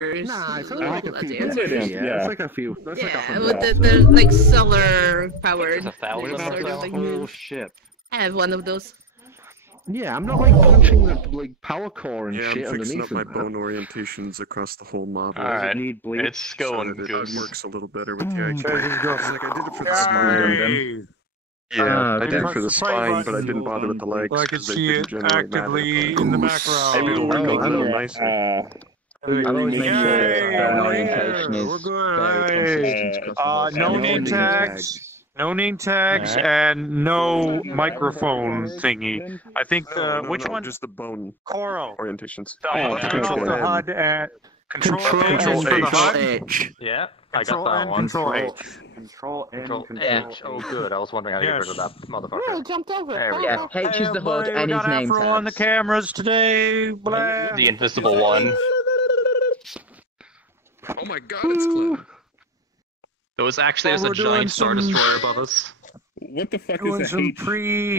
Nah, it's only like a few. Yeah, it's like a few. That's like Yeah, 100. with the like solar powered. There's 1,000 What about or the so. whole ship? I have one of those. Yeah, I'm not like punching the like power core and Yeah, shit I'm fixing underneath up my them. bone orientations across the whole model. Alright, Need bleed. it's going so that goose. it works a little better with the IQ. Like I did it for the Yay! spine. Yeah, I did it for the Press the play spine, but I button. didn't bother with the legs. Well, I can 'cause they see didn't it generate matter. actively in the background. Maybe it'll work a little nicer. I've always made sure Yay, that bone we're orientation here. is We're good. very consistent across the whole No set. name tags. No name tags and no microphone thingy. I think which one? Just the bone Coral. orientations. Turn off the HUD at Control H for the HUD. Yeah, I got Control that N, one. Control H. Control N. Control Control H. Oh, good. I was wondering how to get rid of that motherfucker. Jumped over. There we Yeah, go. H is the HUD We and his got name Afro on the tags. cameras today. Blah. The invisible one. Oh my god, it's clever. It was actually Well, there's a we're doing giant Star some- Destroyer above us. What the fuck Doing is a some H?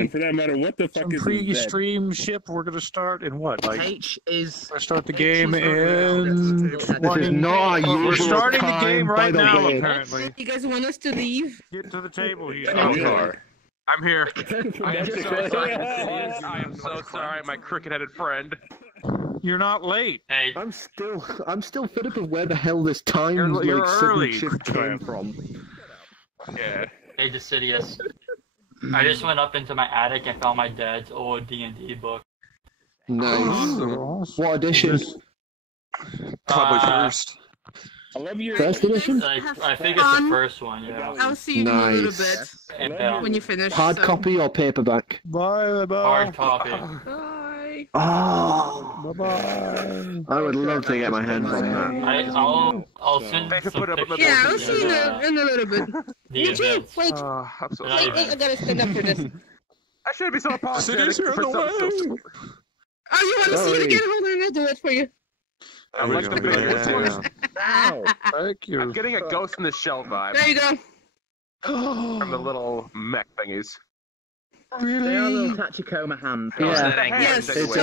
And for that matter, what the fuck is a Z? pre-stream ship. We're gonna start in what? Like H is... we're gonna start the game in This is 20. not our We're usual starting the time, game by right the now. way. Apparently, You guys want us to leave? get to the table. He's Oh, Yeah. car. I'm here. I am so sorry. I am so sorry, my cricket-headed friend. You're not late. Hey, I'm still fed up of where the hell this time You're like sudden early. shift came from. yeah. Hey, Decidius. I just went up into my attic and found my dad's old D&D book. Nice. What edition? Probably first. I love your. First edition? Like, I think it's the first one, yeah. I'll see you in a little Nice. bit And, when you finish. Hard so- copy or paperback? Bye bye. hard copy. Bye. Oh, Bye bye. I would love to get my hands on that. I'll send Thanks for some putting up with pictures. Yeah, I'll of see you in a little bit. the Eugene, events. wait, I'm so Wait, I gotta stand up for this. I shouldn't be so apologetic Cities are for in the something way. so... Oh, you want to see it Sorry. again? Hold on, I'll do it for you. I like the video. Which one is... Thank you. I'm getting a Ghost in the Shell vibe There you go. from the little mech thingies. They are little Tachikoma hands. Yeah. The hands, Yes. anyway. It's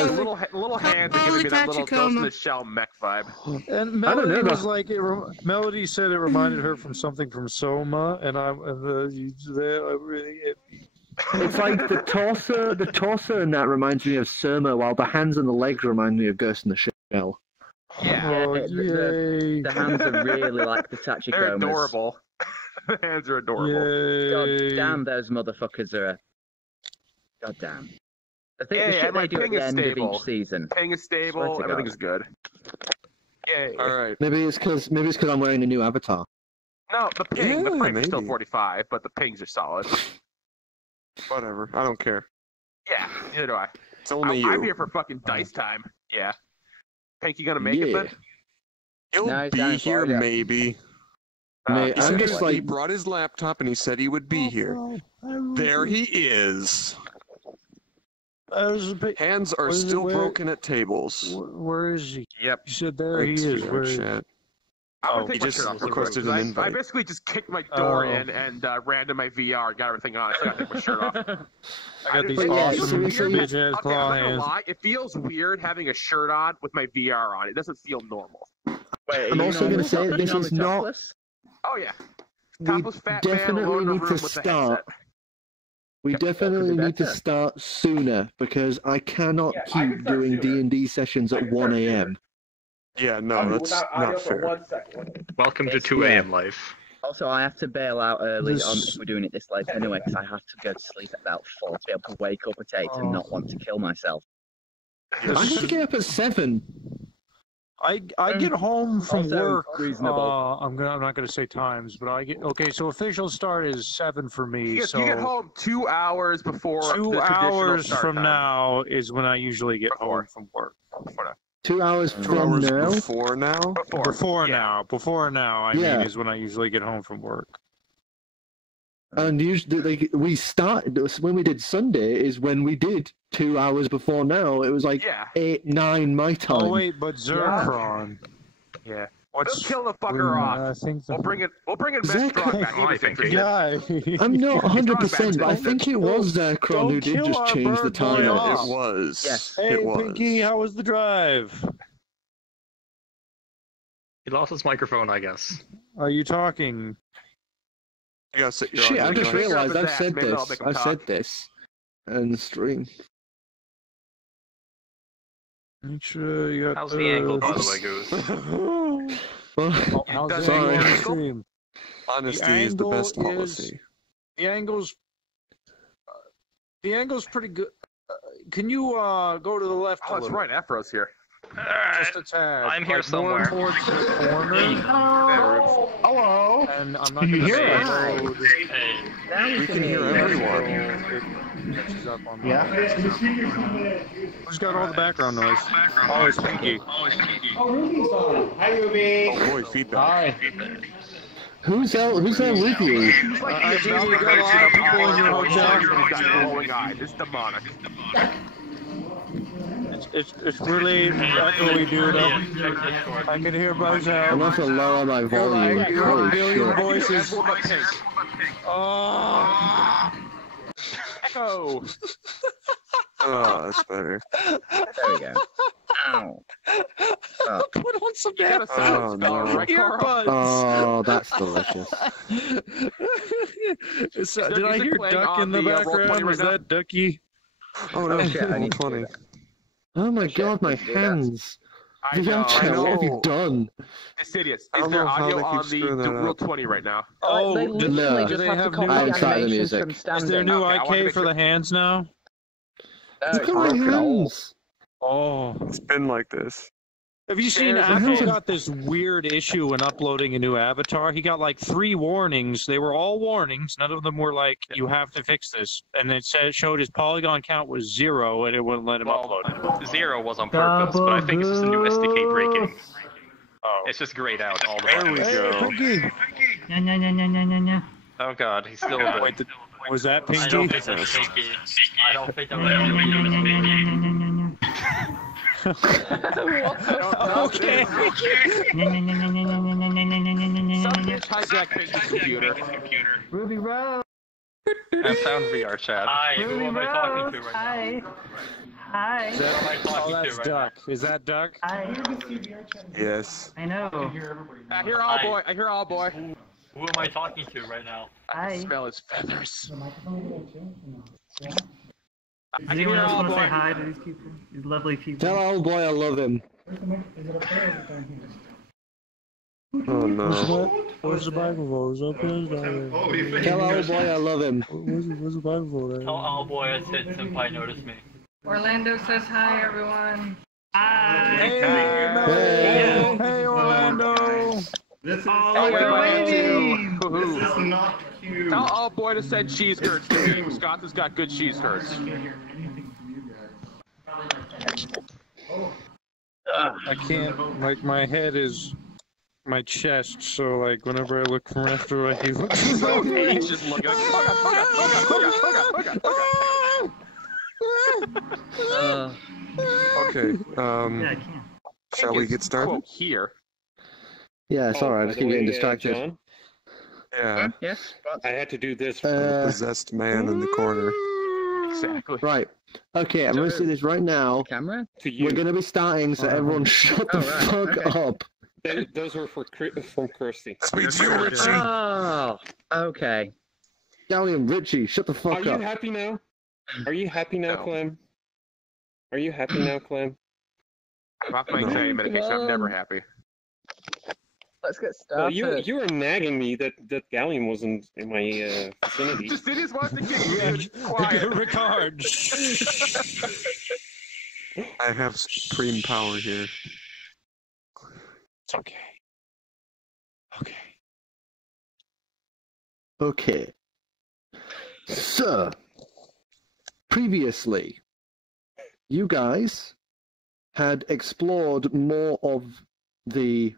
a- Little hands are giving me that little Ghost in the Shell mech vibe. And I don't Melody know, was though. like, Melody said it reminded her from something from Soma, and It's like the torso and that reminds me of Surma, while the hands and the legs remind me of Ghost in the Shell. Yeah, oh, yay. The hands are really like the they're Tachikomas. adorable. The hands are adorable. Yay. God damn, those motherfuckers are... God damn. I think Yeah, the shit and my they do at ping the is end stable. of each season. Ping is stable, Swear to everything God. is good. Yay. Alright. Maybe it's because I'm wearing a new avatar. No, the Yeah, frames are still maybe. 45, but the pings are solid. Whatever. I don't care. Yeah, neither do I. It's only I'm you. here for fucking dice time. Yeah. Think you gonna make it Yeah. then? He'll No, he's be down in here, Florida. maybe. Mate, He I'm said just he like, brought his laptop and he said he would be here. There he is. Hands are Where's he? still Where- broken at tables. Where is he? Yep. You said there he is. Where is he? Chat. I'm Oh, gonna he take my just shirt off. requested real quick, an 'cause I invite. basically just kicked my door Oh. in and ran to my VR, got everything on. So I gotta take my shirt off. I got these But yeah, awesome seriously- bitch ass Okay, I'm claw not gonna hands. lie. It feels weird having a shirt on with my VR on. It doesn't feel normal. Wait, I'm also going to say this is not. Oh yeah. We Topless fat man definitely alone in a need room to with the start. headset. We definitely could be need to better. start sooner because I cannot Yeah, I keep can start doing sooner. D&D sessions at 1 a.m. Yeah, no, that's not fair. Welcome to 2 a.m. life. Also, I have to bail out early This- on if we're doing it this late anyway, because I have to go to sleep at about 4 to be able to wake up at 8 and not want to kill myself. I have to get up at 7. I get home from Also work. reasonable. I'm not gonna say times, but I get okay. So official start is 7 for me. You so get home 2 hours before the 2 traditional hours start from time. now is when I usually get Before. home from work. 2 hours 2 from hours now. before now? Before now, I Yeah. mean, is when I usually get home from work. And usually, like, we started when we did Sunday is when we did 2 hours before now. It was like Yeah. 8, 9 my time. Oh wait, but Zerkron. Yeah. What's Let's kill the fucker off. I think We'll bring it Matt Exactly. Strong back. He was interested. guy. I'm not 100%, but I Don't think it was Zerkron don't who did kill just our change the bird time. boy on off. it. It was. Yes. Hey, It was. Pinky, how was the drive? He lost his microphone, I guess. Are you talking? You gotta sit your Shit, I audio just going. realised I've said Maybe that'll this. make him I've talk. said this in the stream. Make sure you got How's the angle, by the way, Goose? Well, How's the Sorry. angle on the stream? Honesty is the angle best is- policy. The angle's pretty good. Can you go to the left Oh, a that's little? right. Afro's here. Just a tad. I'm here more somewhere. towards the corner. hello. And I'm not Can you gonna hear say us? hello, just- Hey. Now We can hear everyone. It catches up on Yeah. Who's got all the background noise? Oh, it's Pinky. Oh boy, feedback. Who's there with you? I think you got a lot of people in your hotel. Glowing eye. This is demonic. It's really echoey, dude. I can hear buzz I'm out. gonna have to lower my volume. You're a Holy million shit. voices. Oh. Echo. Oh, that's better. There we go. Ow. Oh. Put on some You got a sound spell, no. right, Carl? earbuds. Oh, that's delicious. Did I hear playing duck on in the the, Roll20 background? right Was now? that Ducky? Oh no, Oh, shit, I need to do 20. that. Oh my Shit, god, my let's do that. hands. I know. VrChat, what have you know. done? Insidious. I Is don't there know how audio they keep on the screwing that Rule up. 20 right now? Oh, they do literally no. just they have to have copy new- I haven't started the animations music. from Is standing. there new Okay, I wanted to IK make for sure- the hands now? It's Look at my broken all. hands. Oh. It's been like this. Have you seen There's- Apple got this weird issue when uploading a new avatar? He got like 3 warnings. They were all warnings. None of them were like, you have to fix this. And it showed his polygon count was 0 and it wouldn't let him upload. 0 was on purpose, but I think it's just a new SDK breaking. Oh. It's just grayed out all the There we buttons. go. Oh god, he's still a Wait, was that I don't Pinky? think that's Pinky. I don't think that was Pinky. Okay. Something hijacked Pinky's computer. Ruby Rose. I found VrChat. Hi, who am I talking to right Hi. Hi. Is that, Who am I oh, talking that's to right Duck. Is that Duck? Hi. Yes. I know. I hear all boy. I hear all boy. now? Who am I talking to right now? Hi. Smell his feathers. I Does hear anyone else all want to say boy. hi to these people? These lovely people. Tell old boy I love him. Oh no. Where's the microphone? Tell old boy I love him. Where's the microphone? Oh boy, I said Senpai noticed me. Orlando says hi, everyone. Hi. Hey, man. Hey, Orlando. This is Oh, waiting. This is not cute. Tell all boy to send cheese curds to me. Wisconsin's got good cheese curds. I can't, like, my head is my chest, so, like, whenever I look from left to right, he looks so He's just looking like, Okay. Yeah, I can. Shall we get started? Quote here. Yeah, it's alright, I just keep getting distracted. John, Yeah. Yes. I had to do this. The possessed man in the corner. Exactly. Right. Okay, I'm gonna say this right now. Camera. To you. We're gonna be starting, so everyone shut the Oh, right, fuck okay. up. Those were from Kirsty. Sweet you, Richie. Oh. Okay. Gallium, Richie, shut the Are fuck you up. happy now? Are you happy now, No. Clem? Are you happy now, Clem? I'm off my anxiety medication. I'm never happy. Let's get Well, started. you were nagging me that Gallium wasn't in my vicinity. Insidious wants to get you quiet. Ricard. I have supreme power here. It's okay. Okay. Okay. So, previously, you guys had explored more of the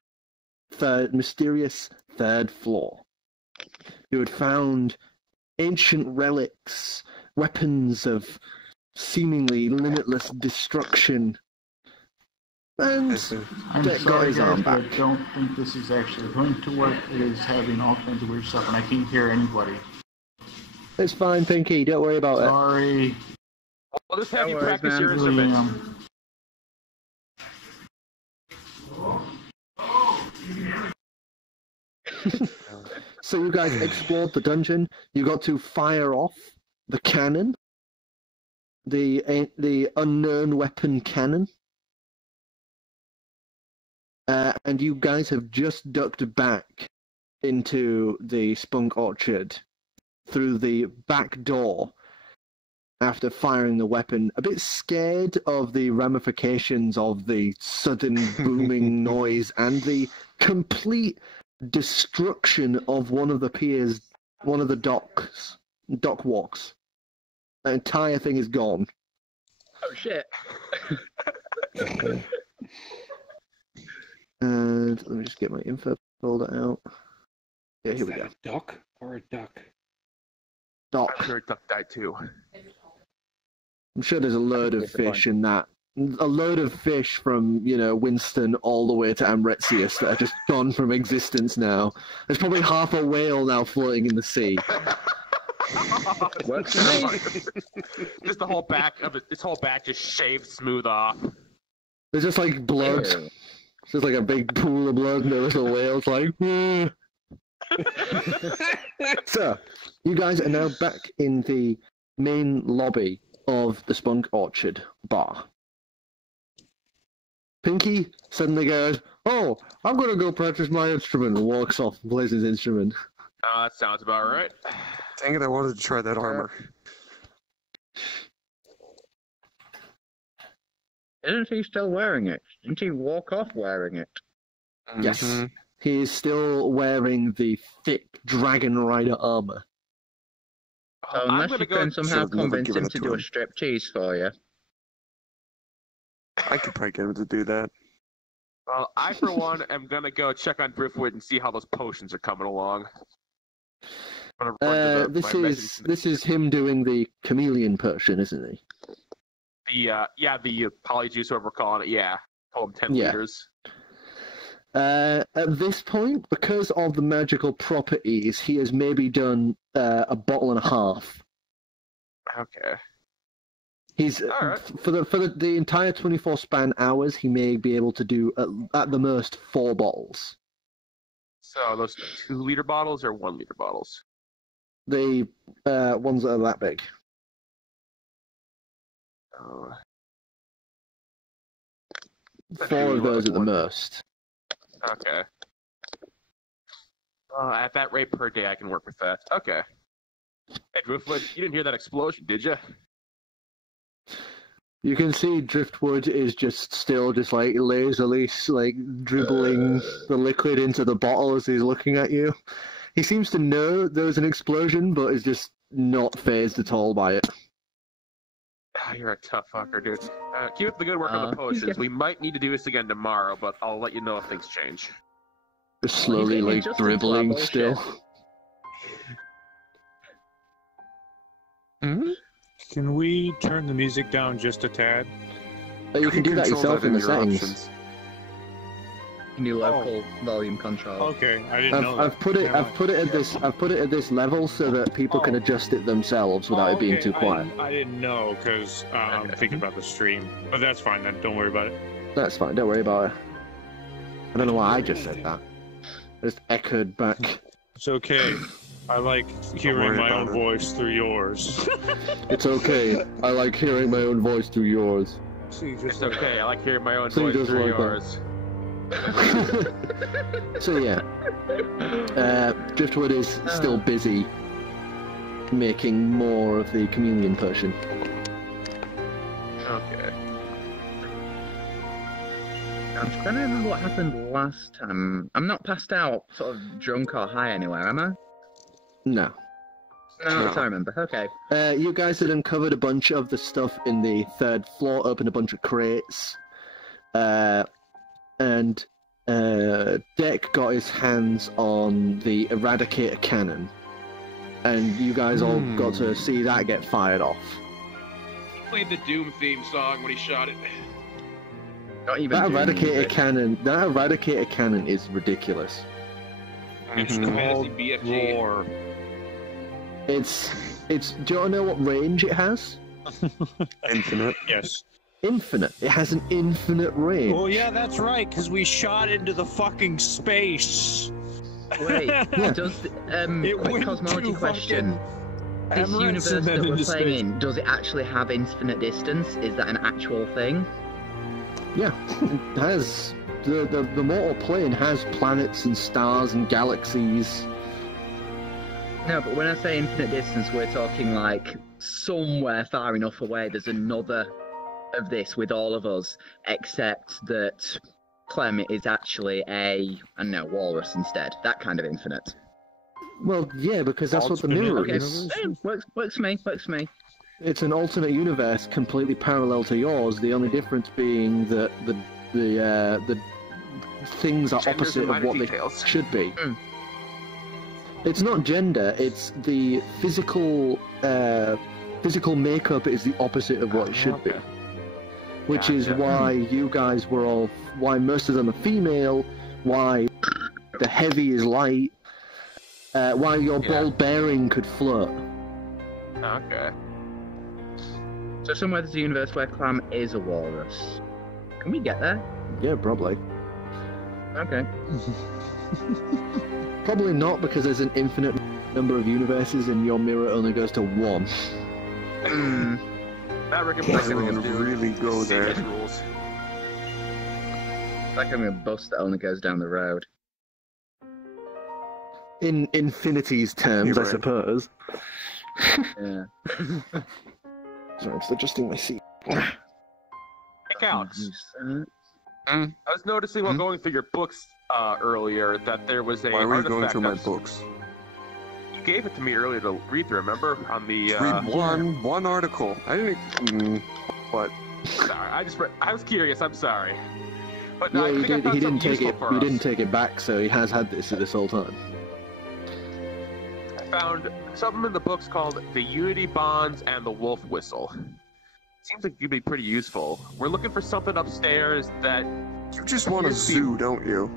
mysterious third floor. You had found ancient relics, weapons of seemingly limitless destruction, and I'm Jack got sorry, his guys, arm but back. I don't think this is actually going to work. It is having all kinds of weird stuff, and I can't hear anybody. It's fine, Pinky, don't worry about it. Sorry. We'll just have No you worries, practice man. your Really instrument. am. So you guys explored the dungeon. You got to fire off the cannon, the unknown weapon cannon, and you guys have just ducked back into the Spunk Orchard through the back door after firing the weapon, a bit scared of the ramifications of the sudden booming noise and the complete destruction of one of the piers, one of the dock walks. The entire thing is gone. Oh shit! And let me just get my info folder out. Yeah, here we go. A duck or a duck? Dock. I'm sure duck died too. I'm sure there's a load of fish in that. A load of fish from, Winston all the way to Amretsius that are just gone from existence now. There's probably half a whale now floating in the sea. Works for me. Just the whole back of it. This whole back just shaved smooth off. There's just like blood. Ew. It's just like a big pool of blood, and the little whale's like. So, you guys are now back in the main lobby of the Spunk Orchard bar. Pinky suddenly goes, "Oh, I'm going to go practice my instrument," and walks off and plays his instrument. That sounds about right. Dang it, I wanted to try that armor. Isn't he still wearing it? Didn't he walk off wearing it? Yes. He is still wearing the thick Dragon Rider armor. So unless you can somehow Should've never convince given him it to to do a him. strip tease for you. I could probably get him to do that. Well, I, for one, am going to go check on Driftwood and see how those potions are coming along. I'm gonna run to my message- This is him doing the chameleon potion, isn't he? The polyjuice, whatever we're calling it, yeah. Told him 10 Yeah. liters. At this point, because of the magical properties, he has maybe done a bottle and a half. Okay. He's Alright. for the entire 24 span hours. He may be able to do at the most 4 bottles. So those 2-liter bottles or 1-liter bottles? The ones that are that big. Oh. 4 of those at the most. Okay. At that rate per day, I can work with that. Okay. Hey, Driftwood, you didn't hear that explosion, did you? You can see Driftwood is still like lazily dribbling the liquid into the bottle as he's looking at you. He seems to know there was an explosion, but is just not fazed at all by it. You're a tough fucker, dude. Keep up the good work on the potions. We might need to do this again tomorrow, but I'll let you know if things change. Just slowly, dribbling still. Can we turn the music down just a tad? You can do that yourself in the settings. New local volume control. Okay, I didn't know that. I've put it at this level so that people can adjust it themselves without it being too quiet. I didn't know because I'm thinking about the stream, but that's fine then. Don't worry about it. That's fine. Don't worry about it. I don't know why I just said that. I just echoed back. It's okay. I like hearing worry my about own it. voice through yours. It's okay. I like hearing my own voice through yours. It's okay. I like hearing my own So he voice does through like that. yours. So yeah, Driftwood is still busy making more of the chameleon potion. Okay. I'm trying to remember what happened last time. I'm not passed out, sort of drunk or high anywhere, am I? No. No, that's how I remember. Okay. You guys had uncovered a bunch of the stuff in the 3rd floor, opened a bunch of crates, and Deck got his hands on the Eradicator cannon, and you guys all got to see that get fired off. He played the Doom theme song when he shot it. Not even That Doom Eradicator cannon is ridiculous. It's Fantasy called BFG. Roar. It's. Do you know what range it has? Infinite. Yes. infinite. It has an infinite range. Oh yeah, that's right, because we shot into the fucking space. Wait, does quick cosmology question? This universe that we're playing in, does it actually have infinite distance? Is that an actual thing? Yeah, it has. The mortal plane has planets and stars and galaxies. No, but when I say infinite distance, we're talking like somewhere far enough away there's another of this with all of us, except that Clem is actually walrus instead. That kind of infinite. Well, yeah, because that's what the mirror is. Works for me. It's an alternate universe completely parallel to yours, the only difference being that the things are opposite of what they should be. It's not gender, it's the physical makeup is the opposite of what it should be. Which is why you guys were all, why most of them are female, why the heavy is light, why your ball bearing could float. Okay. So somewhere there's a universe where Clam is a walrus. Can we get there? Yeah, probably. Okay. Probably not, because there's an infinite number of universes and your mirror only goes to one. That recommends really go there. Rules. It's like having a bus that only goes down the road. In infinity's terms, I suppose. Yeah. Sorry, I'm just adjusting my seat. Counts. I was noticing while going through your books earlier that there was a. Why were you going artifact through my books? You gave it to me earlier to read through. Remember on the. Read one article. I didn't. What? Sorry, I was curious. I'm sorry. But Yeah, I think I found he didn't something take it. useful for You us. didn't take it back, so he has had this whole time. I found something in the books called the Unity Bonds and the Wolf Whistle. Seems like it'd be pretty useful. We're looking for something upstairs that. You just want a zoo, don't you?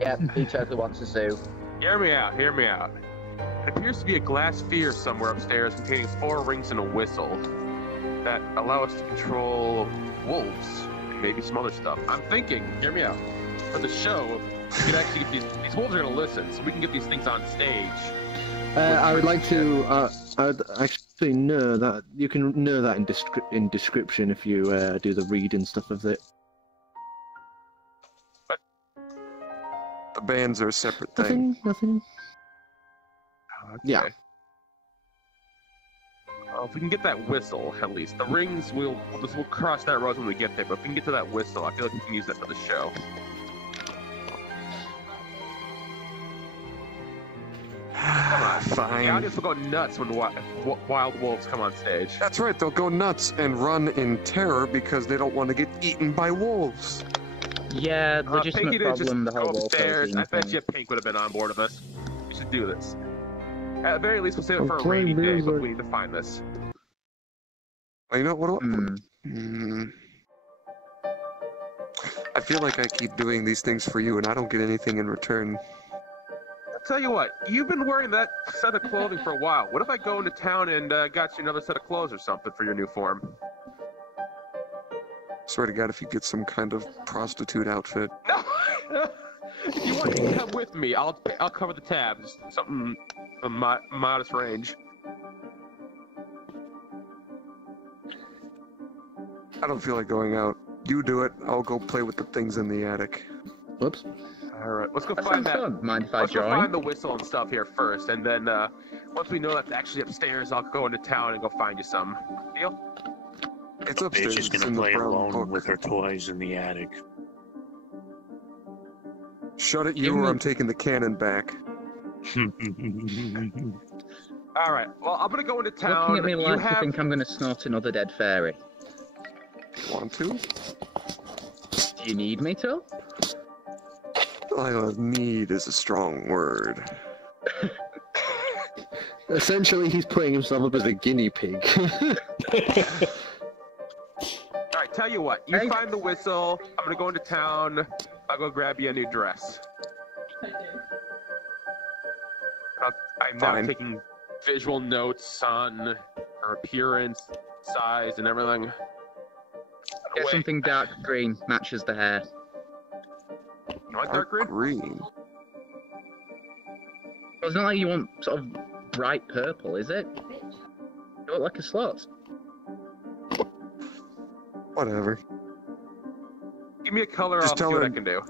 Yep, he totally wants a zoo. Hear me out. It appears to be a glass sphere somewhere upstairs containing 4 rings and a whistle that allow us to control wolves and maybe some other stuff. I'm thinking, hear me out, for the show, we could actually get these wolves are going to listen, so we can get these things on stage. I would like to. I would actually know that you can know that in description if you do the read and stuff of it. The bands are a separate thing. Nothing. Okay. Yeah. If we can get that whistle, at least. The rings, we'll cross that road when we get there, but if we can get to that whistle, I feel like we can use that for the show. Come on. Fine. The audience will go nuts when wild wolves come on stage. That's right, they'll go nuts and run in terror because they don't want to get eaten by wolves. Yeah, legitimate Pinky did just problem, the go whole wolf upstairs. thing. I bet you Pink would have been on board with us. We should do this. At the very least, we'll save it for a Okay, rainy day, music. but we need to find this. Well, you know what? I feel like I keep doing these things for you and I don't get anything in return. I'll tell you what, you've been wearing that set of clothing for a while. What if I go into town and got you another set of clothes or something for your new form? Swear to God, if you get some kind of prostitute outfit. No! If you want to come with me, I'll cover the tab. Just something a modest range. I don't feel like going out. You do it. I'll go play with the things in the attic. Whoops. All right, let's go That find sounds that. fun. Mind if I Let's go join? find the whistle and stuff here first, and then once we know that's actually upstairs, I'll go into town and go find you some. Deal? It's upstairs. Bitch is It's gonna in the play brown alone book. with her toys in the attic. Shut it, you, or I'm taking the cannon back. All right. Well, I'm gonna go into town. Looking at me You like you have- think I'm going to snort another dead fairy. Want to? Do you need me to? Need is a strong word. Essentially, he's putting himself up as a guinea pig. All right. Tell you what. You find the whistle. I'm gonna go into town. I'll go grab you a new dress. I'm now Fine. taking visual notes on her appearance, size, and everything. Get something dark green, matches the hair. You want dark green? Green. Well, it's not like you want sort of bright purple, is it? You look like a slut. Whatever. Give me a color, Just I'll tell see what her- I can do.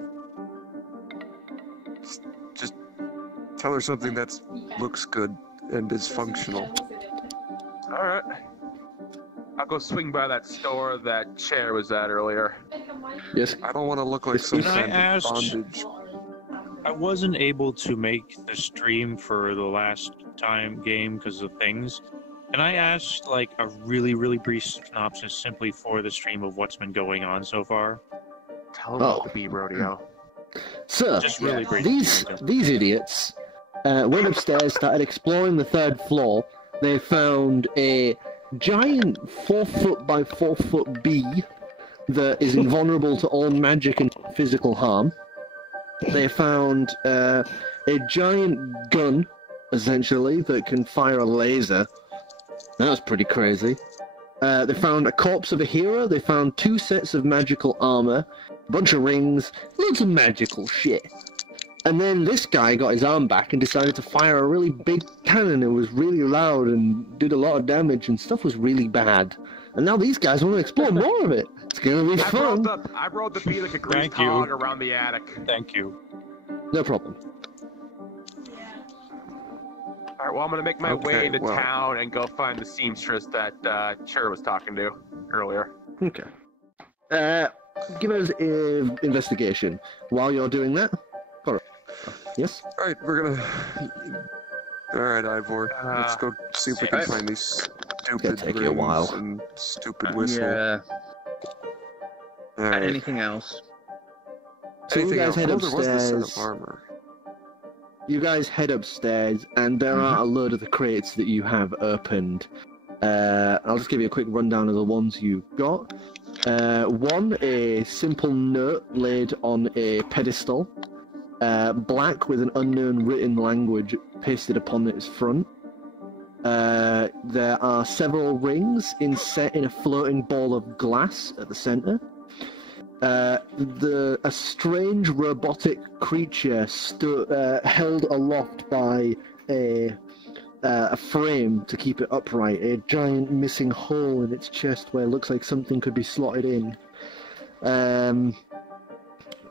Just tell her something that looks good and is functional. Alright. I'll go swing by that store that chair was at earlier. Yes. I don't want to look like some Can I kind ask- of bondage. I wasn't able to make the stream for the last time game because of things. And I asked like a really, really brief synopsis simply for the stream of what's been going on so far. Tell them about the bee rodeo. So, Just really brief. these idiots went upstairs, started exploring the 3rd floor. They found a giant 4 foot by 4 foot bee that is invulnerable to all magic and physical harm. They found a giant gun, essentially, that can fire a laser. That was pretty crazy. They found a corpse of a hero. They found 2 sets of magical armor, a bunch of rings, loads of magical shit. And then this guy got his arm back and decided to fire a really big cannon. It was really loud and did a lot of damage, and stuff was really bad. And now these guys want to explore more of it. It's gonna be fun. I rode the bee like a greased Thank you. hog around the attic. Thank you. No problem. Alright, well, I'm gonna make my Okay, way into well. town and go find the seamstress that Cher was talking to earlier. Okay. Give us an investigation. While you're doing that, yes? Alright, we're gonna... Alright, Ivor. Let's go see if we can find these stupid take you a while. rings and stupid whistle. Yeah. Alright. Anything else? So you Anything guys else? head Oh, there was the set upstairs. of armor. You guys head upstairs, and there are a load of the crates that you have opened. I'll just give you a quick rundown of the ones you've got. One, a simple note laid on a pedestal, black with an unknown written language pasted upon its front. There are several rings set in a floating ball of glass at the center. A strange robotic creature held aloft by a frame to keep it upright. A giant missing hole in its chest where it looks like something could be slotted in.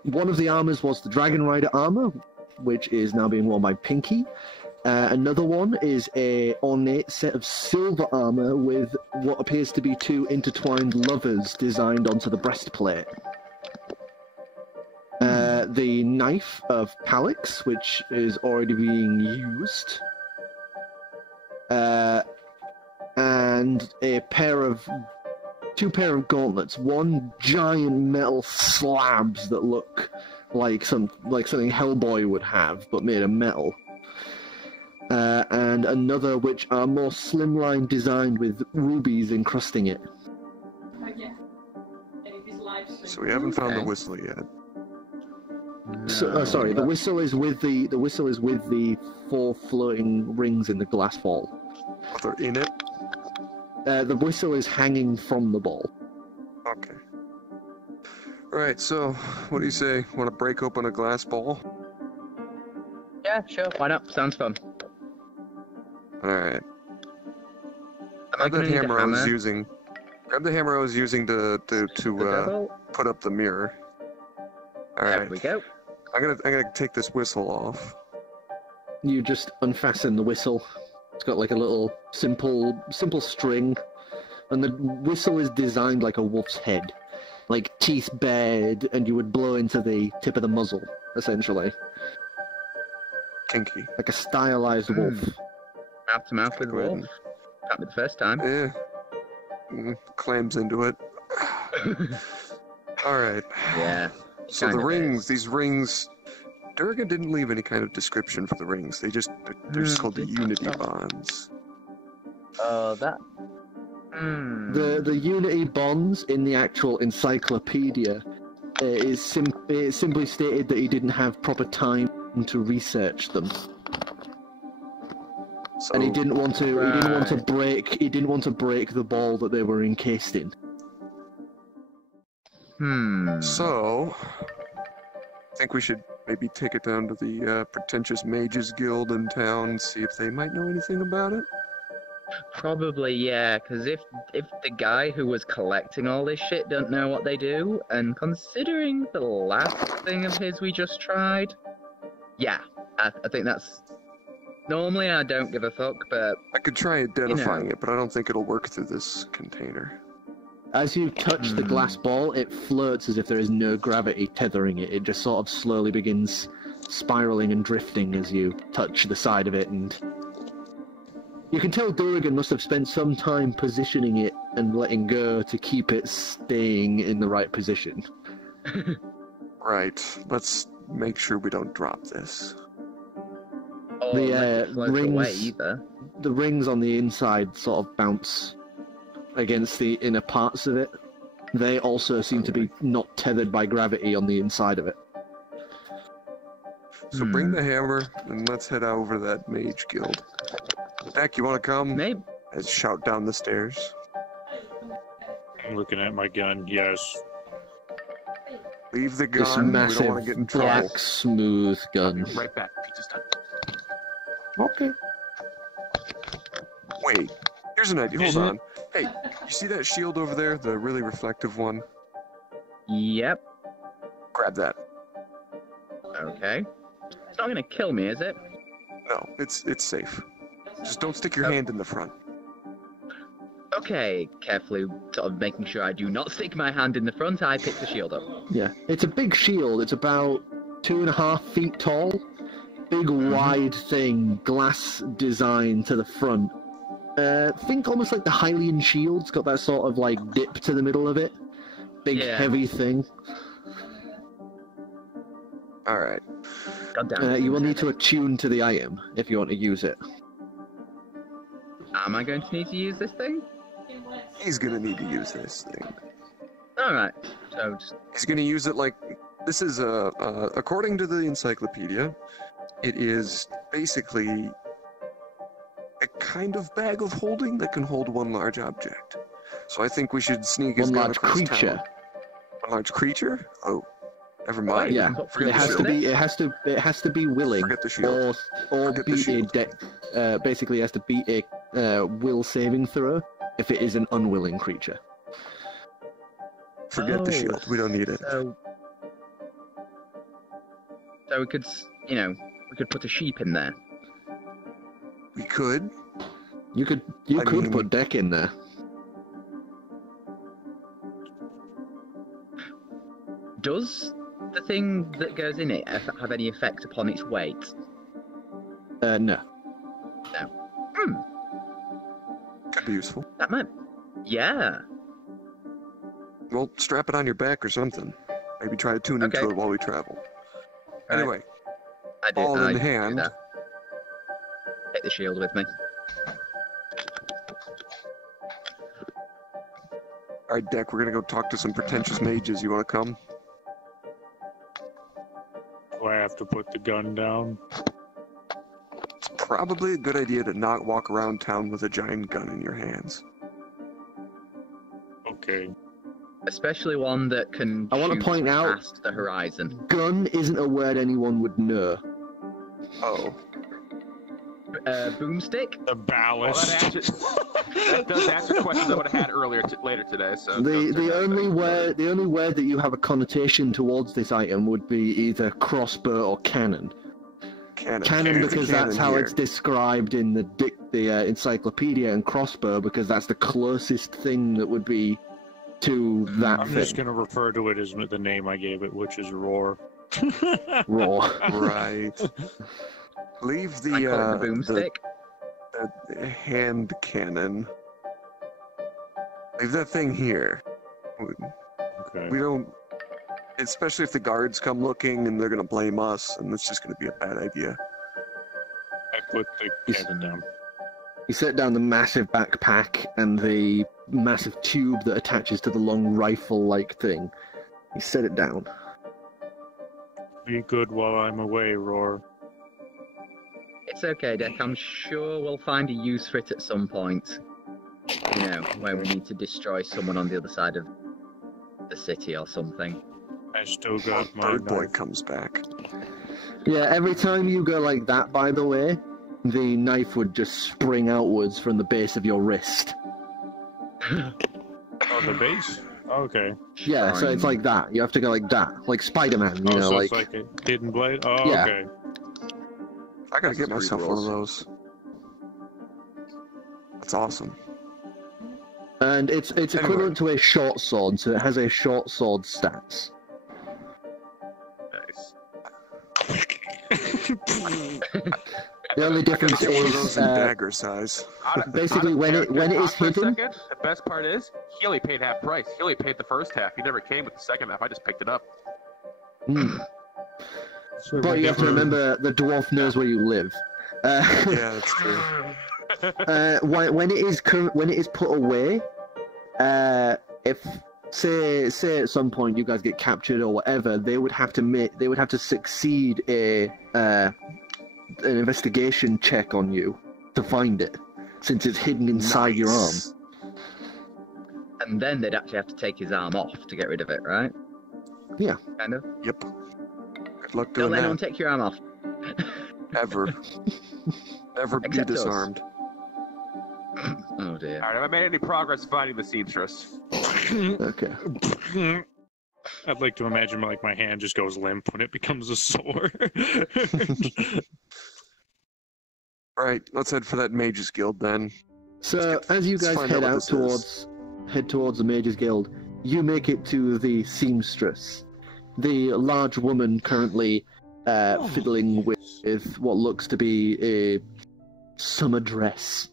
One of the armors was the Dragon Rider armor, which is now being worn by Pinky. Another one is a ornate set of silver armor with what appears to be 2 intertwined lovers designed onto the breastplate. The knife of Palix, which is already being used. And a two pair of gauntlets. One giant metal slabs that look like something Hellboy would have, but made of metal. And another which are more slimline designed with rubies encrusting it. So we haven't found the whistle yet. So, sorry, the whistle is with the 4 floating rings in the glass ball. Oh, they're in it? The whistle is hanging from the ball. Okay. Alright, so, what do you say? Want to break open a glass ball? Yeah, sure. Why not? Sounds fun. Alright. Am I Grab gonna that need a hammer I was hammer? using. Grab the hammer I was using to devil? put up the mirror. There Alright. we go. I'm gonna take this whistle off. You just unfasten the whistle. It's got like a little simple string, and the whistle is designed like a wolf's head, like teeth bared, and you would blow into the tip of the muzzle, essentially, Kinky. like a stylized wolf. Mouth to mouth with Go ahead. wolf. Can't be the first time. Yeah. Clams into it. Alright. Yeah. So the Kinda rings, these rings, Durgan didn't leave any kind of description for the rings. They're just called the Unity Bonds. That. The Unity bonds in the actual encyclopedia it simply stated that he didn't have proper time to research them, So, and he didn't want to break the ball that they were encased in. So, I think we should maybe take it down to the Pretentious Mages Guild in town, see if they might know anything about it. Probably, yeah, because if the guy who was collecting all this shit don't know what they do, and considering the last thing of his we just tried, yeah, I think that's... Normally I don't give a fuck, but... I could try identifying it, but I don't think it'll work through this container. As you touch the glass ball, it floats as if there is no gravity tethering it. It just sort of slowly begins spiraling and drifting as you touch the side of it, and you can tell Durgan must have spent some time positioning it and letting go to keep it staying in the right position. Right. Let's make sure we don't drop this. The rings on the inside sort of bounce against the inner parts of it. They also seem to be not tethered by gravity on the inside of it. So bring the hammer and let's head over to that mage guild. Dak, you want to come? Maybe. Let's shout down the stairs. I'm looking at my gun, yes. Leave the This gun. We massive, don't want to get in trouble. black, smooth gun. Right back. Pizza's done. Okay. Wait, here's an idea. Hold Isn't on. Hey, you see that shield over there? The really reflective one? Yep. Grab that. Okay. It's not gonna kill me, is it? No, it's safe. Just don't stick your hand in the front. Okay, carefully sort of making sure I do not stick my hand in the front, I pick the shield up. Yeah, it's a big shield. It's about 2.5 feet tall. Big, wide thing, glass design to the front. Think almost like the Hylian shield. It's got that sort of like dip to the middle of it. Big, heavy thing. Alright. You will need to attune to the item if you want to use it. Am I going to need to use this thing? He's gonna need to use this thing. Alright, so just... He's gonna use it like... This is, according to the encyclopedia, it is basically a kind of bag of holding that can hold one large object. So I think we should sneak his One gun large across creature. town. One large creature? Oh, never mind. Yeah, Forget it the has shield. to be. It has to be willing, Forget the shield. or Forget the beat shield. basically, it has to beat a will saving throw if it is an unwilling creature. Forget the shield. We don't need it. So we could, we could put a sheep in there. We could. You could put Deck in there. Does the thing that goes in it have any effect upon its weight? No. No. Could be useful. That might... Yeah. Well, strap it on your back or something. Maybe try to tune into it while we travel. Anyway, ball in hand. Take the shield with me. Alright, Deck, we're gonna go talk to some pretentious mages. You wanna come? Do I have to put the gun down? It's probably a good idea to not walk around town with a giant gun in your hands. Okay. Especially one that can I want to shoot point out, past the horizon. gun isn't a word anyone would know. Oh. Boomstick? The ballast. That does answer questions I would have had later today. So The only word that you have a connotation towards this item would be either crossbow or cannon. Cannon because that's how it's described in the encyclopedia, and crossbow because that's the closest thing that would be to that I'm thing. just going to refer to it as the name I gave it, which is Roar. Roar. Right. Leave the boomstick. The hand cannon. Leave that thing here. Okay. We don't... Especially if the guards come looking and they're gonna blame us, and it's just gonna be a bad idea. I put the cannon down. You set down the massive backpack and the massive tube that attaches to the long rifle-like thing. You set it down. Be good while I'm away, Roar. It's okay, Deck. I'm sure we'll find a use for it at some point. Where we need to destroy someone on the other side of the city or something. I still got my Bird Boy knife. comes back. Yeah, every time you go like that, by the way, the knife would just spring outwards from the base of your wrist. Oh, the base? Okay. Yeah, so it's like that. You have to go like that. Like Spider-Man, you Oh, know, so like... it's like a hidden blade? Oh, Yeah. okay. I gotta get That's myself one of pretty those. That's awesome. And it's equivalent to a short sword, so it has a short sword stats. Nice. The only difference Get one of those is in dagger size. basically when it is For a hidden. second, the best part is he only paid half price. He only paid the first half. He never came with the second half. I just picked it up. But you have to remember the dwarf knows where you live. Yeah, that's true. When it is put away, if say at some point you guys get captured or whatever, they would have to succeed an investigation check on you to find it, since it's hidden inside your arm. And then they'd actually have to take his arm off to get rid of it, right? Yeah. Kind of. Yep. Good luck Don't doing let anyone that. take your arm off. Ever. Never be Except us. disarmed. Oh dear. Alright, have I made any progress finding the seamstress? Okay. I'd like to imagine like my hand just goes limp when it becomes a sore. Alright, let's head for that Mages Guild then. So as you guys find head out out what this towards the Mages Guild, you make it to the seamstress, the large woman currently fiddling with what looks to be a summer dress.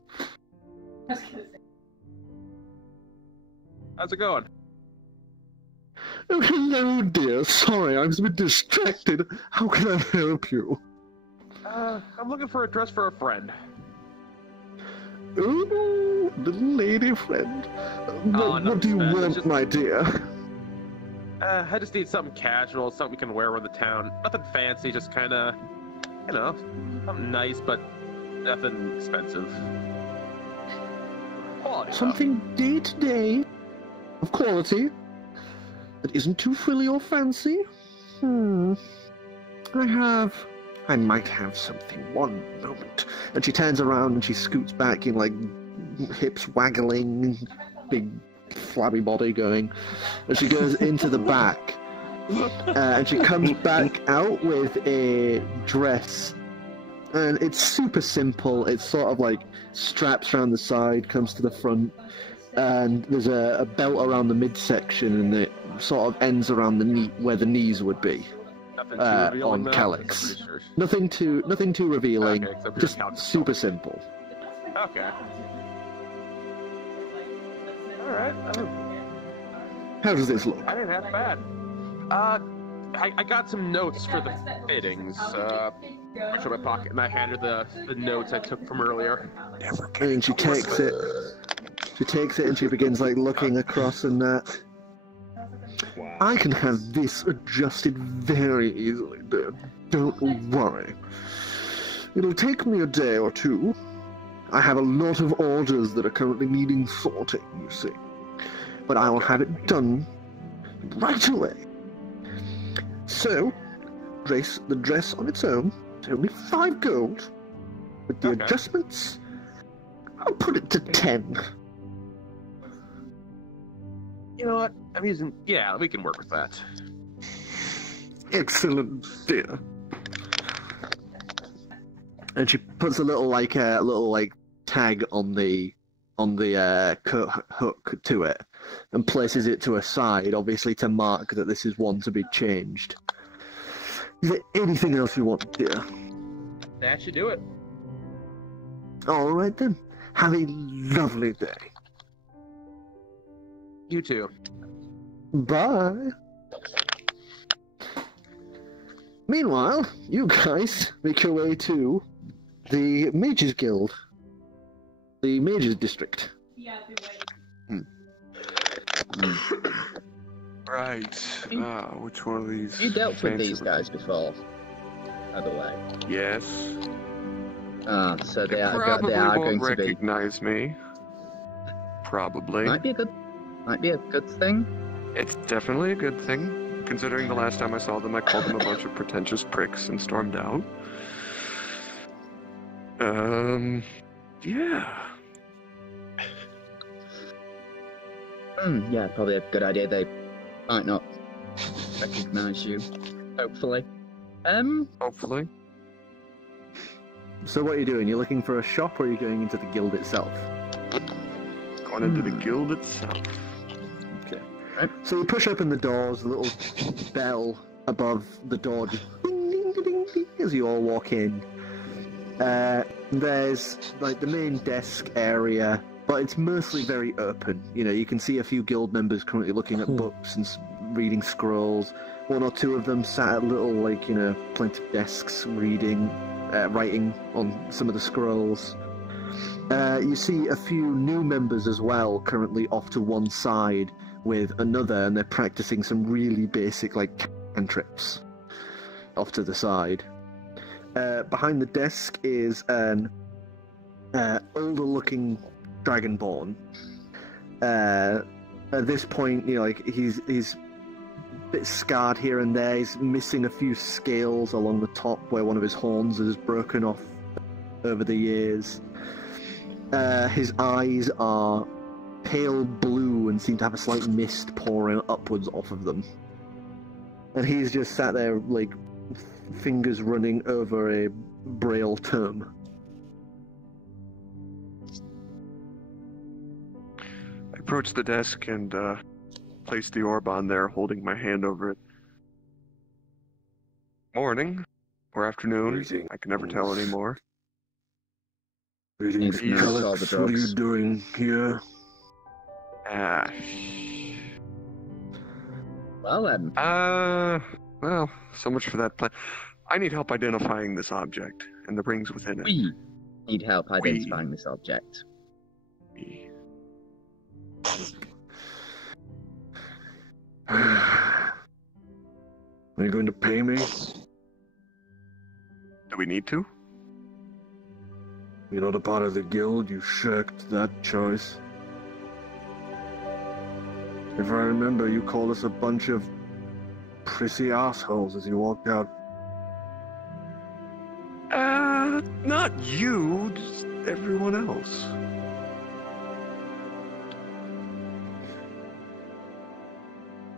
How's it going? Oh, hello, dear. Sorry, I was a bit distracted. How can I help you? I'm looking for a dress for a friend. Ooh, the lady friend. What do you want, my dear? I just need something casual, something we can wear around the town. Nothing fancy, just kind of, you know, something nice, but nothing expensive. Quality Something day-to-day, of quality, that isn't too frilly or fancy. I might have something. One moment. And she turns around and she scoots back in, like, hips waggling, big flabby body going. And she goes into the back. And she comes back out with a dress. And it's super simple. It's sort of like straps around the side, comes to the front. And there's a belt around the midsection, and it sort of ends around the knee, where the knees would be. Nothing too revealing, On though? Calyx. Sure. Nothing too revealing. Okay, except for Just the couch super simple. Okay. Alright. How does this look? I didn't have bad. I got some notes for the fittings. Which in my pocket, and I handed the notes I took from earlier. And she takes it. She takes it and she begins like looking across and that. I can have this adjusted very easily, dear. Don't worry. It'll take me a day or two. I have a lot of orders that are currently needing sorting, you see. But I will have it done right away. So, the dress on its own is only 5 gold. With the adjustments, I'll put it to 10. You know what? I'm using. Yeah, we can work with that. Excellent, dear. And she puts a little tag on the coat hook to it, and places it to a side, obviously to mark that this is one to be changed. Is there anything else you want, dear? That should do it. All right then. Have a lovely day. You too. Bye. Meanwhile, you guys make your way to the Mages Guild. The Mages District. Right. Which one of these? You dealt with fancy these guys before, by the way. Yes. So They they are probably going won't to be. recognize me. Probably. Might be a good thing. It's definitely a good thing, considering the last time I saw them, I called them a bunch of pretentious pricks and stormed out. Yeah. Yeah, probably a good idea. They might not recognize you, hopefully. Hopefully. So what are you doing? You're looking for a shop, or are you going into the guild itself? Going into the guild itself. Okay. Right. So you push open the doors, a little bell above the door just ding, ding, ding, ding, ding, as you all walk in. There's like the main desk area, but it's mostly very open. You know, you can see a few guild members currently looking at books and reading scrolls. One or two of them sat at little, like, you know, plenty of desks reading, writing on some of the scrolls. You see a few new members as well, currently off to one side with another, and they're practicing some really basic, like, cantrips off to the side. Behind the desk is an older-looking dragonborn. At this point, you know, like, he's a bit scarred here and there. He's missing a few scales along the top where one of his horns has broken off over the years. His eyes are pale blue and seem to have a slight mist pouring upwards off of them. And he's just sat there, like, fingers running over a braille tome. I approach the desk and place the orb on there, holding my hand over it. Morning. Or afternoon. Greetings. I can never tell anymore. Greetings, Yes, all the Alex. What are you drugs. doing here? Well then. Well, so much for that plan. I need help identifying this object and the rings within it. We need help identifying this object. Are you going to pay me? Do we need to? You're not a part of the guild. You shirked that choice. If I remember, you called us a bunch of prissy assholes as you walked out. Not you, just everyone else.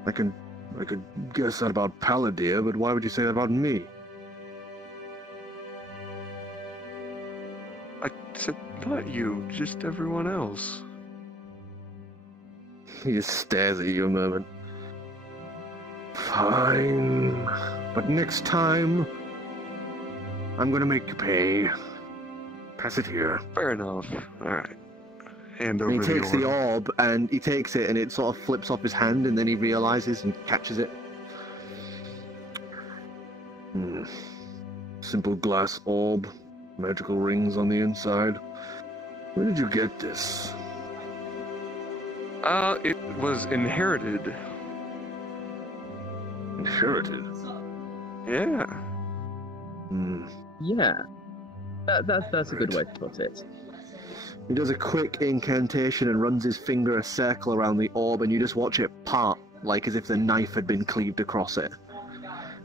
I could guess that about Palladir, but why would you say that about me? I said not you, just everyone else. He just stares at you a moment. Fine. But next time, I'm gonna make you pay. Pass it here. Fair enough. Alright. Hand And over he takes the orb. orb, and he takes it, and it sort of flips off his hand, and then he realizes and catches it. Simple glass orb. Magical rings on the inside. Where did you get this? It was inherited. Inherited? Yeah. Yeah. That's a good way to put it. He does a quick incantation and runs his finger a circle around the orb, and you just watch it part, like as if the knife had been cleaved across it.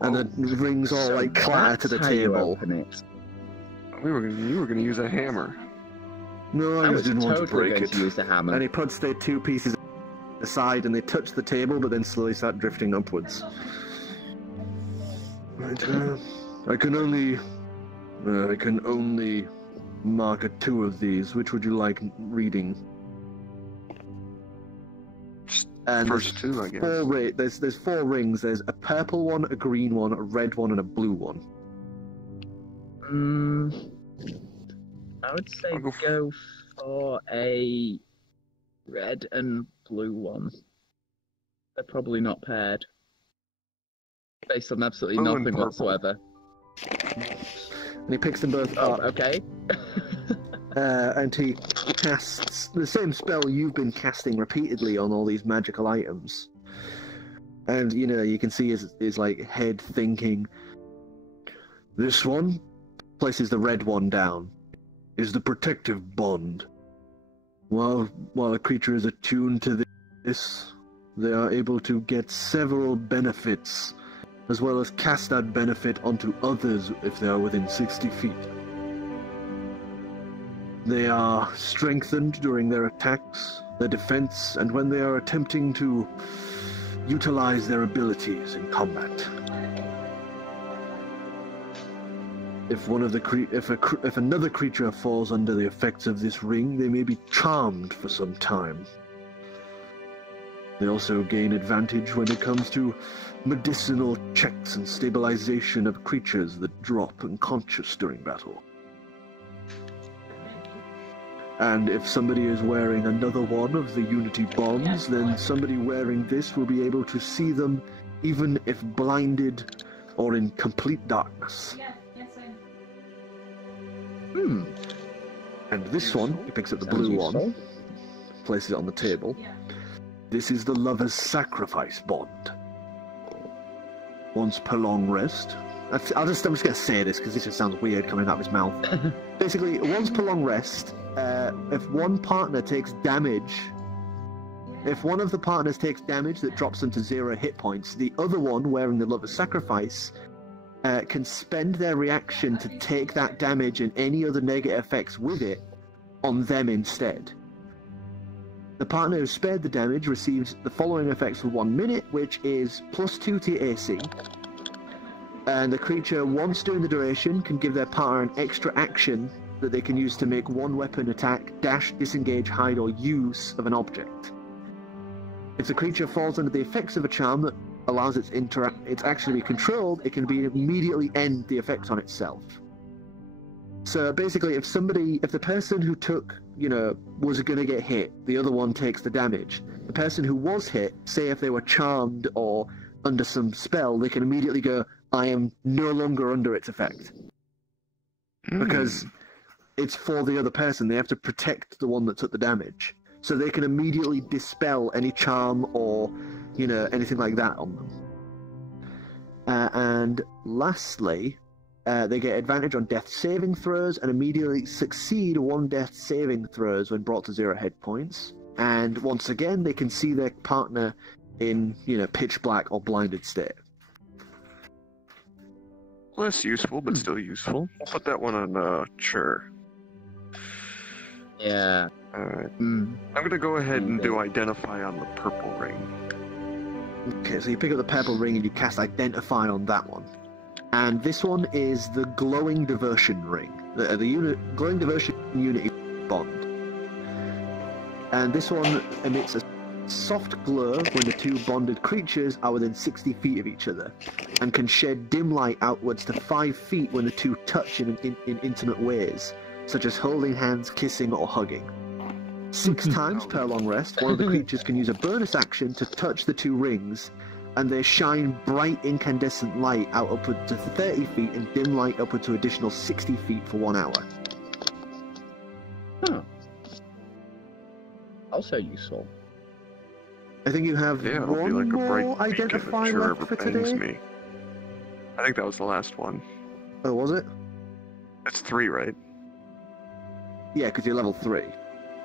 And the rings all, like, clatter to the That's how you table. open it. You were gonna use a hammer. No, I I was just didn't want to totally break going it. to use the hammer. And he puts the two pieces aside, and they touch the table, but then slowly start drifting upwards. Right, I can only mark two of these. Which would you like reading? And First two, I guess. There's four rings. There's a purple one, a green one, a red one, and a blue one. I would say I'll go for a red and blue one. They're probably not paired. Based on absolutely Blue and nothing purple. whatsoever. And he picks them both Oh, up. okay. And he casts the same spell you've been casting repeatedly on all these magical items. And, you know, you can see his like, head thinking. This one Places the red one down. is the protective bond. While a creature is attuned to this, they are able to get several benefits, as well as cast that benefit onto others if they are within 60 feet. They are strengthened during their attacks, their defense, and when they are attempting to utilize their abilities in combat. If another creature falls under the effects of this ring, they may be charmed for some time. They also gain advantage when it comes to medicinal checks and stabilization of creatures that drop unconscious during battle. And if somebody is wearing another one of the Unity bonds, then somebody wearing this will be able to see them even if blinded or in complete darkness. And this one, he picks up the blue one, places it on the table. This is the Lover's Sacrifice bond. Once per long rest. I'm just going to say this because this just sounds weird coming out of his mouth. Basically, once per long rest, if one partner takes damage, if one of the partners takes damage that drops them to 0 hit points, the other one, wearing the Lover's Sacrifice, can spend their reaction to take that damage and any other negative effects with it on them instead. The partner who spared the damage receives the following effects for 1 minute, which is +2 to your AC. And the creature, once during the duration, can give their partner an extra action that they can use to make one weapon attack, dash, disengage, hide, or use of an object. If the creature falls under the effects of a charm that allows its action to be controlled, it can immediately end the effect on itself. So basically, if the person who took, was going to get hit, the other one takes the damage. The person who was hit, say if they were charmed or under some spell, they can immediately go, I am no longer under its effect. Because it's for the other person. They have to protect the one that took the damage. So they can immediately dispel any charm or, anything like that on them. And lastly, they get advantage on death saving throws and immediately succeed 1 death saving throws when brought to 0 hit points. And once again, they can see their partner in, pitch black or blinded state. Less useful, but still useful. I'll put that one on, sure. Yeah. Alright. I'm gonna go ahead and do Identify on the purple ring. Okay, so you pick up the purple ring and you cast Identify on that one. And this one is the Glowing Diversion ring. The Glowing Diversion Unity bond. And this one emits a soft glow when the two bonded creatures are within 60 feet of each other, and can shed dim light outwards to 5 feet when the two touch in intimate ways, such as holding hands, kissing, or hugging. 6 times per long rest, one of the creatures can use a bonus action to touch the two rings, and they shine bright incandescent light out upward to 30 feet and dim light upward to additional 60 feet for 1 hour. Huh. Also useful. I think you have one like a bright more Identify left for today. Me. I think that was the last one. Oh, was it? It's 3, right? Yeah, because you're level 3.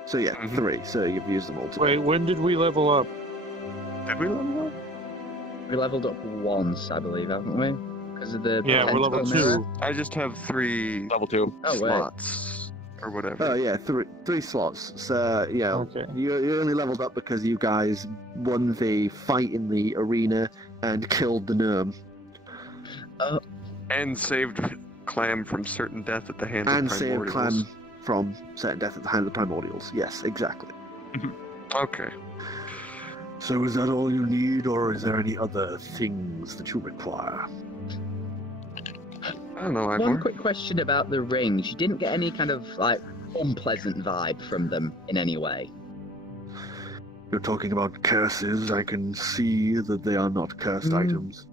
So yeah, 3. So you've used them all today. Wait, when did we level up? Did we level up? We leveled up once, I believe, haven't we? Because of the we're level 2. I just have 3 level 2 slots or whatever. Oh yeah, 3 slots. So yeah, okay. You only leveled up because you guys won the fight in the arena and killed the gnome. And saved Clam from certain death at the hands of Primordials. And saved Clam from certain death at the hands of the Primordials. Yes, exactly. Okay. So is that all you need, or is there any other things that you require? I don't know, One quick question about the rings. You didn't get any kind of, unpleasant vibe from them in any way? You're talking about curses. I can see that they are not cursed items.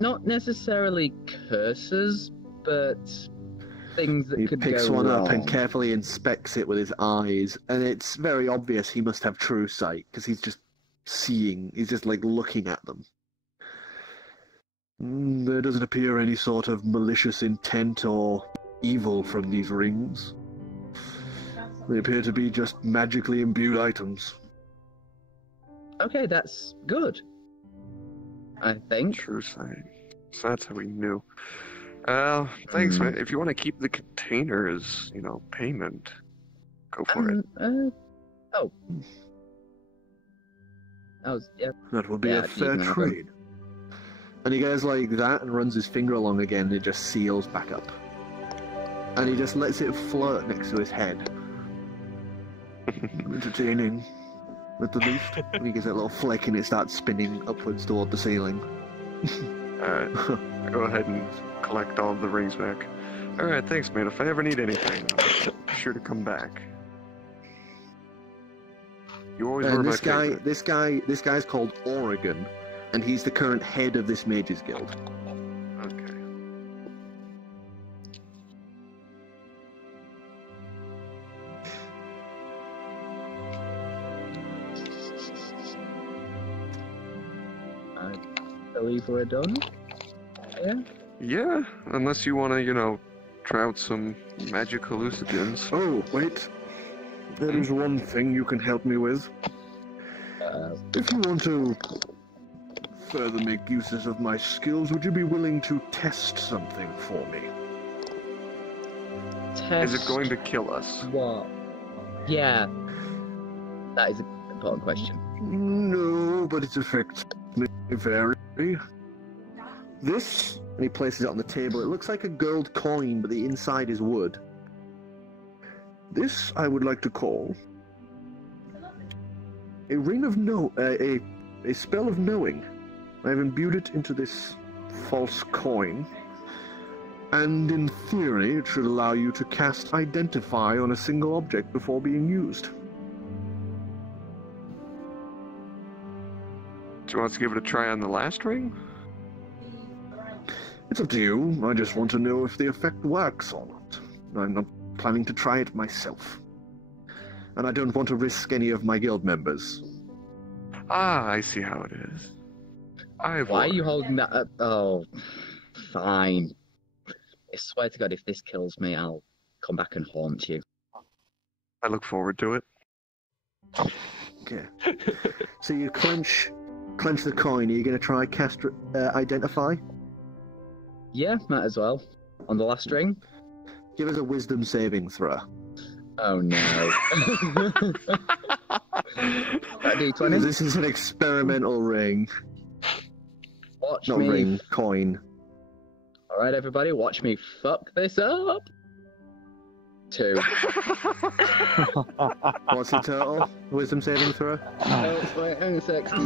Not necessarily curses, but things that He could picks go one wrong. up and carefully inspects it with his eyes, and it's very obvious he must have true sight, because he's just looking at them. There doesn't appear any sort of malicious intent or evil from these rings. They appear to be just magically imbued items. Okay, that's good. I think. True sign. So that's how we knew. Thanks, man. If you want to keep the container as, payment, go for it. Oh. That was, yeah. That will be a fair you can have trade. And he goes like that and runs his finger along again, and it just seals back up. And he just lets it float next to his head. Entertaining, at the least. And he gives it a little flick and it starts spinning upwards toward the ceiling. Alright, go ahead and collect all of the rings back. Alright, thanks, man. If I ever need anything, I'll be sure to come back. You always were And my this guy's called Oregon, and he's the current head of this Mages Guild. Okay. I believe we're done. Yeah? Yeah, unless you want to, try out some magic hallucinogens. Oh, wait. There is one thing you can help me with. If you want to further make uses of my skills, would you be willing to test something for me? Test Is it going to kill us? what? Yeah. That is an important question. No, but its effects may vary. This, and he places it on the table, it looks like a gold coin, but the inside is wood. This I would like to call a ring of a spell of knowing. I have imbued it into this false coin, and in theory it should allow you to cast Identify on a single object before being used. Do you want us to give it a try on the last ring? It's up to you. I just want to know if the effect works or not. I'm not planning to try it myself. And I don't want to risk any of my guild members. Ah, I see how it is. Why are you holding that up? Oh, fine. I swear to God, if this kills me, I'll come back and haunt you. I look forward to it. Okay. So you clench the coin. Are you going to try cast Identify? Yeah, might as well. On the last ring? Give us a wisdom saving throw. Oh no. D20? This is an experimental ring. Watch Not me. ring, coin. Alright, everybody, watch me fuck this up. 2. What's the total? Wisdom saving throw? Oh, wait, hang on a sec. I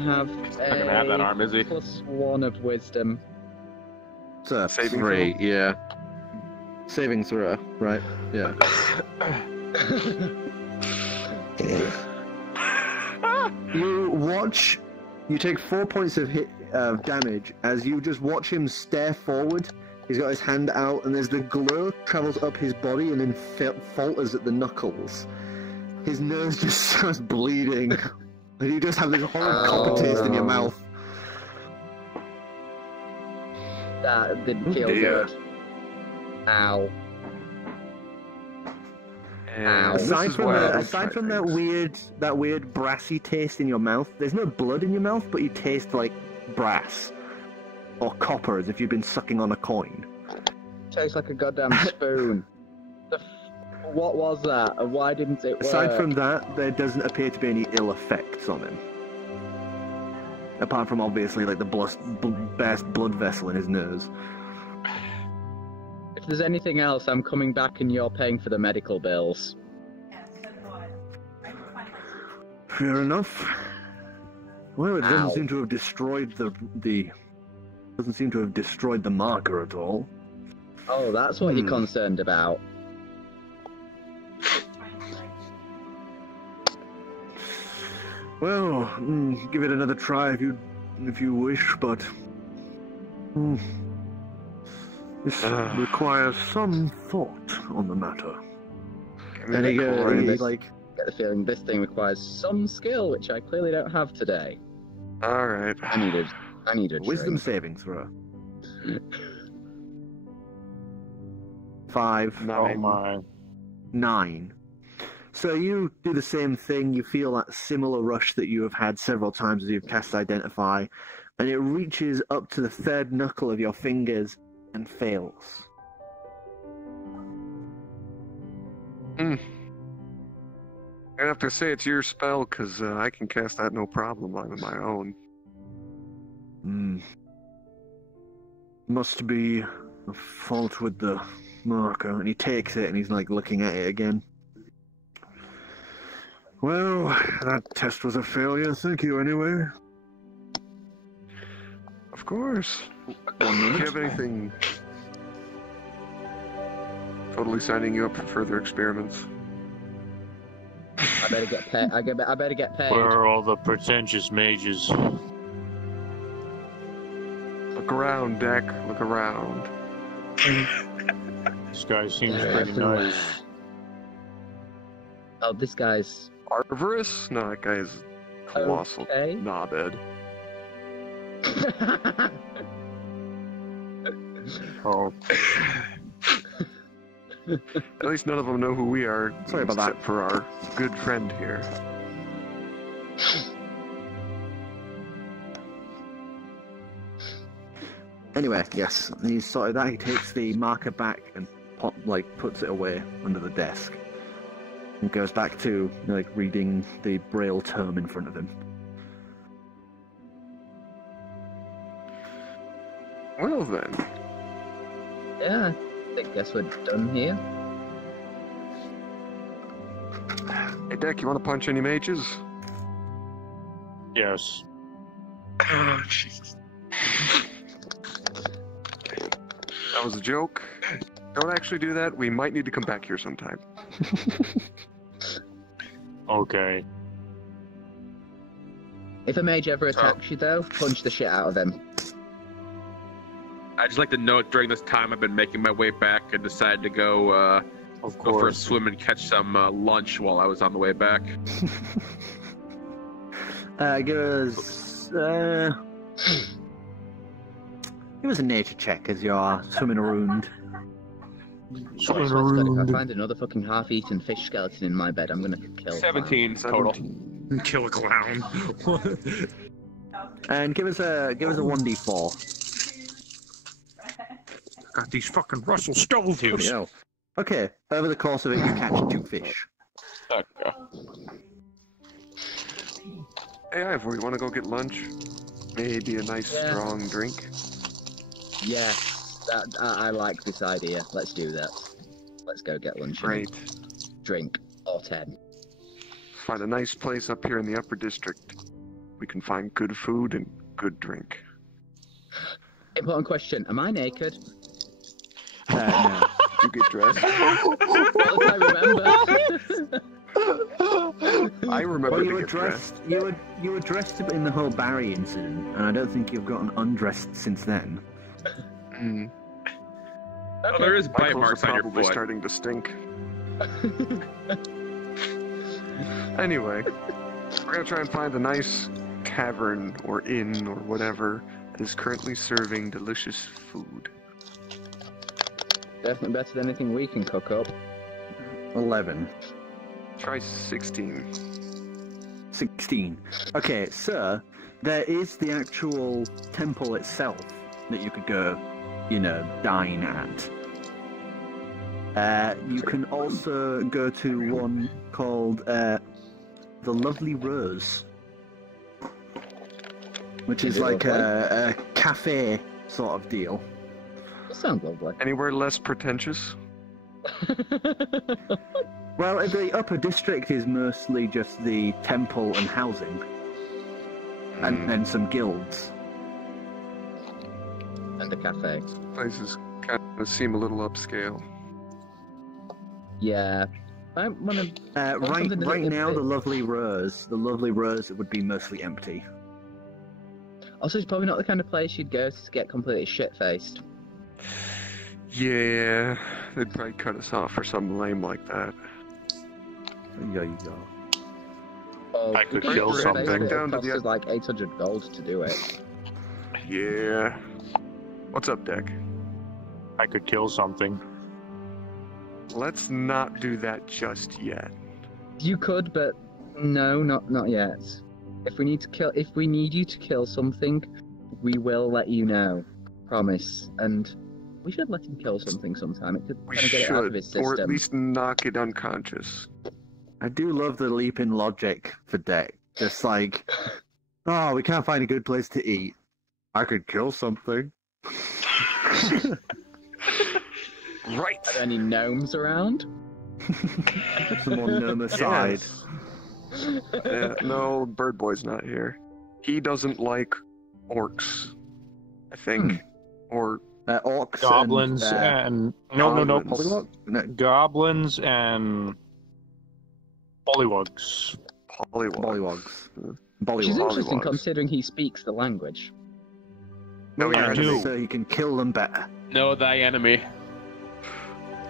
have gonna have that arm, is he? +1 of wisdom. It's a Saving 3, yeah. Saving throw, right, yeah. You take 4 points of damage as you just watch him stare forward. He's got his hand out and there's the glow travels up his body and then falters at the knuckles. His nose just starts bleeding. And you just have this horrid copper taste in your mouth. That didn't feel dear. good. Ow. And Aside from that weird brassy taste in your mouth, there's no blood in your mouth, but you taste like brass or copper, as if you've been sucking on a coin. Tastes like a goddamn spoon. What was that? And why didn't it work? Aside from that, there doesn't appear to be any ill effects on him. Apart from obviously like the best blood vessel in his nose. If there's anything else, I'm coming back and you're paying for the medical bills. Fair enough. Well, it Ow. doesn't seem to have destroyed doesn't seem to have destroyed the marker at all. Oh, that's what you're concerned about. Well, give it another try if you wish, but this requires some thought on the matter. And he Get the feeling this thing requires some skill, which I clearly don't have today. all right. I need a wisdom drink. saving throw. 5. 9. Oh my. 9. So you do the same thing. You feel that similar rush that you have had several times as you've cast Identify, and it reaches up to the third knuckle of your fingers and fails. I have to say it's your spell, because I can cast that no problem on my own. Must be a fault with the marker. And he takes it and he's like looking at it again. Well, that test was a failure. Thank you anyway. Of course. Do you have anything? Totally signing you up for further experiments. I better get paid. I better get paid. Where are all the pretentious mages? Look around, Deck. Look around. This guy seems pretty nice. Oh, this guy's... Arborist? No, that guy is colossal knobhead. Oh. At least none of them know who we are. Sorry about except that. for our good friend here. Anyway, yes, he's sorted that. He takes the marker back and puts it away under the desk, and goes back to reading the braille tome in front of him. Well then. Yeah, I guess we're done here. Hey, Deck, you want to punch any mages? Yes. Oh, Jesus. That was a joke. Don't actually do that. We might need to come back here sometime. Okay. If a mage ever attacks you, though, punch the shit out of him. I just like to note during this time I've been making my way back and decided to go for a swim and catch some lunch while I was on the way back. Give us a nature check as you're swimming around. If I find another fucking half-eaten fish skeleton in my bed, I'm gonna kill 17 total. Kill a clown. And give us a 1d4. Got these fucking Russell Stove's. Okay, over the course of it, you catch 2 fish. Okay. Hey, Ivor, you want to go get lunch? Maybe a nice strong drink? Yeah, I like this idea. Let's do that. Let's go get lunch. Great. Drink or 10. Find a nice place up here in the upper district. We can find good food and good drink. Important question. Am I naked? No. You get dressed? What if I remember? I remember Well, to get dressed. You were dressed in the whole Barry incident, and I don't think you've gotten undressed since then. Mm. Oh, there is My bite clothes marks are on your probably foot. starting to stink. Anyway, we're gonna try and find a nice tavern or inn or whatever that is currently serving delicious food. Definitely better than anything we can cook up. 11. Try 16. 16. Okay, sir, there is the actual temple itself that you could go, dine at. You can also go to one called the Lovely Rose, which is like a cafe sort of deal. That sounds lovely. Anywhere less pretentious? Well, the upper district is mostly just the temple and housing, and then some guilds. And a cafe. Places kind of seem a little upscale. Yeah. I want to. Right now, the Lovely Rose would be mostly empty. Also, it's probably not the kind of place you'd go to get completely shit-faced. Yeah, they'd probably cut us off for something lame like that. There you go. Oh, I could kill something. Back down to it costs us like 800 gold to do it. Yeah. What's up, Deck? I could kill something. Let's not do that just yet. You could, but no, not yet. If we need you to kill something, we will let you know. Promise. And we should let him kill something sometime. It could We kind of get it out of his should, system. or at least knock it unconscious. I do love the leap in logic for Deck. Just like, oh, we can't find a good place to eat. I could kill something. Right. Are there any gnomes around? Some more gnome aside. No, Bird Boy's not here. He doesn't like orcs, I think. Or orcs Goblins and no, goblins. goblins and pollywogs. Pollywogs. Which is interesting Pollywogs. considering he speaks the language. No, yeah, I do. so you can kill them better. Know thy enemy.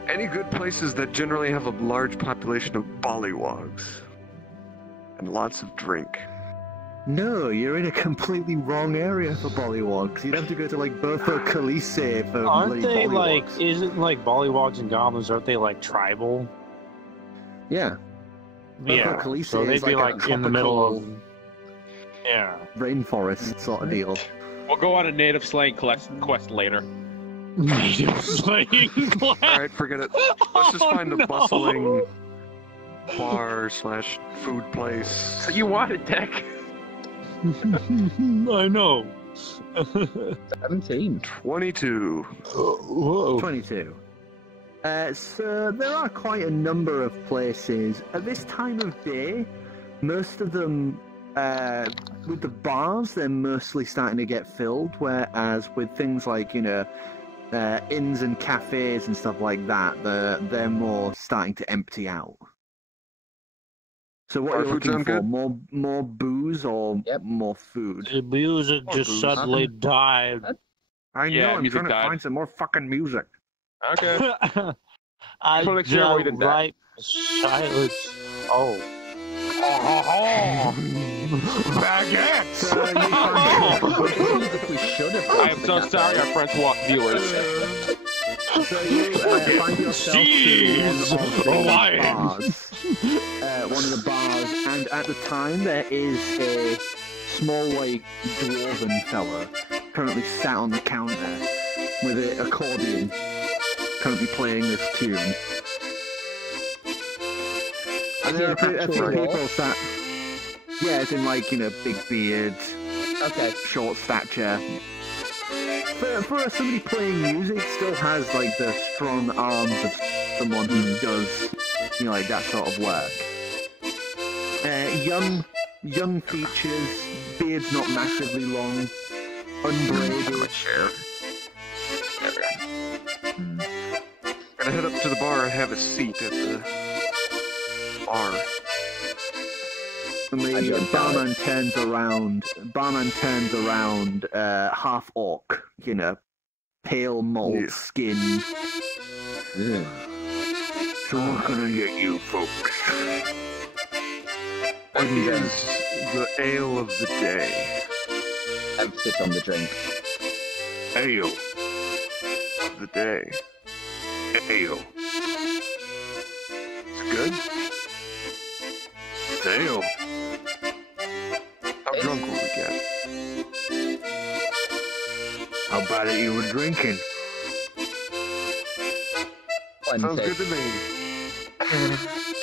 Any good places that generally have a large population of bollywogs and lots of drink. No, you're in a completely wrong area for bollywogs. You'd have to go to like Bertha Khaleesi for Aren't bloody they like? bollywogs. Isn't like bollywogs and goblins? Aren't they like tribal? Yeah. Yeah. Khaleesi So they'd is be like like a in the middle of. tropical Yeah. rainforest sort of deal. We'll go on a native slang quest later. Native slaying class. Alright, forget it. Let's just find a bustling bar/food place. You want it, Deck? I know. 17. 22. Whoa. 22. So there are quite a number of places. At this time of day, most of them, with the bars, they're mostly starting to get filled, whereas with things like, inns and cafes and stuff like that, they're more starting to empty out. So what are you food looking sound for? good? More booze or more food? The music just booze. suddenly died. I know, Yeah, I'm music trying to died. find some more fucking music. Okay. I wanna make sure we didn't die. right silence. Oh. Baguette! We should have. I am so sorry, our French viewers. So you find yourself Jeez! to one of the Hawaiian. bars. One of the bars, and at the time there is a small, like, dwarven fella currently sat on the counter with an accordion, currently playing this tune. And there are a few people sat. Yeah, it's in like, big beard, short stature. For somebody playing music, still has like the strong arms of someone who does, like that sort of work. Young features, beard's not massively long, unbraided. Gonna head up to the bar and have a seat at the bar. And the barman turns around, half orc, pale mold skin. So what can I get you folks? What is the ale of the day? Emphasis on the drink. Ale of the day. Ale. It's good. It's ale. How drunk will we get? How about it you were drinking? Sounds good to me.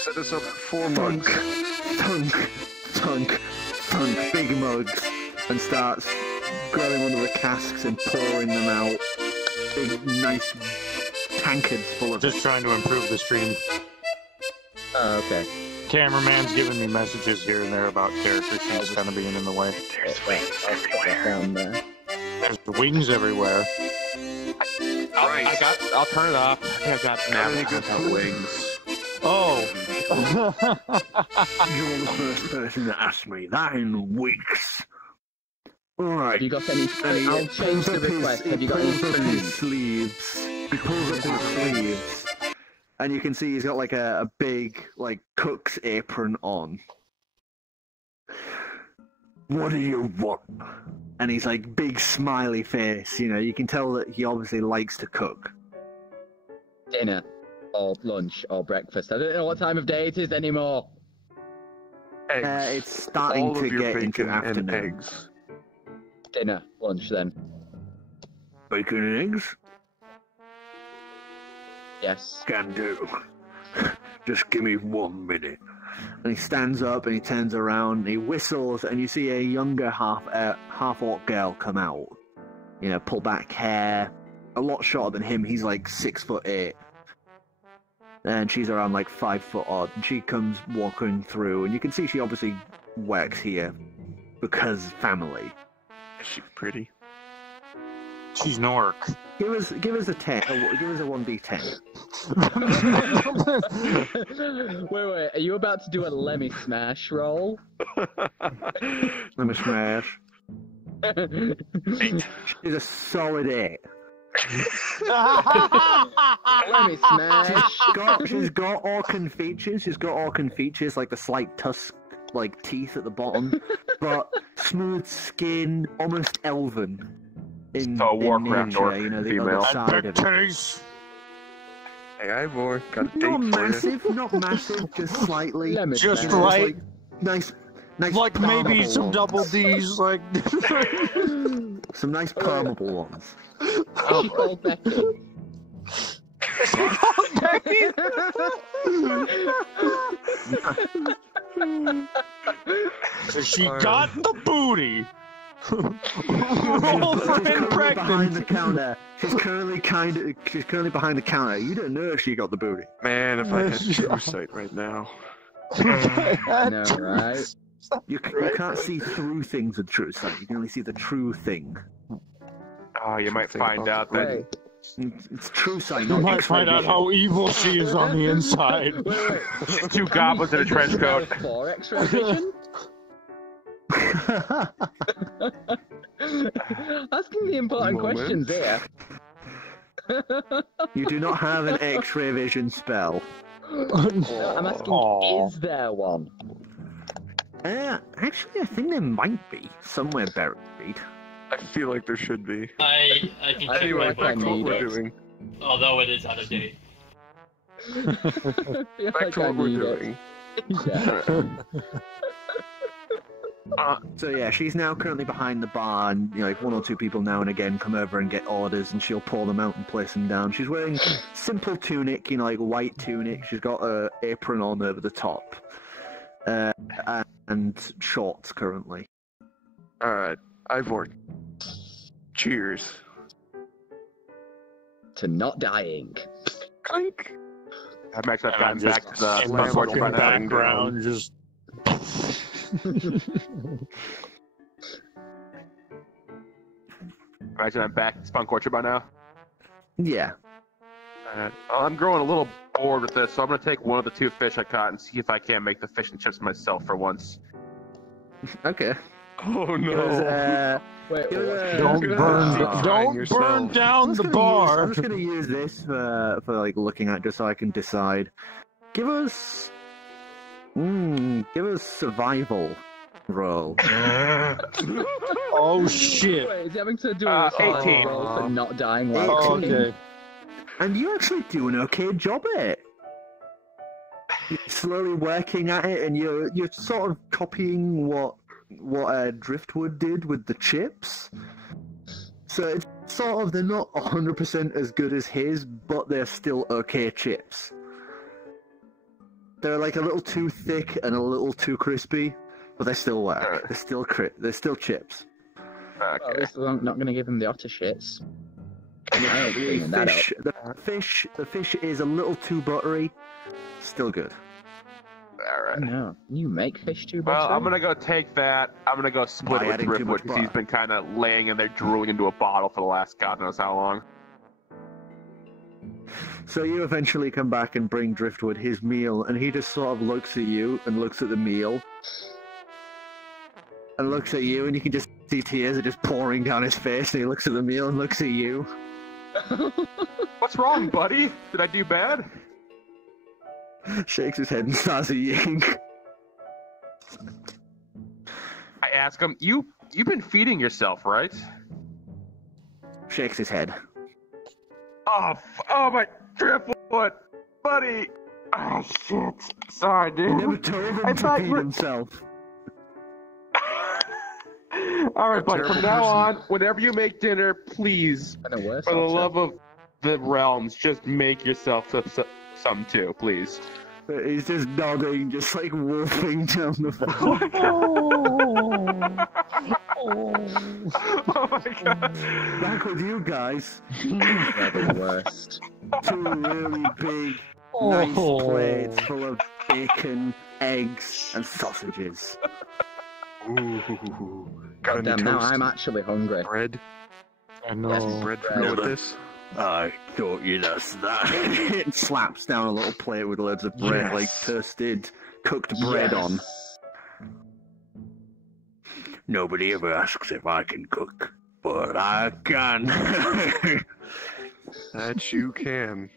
Set us up 4 mugs. Thunk, big mugs, and starts grabbing one of the casks and pouring them out. Big, nice tankards full of Just trying to improve the stream. Oh, okay. Cameraman's giving me messages here and there about character sheets kind of being in the way. There's wings everywhere. Down there. There's wings everywhere. I'll turn it off. I think I got Any good food? wings. Oh. You're the first person to ask me that in weeks. Alright. Have you got any? I'll change the request. Have you got any He pulls up food? his sleeves. He pulls up his sleeves. And you can see he's got like a big, like, cook's apron on. What do you want? And he's like, big smiley face, you can tell that he obviously likes to cook. Dinner, or lunch, or breakfast. I don't know what time of day it is anymore. Eggs. It's starting All to of your get into bacon and afternoon. eggs. Dinner, lunch then. Bacon and eggs? Yes. Can do. Just give me 1 minute. And he stands up and he turns around and he whistles and you see a younger half-orc girl come out. You know, pull back hair, a lot shorter than him. He's like 6'8". And she's around like 5 foot odd. And she comes walking through and you can see she obviously works here because family. Is she pretty? She's an orc. Give us a 10. Give us a 1d10. Wait, are you about to do a Lemmy Smash roll? Let me smash. 8. She's a solid 8. Lemmy Smash. She's got orcan features. She's got orcan features like the slight tusk, like teeth at the bottom, but smooth skin, almost elven. In Warcraft nature, orc, you know, the female. other side of it. Hey, Ivor, got a date Not for massive, not massive, just slightly. Just You know, right. Nice Like maybe palmable some ones. double D's, like. Some nice palmable ones. She called Becky. She got the booty. Roll for Behind the impregnant. counter. She's currently behind the counter. You don't know if she got the booty. Man, if I had true sight right now. No, right? You can't see through things with true sight. You can only see the true thing. Oh, you might find out that. Wait. It's true sight. You not might X-ray find out vision. how evil she is on the inside. Wait. Two goblins in a trench coat. For X-ray vision? Asking the important Moment. questions here. You do not have an X-ray vision spell. No, I'm asking, Aw. is there one? Actually, I think there might be somewhere buried. I feel like there should be. I can check Anyway, my back book, to what need we're it. doing. although it is out of date. Back to what we're doing. So yeah, she's now currently behind the bar, and you know, like 1 or 2 people now and again come over and get orders, and she'll pour them out and place them down. She's wearing simple tunic, you know, like white tunic. She's got a apron on over the top, and shorts currently. Alright, Ivor. Cheers. To not dying. Clink. I imagine I've gotten back to the in the Unfortunate fucking by now. background, just. Imagine I'm back at Spunk Orchard by now. Yeah. Well, I'm growing a little bored with this, so I'm going to take one of the 2 fish I caught and see if I can make the fish and chips myself for once. Okay. Oh It was, no. Wait, it was, Don't You're burn, gonna have to don't yourself. burn down the I'm bar. just gonna use this for like looking at, just so I can decide. Give us survival roll. Oh shit! Wait, is he having to do a 18. roll for not dying while Oh, eating? okay. And you actually do an okay job at it. You're slowly working at it, and you're sort of copying what Driftwood did with the chips. So it's sort of, they're not 100% as good as his, but they're still okay chips. They're like a little too thick and a little too crispy, but they still work. They're still chips. Well, at Okay. least I'm not going to give him the otter shits. The fish is a little too buttery. Still good. Alright. No, you make fish too Well, buttery? I'm going to go take that. I'm going to go split By it with adding too Driftwood much because he's butter. been kind of laying in there drooling into a bottle for the last God knows how long. So you eventually come back and bring Driftwood his meal, and he just sort of looks at you and looks at the meal. And looks at you, and you can just see tears are just pouring down his face, and he looks at the meal and looks at you. What's wrong, buddy? Did I do bad? Shakes his head and starts eating. I ask him, you've been feeding yourself, right? Shakes his head. Oh, my Driftwood, buddy. Ah, shit. Sorry, dude. You never told him to feed himself. Alright, buddy, from now on, whenever you make dinner, please, for the love of the realms, just make yourself some too, please. He's just nodding, just like wolfing down the floor. Oh my god. Back with you guys. They're the worst. 2 really big, nice plates full of bacon, eggs, and sausages. Ooh. Got any Damn, now toast? I'm actually hungry. Bread? I know. Yes. Bread to go with this? I thought you'd ask that. It slaps down a little plate with loads of bread, Yes. like toasted, cooked bread on. Nobody ever asks if I can cook, but I can. That you can.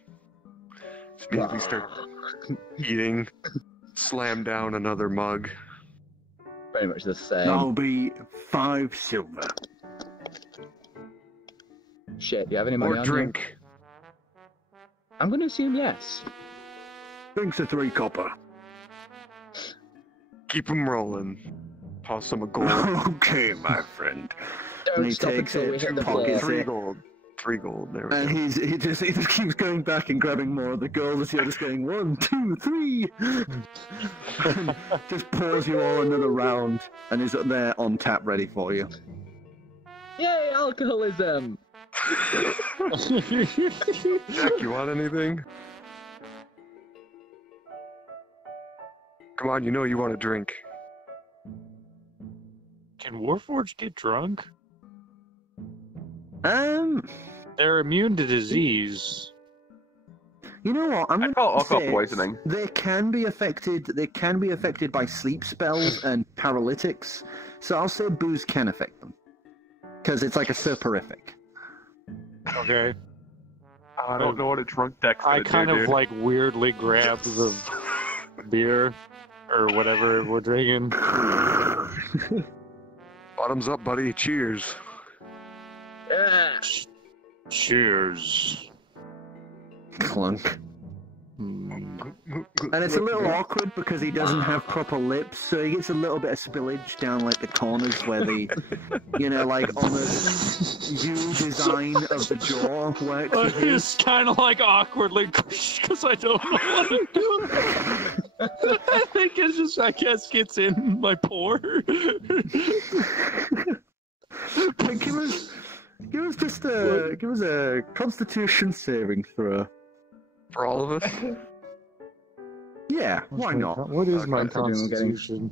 Just immediately start eating, slam down another mug. Pretty much the same. That'll be 5 silver. Shit, do you have any money Or on drink. you? I'm gonna assume yes. Drinks a 3 copper. Keep 'em rolling. Toss him a gold. Okay, my friend. And Don't he stop takes until we it, hit the floor. pockets 3 it, gold. 3 gold. There we and go. he just keeps going back and grabbing more of the gold as you're just going 1, 2, 3, and just pours you all another round, and is there on tap ready for you. Yay, alcoholism! Jack, you want anything? Come on, you know you want a drink. Can Warforged get drunk? They're immune to disease. You know what? I'm I gonna call alcohol say poisoning. They can be affected. They can be affected by sleep spells and paralytics. So I'll say booze can affect them because it's like a soporific. Okay. I don't know what a drunk deck's I gonna kind do, of dude. like weirdly grabbed the beer or whatever we're drinking. Bottoms up, buddy. Cheers. Yeah. Cheers. Clunk. And it's a little awkward because he doesn't have proper lips, so he gets a little bit of spillage down like the corners where the, you know, like on the U design of the jaw works. with his. It's kind of like awkwardly because I don't know what to do. I think it's just, I guess, gets in my pore. But give us a Constitution saving throw. For all of us? Yeah, why not? What is my Okay, so we're getting- constitution?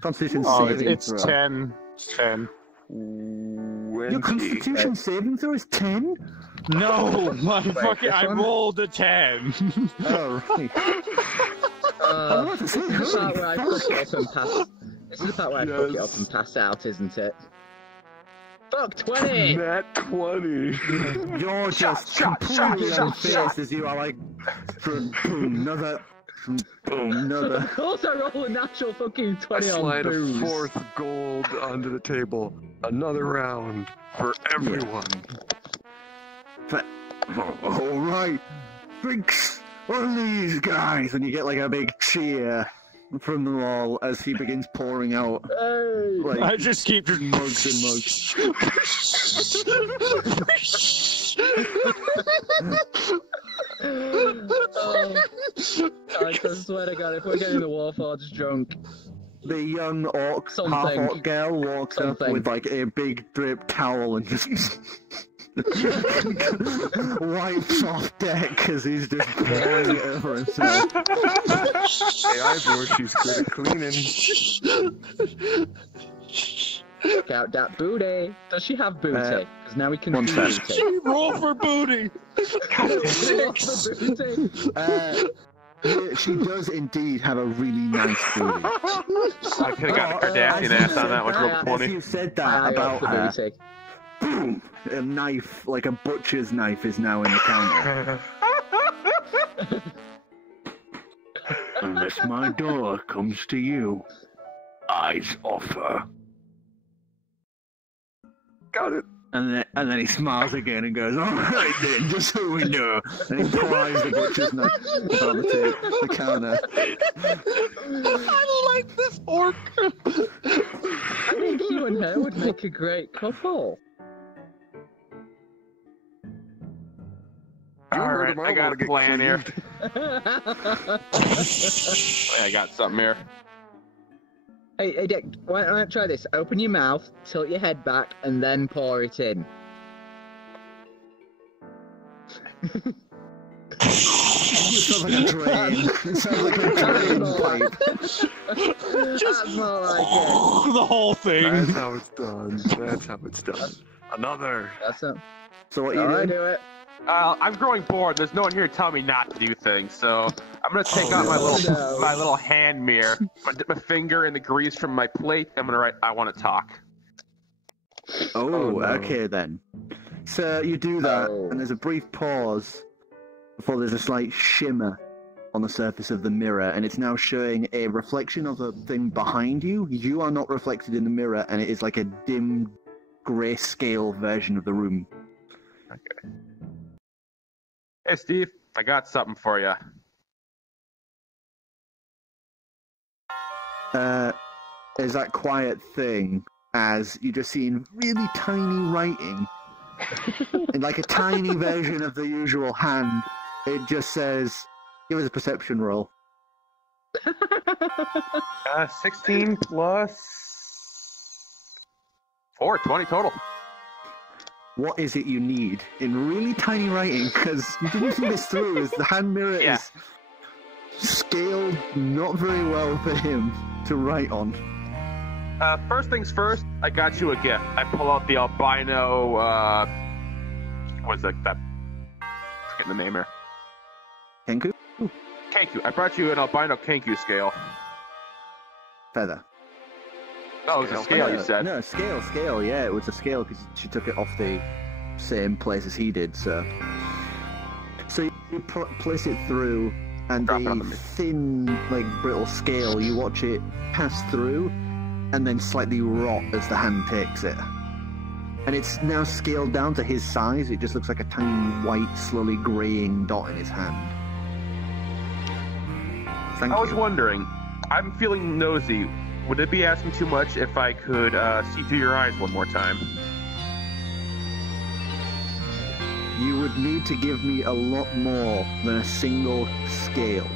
Constitution Oh, saving it's throw. 10. It's 10. Your Constitution saving throw is 10? No, my Wait, fucking, which I one? rolled a 10. Oh, right. I want to say, This is the part holy where I fuck. fuck it up and pass. This is the part where I fuck it up and pass out, isn't it? Fuck 20! Nat 20. You're just completely unfazed as you are like, boom, another, boom, another. Of course I roll a natural fucking I 20 on slide a booze. 4th gold onto the table. Another round for everyone. But, all right, drinks on these guys, and you get like a big cheer from them all as he begins pouring out Hey! like I just keep just mugs and mugs. Alex, I swear to God, if we're getting the Warforged drunk, The young orc, Something. half-orc girl walks up Something. with like a big drip towel and just wipes off deck as he's just pouring it over himself. Hey, Ivor, she's good at cleaning. check out that booty. Does she have booty? Because now we can one do sec. booty. roll for booty. Roll for booty. Yeah, she does indeed have a really nice booty. I could have got the Kardashian ass on that one. Roll As 20. you said that I about roll her, for booty. boom, a knife, like a butcher's knife, is now in the counter. Unless my door comes to you, eyes off her. Got it. And then he smiles again and goes, "All right then, just so we know." And he pries the butcher's knife on the counter. I like this orc. I think you and her would make a great couple. Alright, I got a plan here. I got something here. Hey, Dick, why don't I try this? Open your mouth, tilt your head back, and then pour it in. It sounds like a drain. It sounds like a drain pipe. Just more like it. The whole thing. That's how it's done. That's how it's done. Another. That's it. So what are you doing? do it. I'm growing bored. There's no one here telling me not to do things, so I'm gonna take out my little hand mirror. I'm gonna dip my finger in the grease from my plate. I'm gonna write, "I want to talk." Oh, no. okay then. So you do that, and there's a brief pause before there's a slight shimmer on the surface of the mirror, and it's now showing a reflection of a thing behind you. You are not reflected in the mirror, and it is like a dim, grayscale version of the room. Okay. Hey, Steve, I got something for you. Is that quiet thing as you just see in really tiny writing, in like a tiny version of the usual hand, it just says, "Give us a perception roll." 16 plus 4, 20 total. What is it you need in really tiny writing? Because you didn't see this through, as the hand mirror is scaled not very well for him to write on. First things first, I got you a gift. I pull out the albino, what is that? Forgetting the name here. Kenku? Kenku. I brought you an albino Kenku scale. Feather. Oh, it was a scale, you said. No, scale, yeah, it was a scale because she took it off the same place as he did, so you place it through, and the thin, like, brittle scale, you watch it pass through, and then slightly rot as the hand takes it. And it's now scaled down to his size. It just looks like a tiny, white, slowly greying dot in his hand. Thank you. I was wondering, I'm feeling nosy. Would it be asking too much if I could see through your eyes one more time? You would need to give me a lot more than a single scale.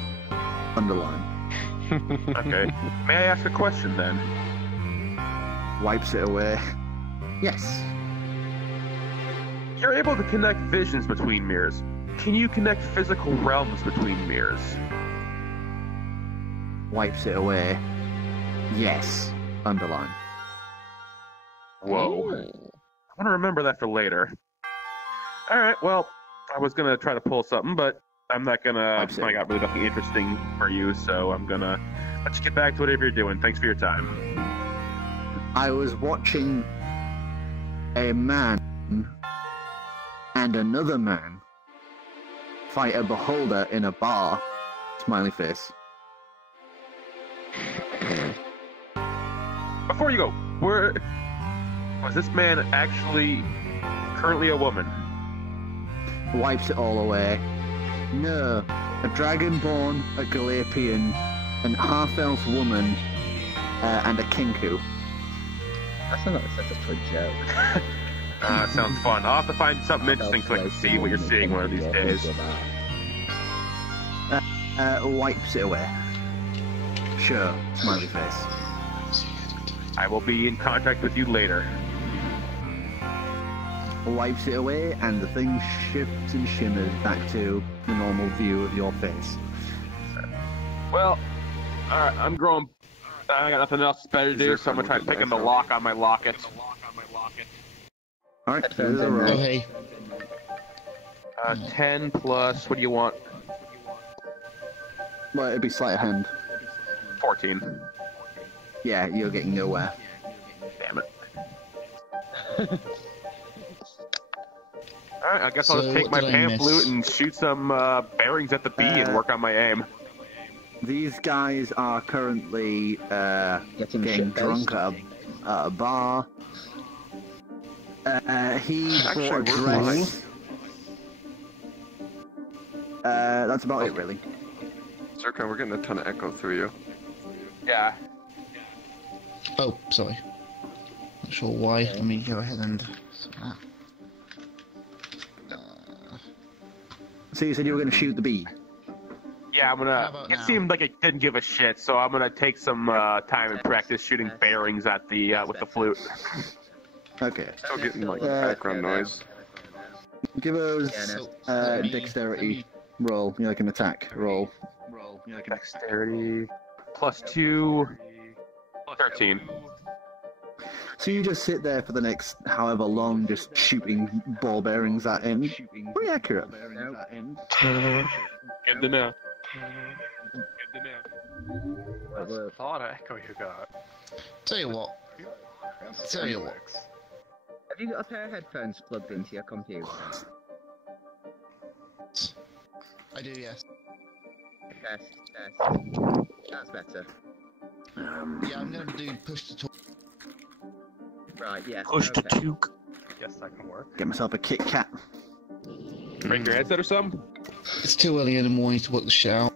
Underline. Okay. May I ask a question then? Wipes it away. Yes. You're able to connect visions between mirrors. Can you connect physical realms between mirrors? Wipes it away. Yes. Underline. Whoa. I want to remember that for later. Alright, well, I was going to try to pull something, but I'm not going to. I got really nothing interesting for you, so I'm going to let you get back to whatever you're doing. Thanks for your time. I was watching a man and another man fight a beholder in a bar. Smiley face. Before you go, was this man actually currently a woman? Wipes it all away. No, a dragonborn, a Galapian, an half-elf woman, and a Kenku. That's not a setup for a joke. Sounds fun. I'll have to find something interesting so I can see what you're seeing one of these days. Wipes it away. Sure, smiley face. I will be in contact with you later. Wipes it away, and the thing shifts and shimmers back to the normal view of your face. Well, alright, I'm growing. I got nothing else better to do, so I'm gonna try picking the lock on my locket. Alright, hey. 10 plus, what do you want? Well, it'd be sleight of hand. 14. Yeah, you're getting nowhere. Damn it. Alright, I guess I'll just take my pan flute and shoot some bearings at the bee and work on my aim. These guys are currently getting drunk at a bar. He Actually, bought a we're dress. That's about it, really. Zircon, we're getting a ton of echo through you. Yeah. Oh, sorry. Not sure why. Let me go ahead and... So you said you were going to shoot the bee? Yeah, I'm gonna. It now? seemed like it didn't give a shit, so I'm gonna take some time and practice shooting bearings at the with the flute. Okay. Still getting like background noise. Give us dexterity roll, like an attack roll. Dexterity +2, 13. So you just sit there for the next however long, just shooting ball bearings at him. Pretty accurate. Good to know. That's a lot of echo you got. Tell you what. Have you got a pair of headphones plugged into your computer? I do, yes. Test. That's better. Yeah, I'm gonna do push to talk. Right, yeah. Push to okay. toque. Yes, that can work. Get myself a Kit Kat. Break your headset or something? It's too early in the morning to work the shit out.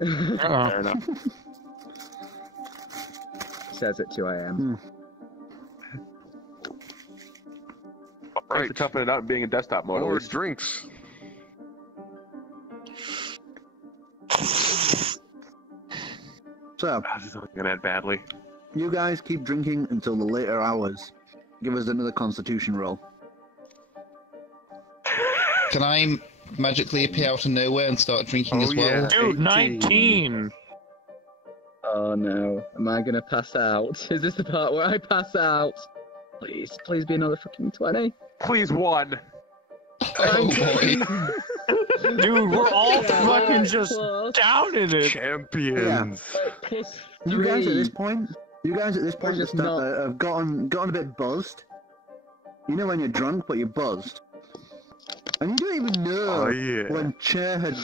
Fair enough. Says at 2 a.m. Thanks for toughing it out and being in desktop mode. More drinks. So, This is only gonna end badly. you guys keep drinking until the later hours. Give us another constitution roll. Can I magically appear out of nowhere and start drinking as well? Yeah. Dude, 19! Oh no. Am I gonna pass out? Is this the part where I pass out? Please be another fucking 20. Please, one. Oh boy. Dude, we're all fucking just Plus- down in it. Champions. plus You guys at 3. this point, just not- have gotten a bit buzzed. You know when you're drunk, but you're buzzed. And you don't even know Oh, yeah. when Chair had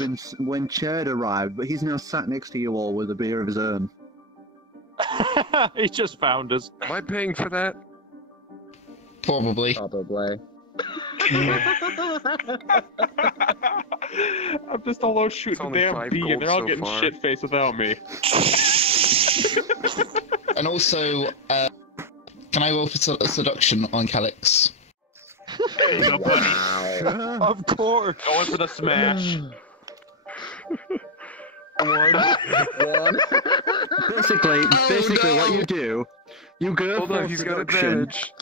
arrived, but he's now sat next to you all with a beer of his own. He just found us. Am I paying for that? Probably. Probably. I'm just alone shooting It's only damn 5 bee, gold and they're all so getting far. shit faced without me. And also, can I roll for seduction on Calyx? There you go, buddy. Of course. Going for the smash. One. Basically, what you do, you go Hold for on, he's got seduction. advantage.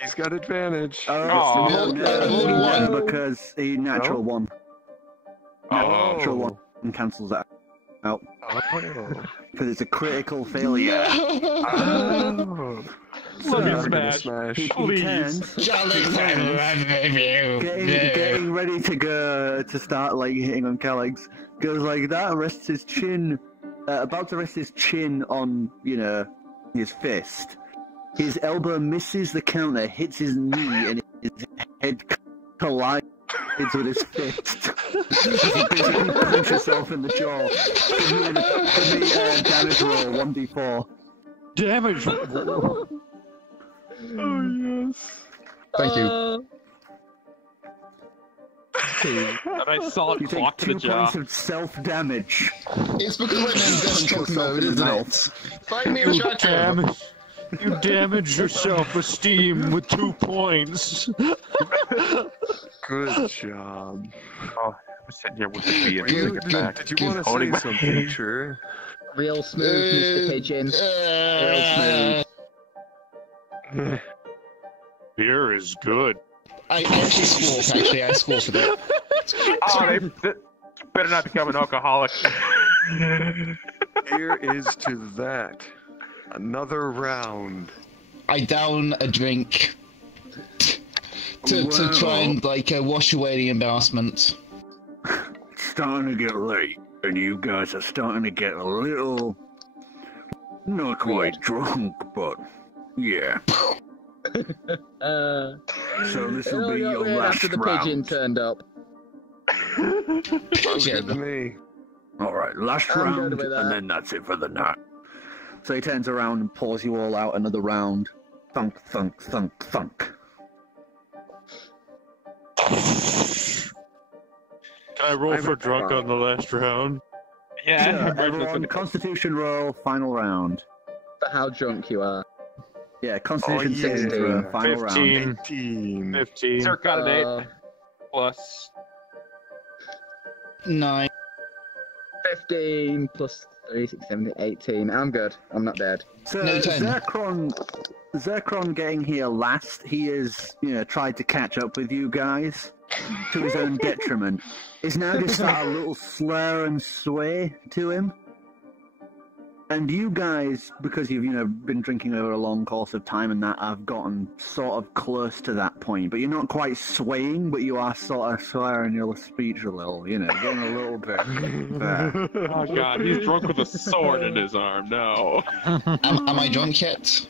He's got advantage. Oh, No, because he natural one. Oh. Natural one cancels that out Oh. because it's a critical failure. Oh. Let me Now we're gonna smash. He Please. turns, getting ready to go to start like hitting on Calyx, goes like that, rests his chin, about to rest his chin on his fist. His elbow misses the counter, hits his knee, and his head collides with his fist. He basically punches himself in the jaw. Give me a damage roll, 1d4. Damage. Oh, yes. Thank you. And I saw it You take clock to 2 the jaw. points of self-damage. It's because I'm in death mode, isn't it? Find me a shotgun. You damage your self-esteem with 2 points. Good job. Oh, I'm sitting here with the bee and You, bring it back. did you want to say something, sure? Real smooth, Mr. Pigeon. Real smooth. Beer is good. I actually score, I score for that. Oh, they better not become an alcoholic. Here is to that. Another round. I down a drink to try and wash away the embarrassment. It's starting to get late, and you guys are starting to get a little... not quite drunk, but yeah. So this will be your last after the pigeon round. turned up. Sounds good to me. Alright, last I'm round, good with that. and then that's it for the night. So he turns around and pours you all out another round. Thunk, thunk, thunk, thunk. Can I roll for drunk on the last round? Yeah, everyone, Constitution roll, final round. For how drunk you are. Yeah, Constitution 16, final 15. round. 15. Sir got an 8. Plus 9. 15 plus 3, 6, 7, 18. I'm good. I'm not dead. So No, 10. Zerkron getting here last, he has, tried to catch up with you guys to his own detriment. He's now just got a little slur and sway to him. And you guys, because you've been drinking over a long course of time and that, have gotten sort of close to that point. But you're not quite swaying, but you are sort of slurring your speech a little, getting a little bit there. Oh god, he's drunk with a sword in his arm. No. Am I drunk yet?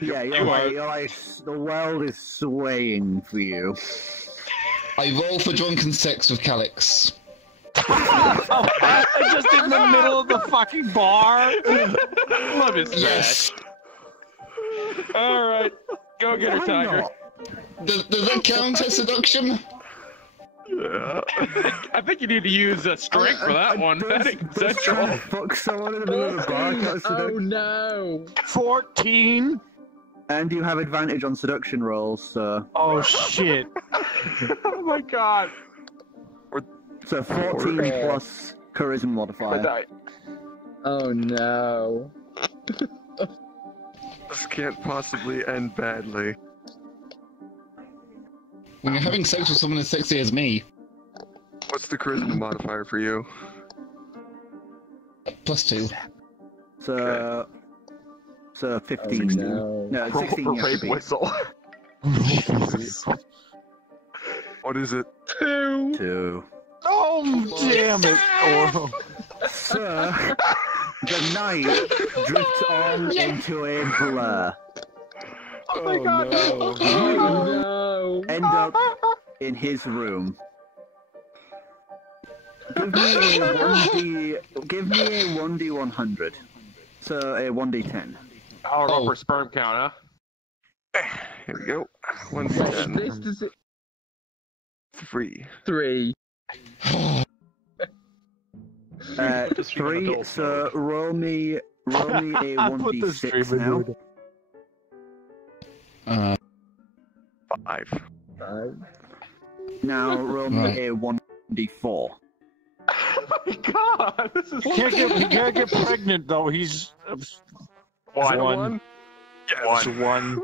Yeah, you're like, the world is swaying for you. I roll for drunken sex with Calix. Just in the middle of the fucking bar. Love his Yes. Alright. Go get her, Tiger. Does that count as seduction? Yeah. I think you need to use strength for that one. That ain't consensual. Fuck someone in the middle of the bar. Oh no! 14. And you have advantage on seduction rolls, so... Oh shit. Oh my god. So 14 plus charisma modifier. Oh no. This can't possibly end badly. When you're having sex with someone as sexy as me. What's the charisma modifier for you? +2. So 15. Oh, no, 16. you have to Rape beat. whistle. Jesus. What is it? 2. Oh, damn it. Oh. Sir, the night drifts on into a blur. Oh my god. Oh no! End up in his room. Give me a 1d100. So a 1d10. I'll roll for sperm count, huh? Here we go. This 1d10. does it. 3. 3. 3. So roll me a 1d6 now. 5. 5. Now roll me a 1d4. Oh my god, this is He can't get pregnant though. He's one. Yes. One.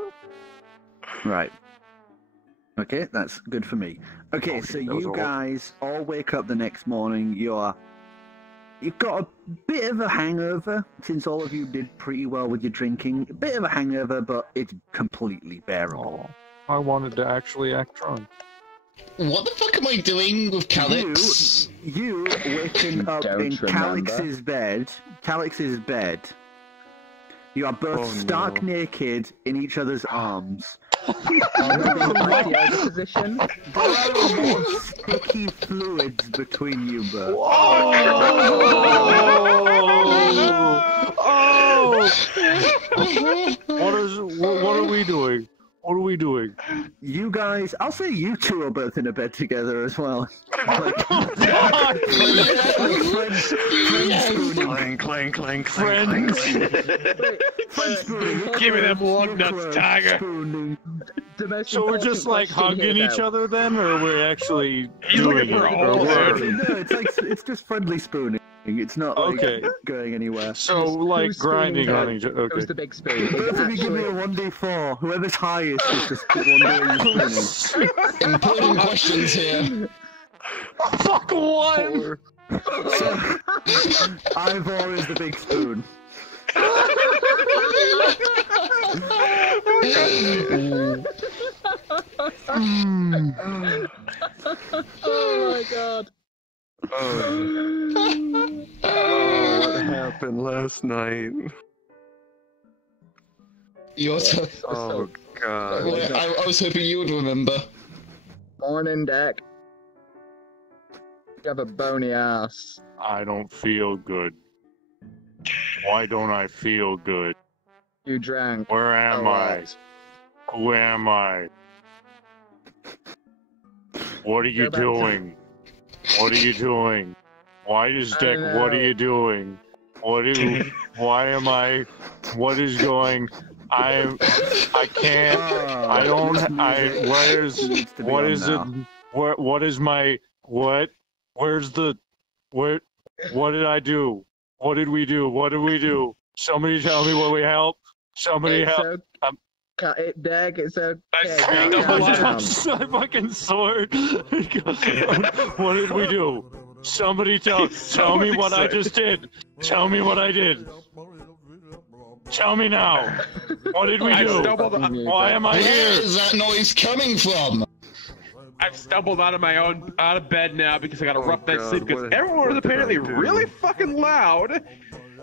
Right. Okay, that's good for me. Okay, so you guys all wake up the next morning. You've got a bit of a hangover, since all of you did pretty well with your drinking. A bit of a hangover, but it's completely bearable. I wanted to actually act drunk. What the fuck am I doing with Calix? You waking up in Calix's bed. Calix's bed. You are both stark naked in each other's arms. Position. There are more sticky fluids between you both. What are we doing? What are we doing? You guys, I'll say you two are both in a bed together as well. Like, Clang, clang, clang, clang, clang. Give me them lug nuts, Tiger. So we're just like hugging each other then, or we're actually doing it? No, it's just friendly spooning. It's not like going anywhere. So like grinding on each other. It was the big spoon. Both of you give me a 1d4. Whoever's highest is just one doing the spooning. Important questions here. Fuck one! So, Ivor is the big spoon. Oh my god. What happened last night? Oh god. I was hoping you would remember. Morning, Deck. You have a bony ass. I don't feel good. Why don't I feel good? You drank. Where am I? Who am I? What are you doing? What are you doing? White as dick, what are you doing? What am I, what is going, I can't, I don't, what is it, what is my, where's the, what did I do? What did we do? What did we do? Somebody tell me what we help. Somebody help. Cut it back, it's okay. My fucking sword. What did we do? Somebody tell me what I just did. Tell me what I did. Tell me now. What did we do? Why am I here? Where is that noise coming from? I've stumbled out of bed now because I got a rough night's sleep because everyone was apparently really fucking loud.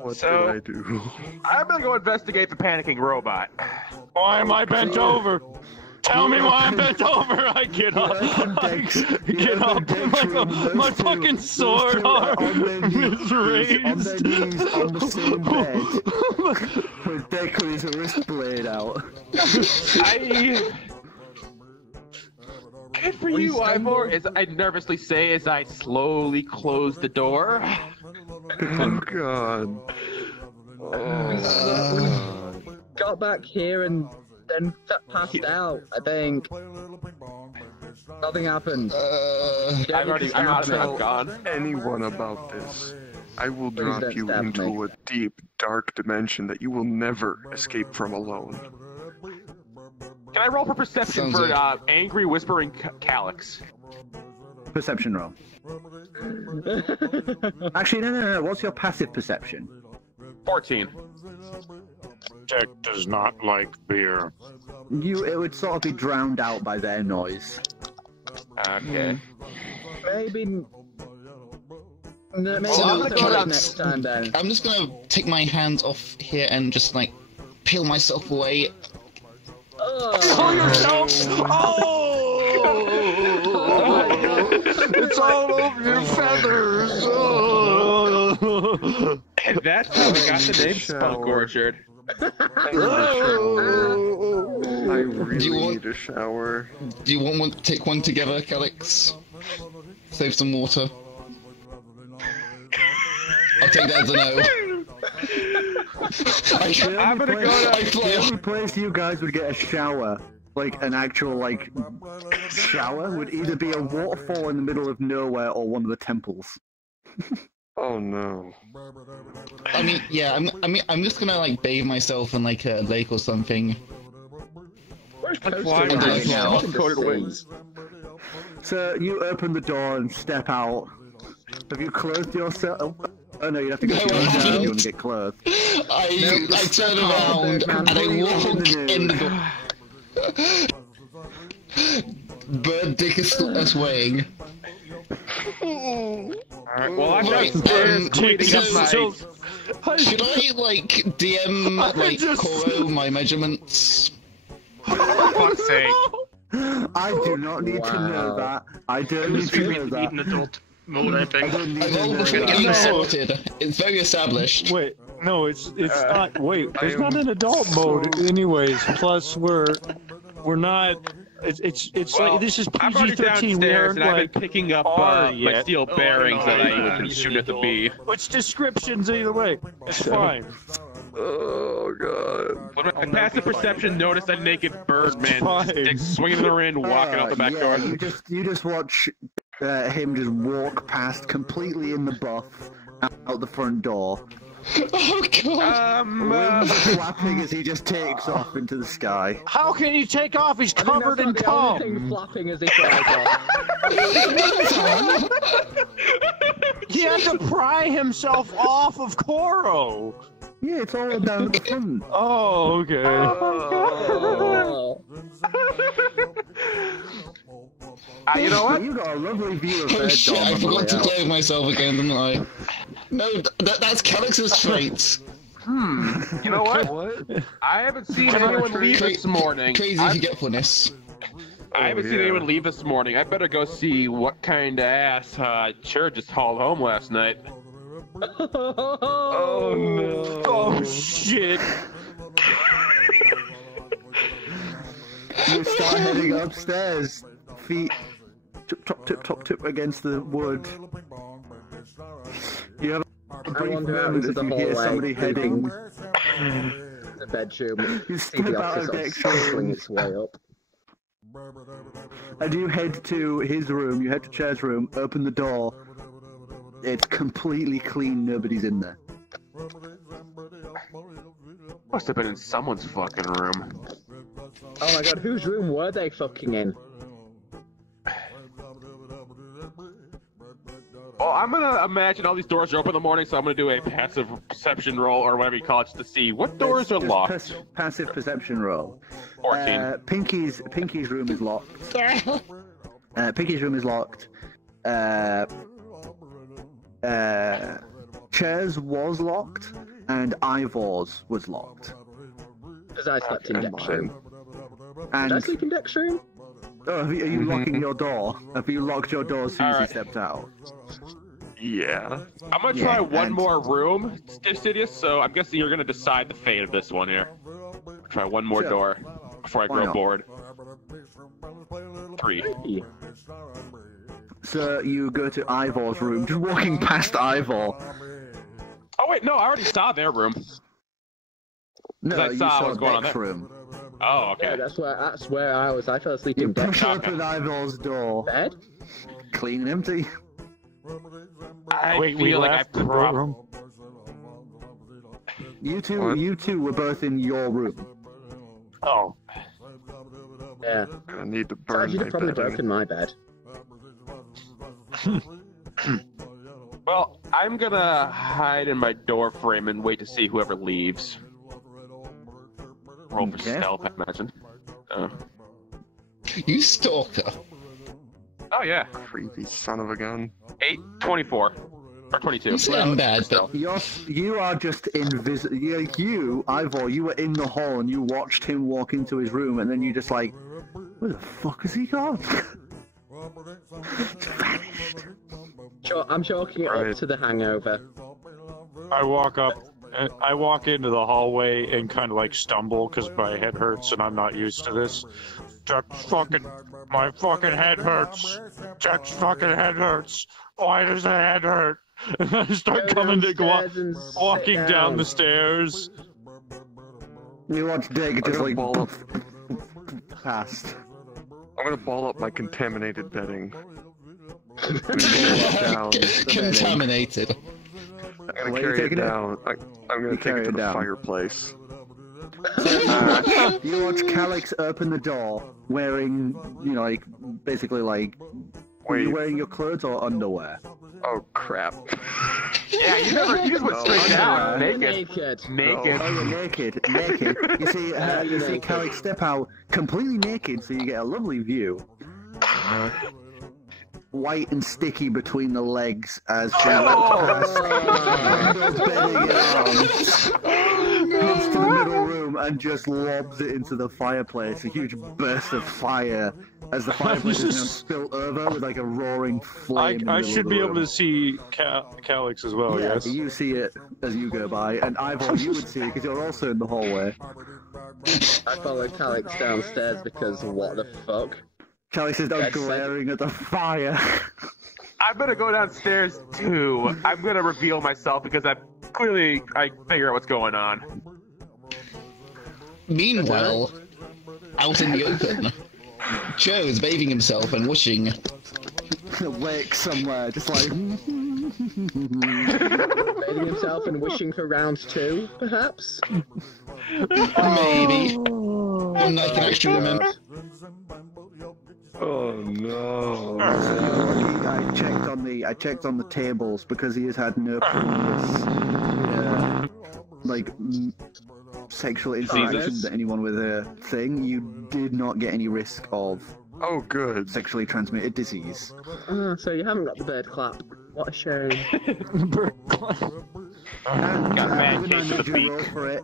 What did I do? I'm gonna go investigate the panicking robot. Why am I bent over? Tell me why I'm bent over. I get up. Get up. My fucking sword arm is raised. On their knees on the same bed. With Dick with his wrist blade out. Good for you, Ivor, as I nervously say as I slowly close the door. Oh god. We got back here and then passed out, I think. Nothing happened. I'm gone. Anyone about this, I will drop you into a deep, dark dimension that you will never escape from alone. Can I roll for perception for angry whispering calyx? Perception roll. Actually, no. What's your passive perception? 14. Dick does not like beer. It would sort of be drowned out by their noise. Okay. Maybe next time then. I'm just gonna take my hands off here and just like peel myself away. Oh, yourself! It's all over your feathers! And that's how we got the name Spunk Orchard. I really need a shower. Do you want to take one together, Calyx? Save some water. I'll take that as a no. I'm gonna go down. The only place you guys would get a shower, like an actual shower, would either be a waterfall in the middle of nowhere or one of the temples. Oh no. I mean, yeah. I'm just gonna bathe myself in a lake or something. So you open the door and step out. Have you clothed yourself? Oh no, you have to go to your own house if you want to get clothed. I turn around and I walk in the door. Bird dick is swaying. Alright, well I'm tweeting up my... Should I DM Koro my measurements? For fuck's sake. I do not need to know that. I don't need to know that. An adult mode, I think. I've already getting sorted. It's very established. Wait, no, it's not. Wait, there's not an adult mode, anyways. Plus, we're not. It's well, like this is I'm already PG-13. downstairs and I've been picking up my steel bearings that I shouldn't have to be. It's descriptions either way. It's fine. Oh god. When my passive perception noticed a naked bird man swinging in the wind, walking out the back door. You just watch him just walk past completely in the buff out the front door. Oh god! Wings flapping as he just takes off into the sky. How can he take off? He's covered in cum. Flapping as he flies off. He had to pry himself off of Koro. Yeah, it's all down at the front. Oh, okay. Oh. You know what? You got a lovely view of Oh that shit, dog I on the forgot to way out. clothe myself again, didn't I? No, that's Calyx's traits. You know what? I haven't seen anyone leave this morning. Crazy forgetfulness. I haven't seen anyone leave this morning. I better go see what kind of ass Chur just hauled home last night. Oh no. Oh shit. You start heading upstairs. Feet top tip against the wood. You have a brief moment as you hear somebody heading. The bedroom. You see the step out officer of sort of Dex's scuffling room. its way up. And you head to his room, you head to Chair's room, open the door. It's completely clean, nobody's in there. Must have been in someone's fucking room. Oh my god, whose room were they fucking in? Well, I'm gonna imagine all these doors are open in the morning, so I'm gonna do a passive perception roll, or whatever you call it, just to see what doors are Just locked. Passive perception roll. 14. Pinky's room is locked. Pinky's room is locked. Chair's was locked, and Ivor's was locked. Because I slept in Dex room. And Did I sleep in Dex room? oh, are you locking your door? Have you locked your door as soon as you stepped out? Yeah. I'm gonna try one more room, Sidious, so I'm guessing you're gonna decide the fate of this one here. Try one more door before I Why grow not? bored. 3. So you go to Ivor's room, just walking past Ivor. Oh wait, no, I already saw their room. No, I you saw saw what was going on Dex there. room. Oh, okay. Yeah, that's where I was. I fell asleep You in Dex. push open Ivor's door. Bed? Clean and empty. I Wait, we feel like I left the prob- room. You two were both in your room. Oh. Yeah. I need to So burn you'd my have probably bedding. broken my bed. Well, I'm gonna hide in my door frame and wait to see whoever leaves. Roll for Okay. stealth, I imagine. You stalker. Oh yeah, Creepy son of a gun. 8, 24, or 22. You sound bad, but You are just invisible. You, Ivor, you were in the hall and you watched him walk into his room, and then you just like, where the fuck has he gone? I'm chalking it up to the hangover. I walk up. I walk into the hallway and kind of like stumble because my head hurts and I'm not used to this. My fucking head hurts. Jack's fucking head hurts. Why does the head hurt? And I start walking down the stairs. You watch Dig just like ball up. past. I'm gonna ball up my contaminated bedding. I'm gonna down the contaminated. bedding. I'm gonna Where carry you it taking it? down. I'm gonna take carry it to it the down? fireplace. You watch Calix open the door wearing, like, basically like, were you wearing your clothes or underwear? Oh crap. Yeah, you just went straight down, naked. Naked. Oh, you're naked. You see Calix step out completely naked, so you get a lovely view. White and sticky between the legs as she heads to the middle room and just lobs it into the fireplace. A huge burst of fire as the fireplace is now spilt over with like a roaring flame. I should be able to see Calix as well, Yeah, yes? you see it as you go by, and Ivor, you would see it because you're also in the hallway. I followed Calix downstairs because what the fuck? Calix is now glaring at the fire. I'm gonna go downstairs too. I'm gonna reveal myself because I figure out what's going on. Meanwhile, out in the open, Joe is bathing himself and wishing. Wake somewhere, just like. Bathing himself and wishing for round 2, perhaps? Maybe. One I can actually remember. Oh no! I checked on the tables because he has had no previous sexual interaction to anyone with a thing. You did not get any risk of sexually transmitted disease. So you haven't got the bird clap. What a shame. And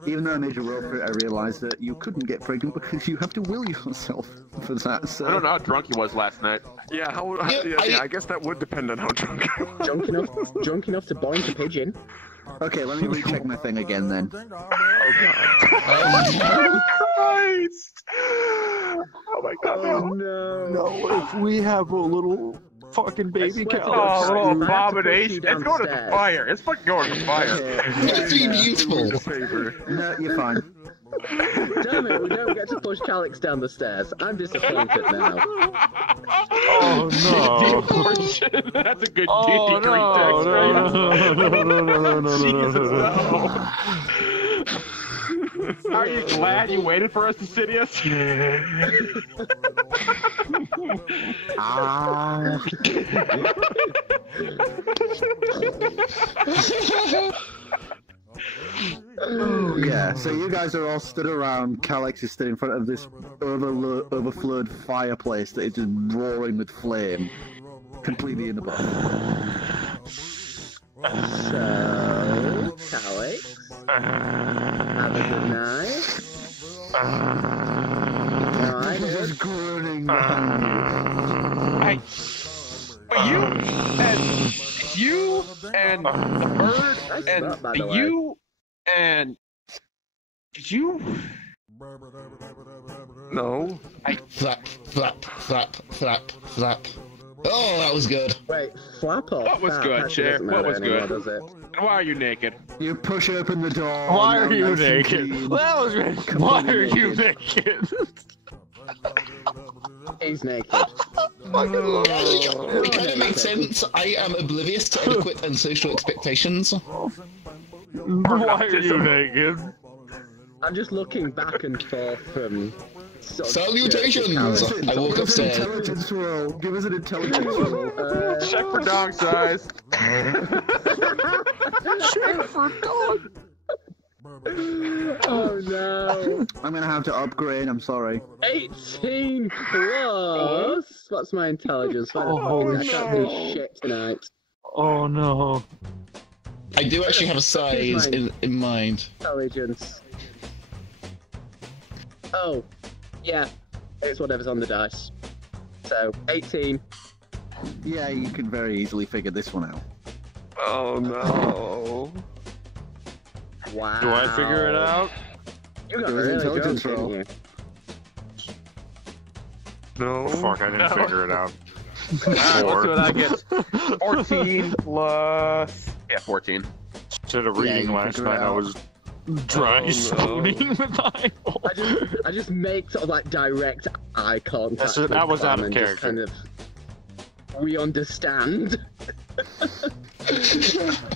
even though I made you roll for it, I realised that you couldn't get pregnant because you have to will yourself for that. So. I don't know how drunk he was last night. Yeah, I guess that would depend on how drunk you were. Drunk enough to boink a pigeon. Okay, let me recheck my thing again then. Oh god. Christ! Oh my god, Oh no. no. If we have a little fucking baby swear to cow. God, Oh, little I'm about to push abomination. you It's going to the downstairs. fire. It's fucking going to the fire. That'd be beautiful. No, you're fine. Damn it, we don't get to push Calix down the stairs. I'm disappointed now. Oh no. That's a good Oh D&D text, right? no. Jesus, no. Are you glad you waited for us, Insidious? Ah. Yeah, so you guys are all stood around. Calix is stood in front of this overflowed fireplace that is just roaring with flame, completely in the bottom. So, Calix, have a good night. Alright, Just groaning behind You and the bird and you and did you? No. Flap, flap, flap, flap, flap. Oh, that was good. Wait, flap off. What was good, Chair? What was good? Does it? And why are you naked? You push open the door. Why are now you nice and naked? clean. That was great. Why are you naked? He's naked. It kind of makes sense. I am oblivious to etiquette and social expectations. Why are you naked? I'm just looking back and forth from... Salutations! I walk upstairs. Intelligence roll. Give us an intelligence roll. Check for dog size. Check for dog. Oh no. I'm gonna have to upgrade. I'm sorry. 18 plus. What's my intelligence? I can't do shit tonight. Oh no. I do actually have a size in mind. Intelligence. Oh, yeah. It's whatever's on the dice. So, 18. Yeah, you can very easily figure this one out. Oh no. Wow. Do I figure it out? You got It was really intelligence drunk, roll. didn't you? No. Fuck, I didn't figure it out. Alright, let's see what I get. 14 plus... Yeah, 14. Instead of reading you last figure it night, I out. was dry spooning with eyeball. I just make sort of like direct eye contact. That with was out Clem of and just character. Kind of, we understand.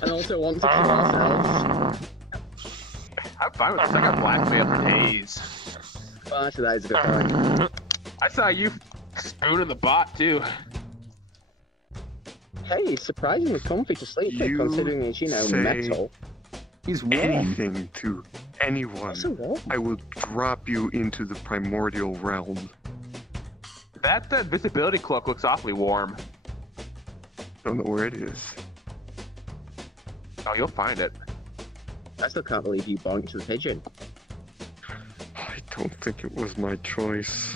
And also want to kill ourselves. I'm fine with this. I got blackmail for days. Well, actually, that is a good point. I saw you spooning the bot, too. Hey, surprisingly comfy to sleep with, You considering it's, you know, say- metal. He's warm. Anything to anyone, So warm. I will drop you into the primordial realm. That visibility cloak looks awfully warm. Don't know where it is. Oh, you'll find it. I still can't believe you bonked the pigeon. I don't think it was my choice.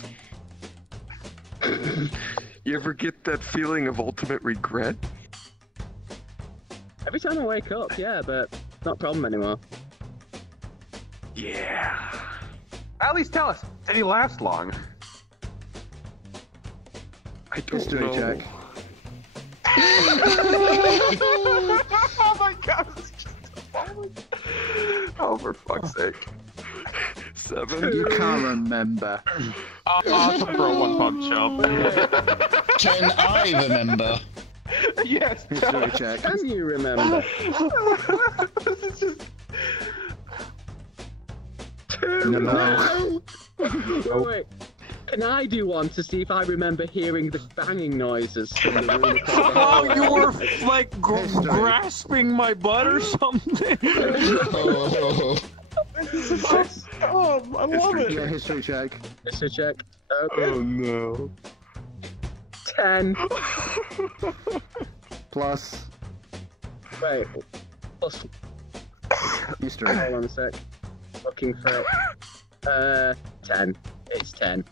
You ever get that feeling of ultimate regret? Every time I wake up, yeah, but not a problem anymore. Yeah. At least tell us, did he last long? I don't History know. check. Oh my god. Oh, for fuck's sake. 7. You can't remember. I'll throw one punch up. Can I remember? Yes. History check. Can you remember? This is just... No. Wait. Can I do one to see if I remember hearing the banging noises from the room across the Oh, hallway? you were like grasping my butt or something. Oh, Oh, I love it. Yeah, history check. History check. Okay. Oh no. 10. Plus Wait. Plus. history. Hold on a sec. Looking for it. 10. It's 10.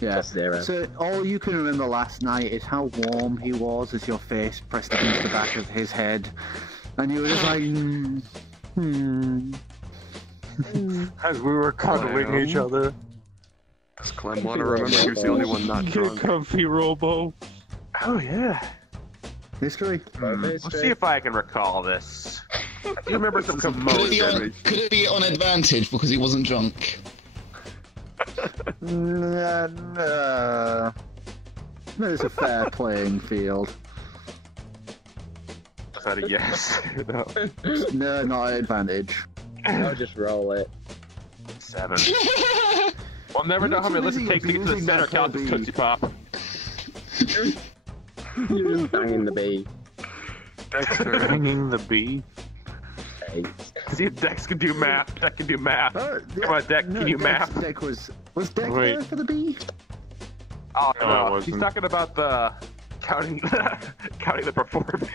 Yeah. Plus 0. So all you can remember last night is how warm he was as your face pressed against the back of his head, and you were just like, As we were cuddling each other. Does Clem want to remember he was the only one not drunk? Comfy Robo. Oh yeah. History. Let's see if I can recall this. I do remember some commotion. Could it be on advantage because he wasn't drunk? No, it's a fair playing field. Is that a yes? No. No, not an advantage. I'll just roll it. 7. We'll never know how many lists it takes to get to the center count of Tootsie Pop. You're just banging the bee. Dexter. Banging the bee? See if Dex can do math. Dex can do math. Come on, Dex, can you math? Dex was Dex there for the bee? Oh No, no, it he's wasn't. talking about the counting the performance.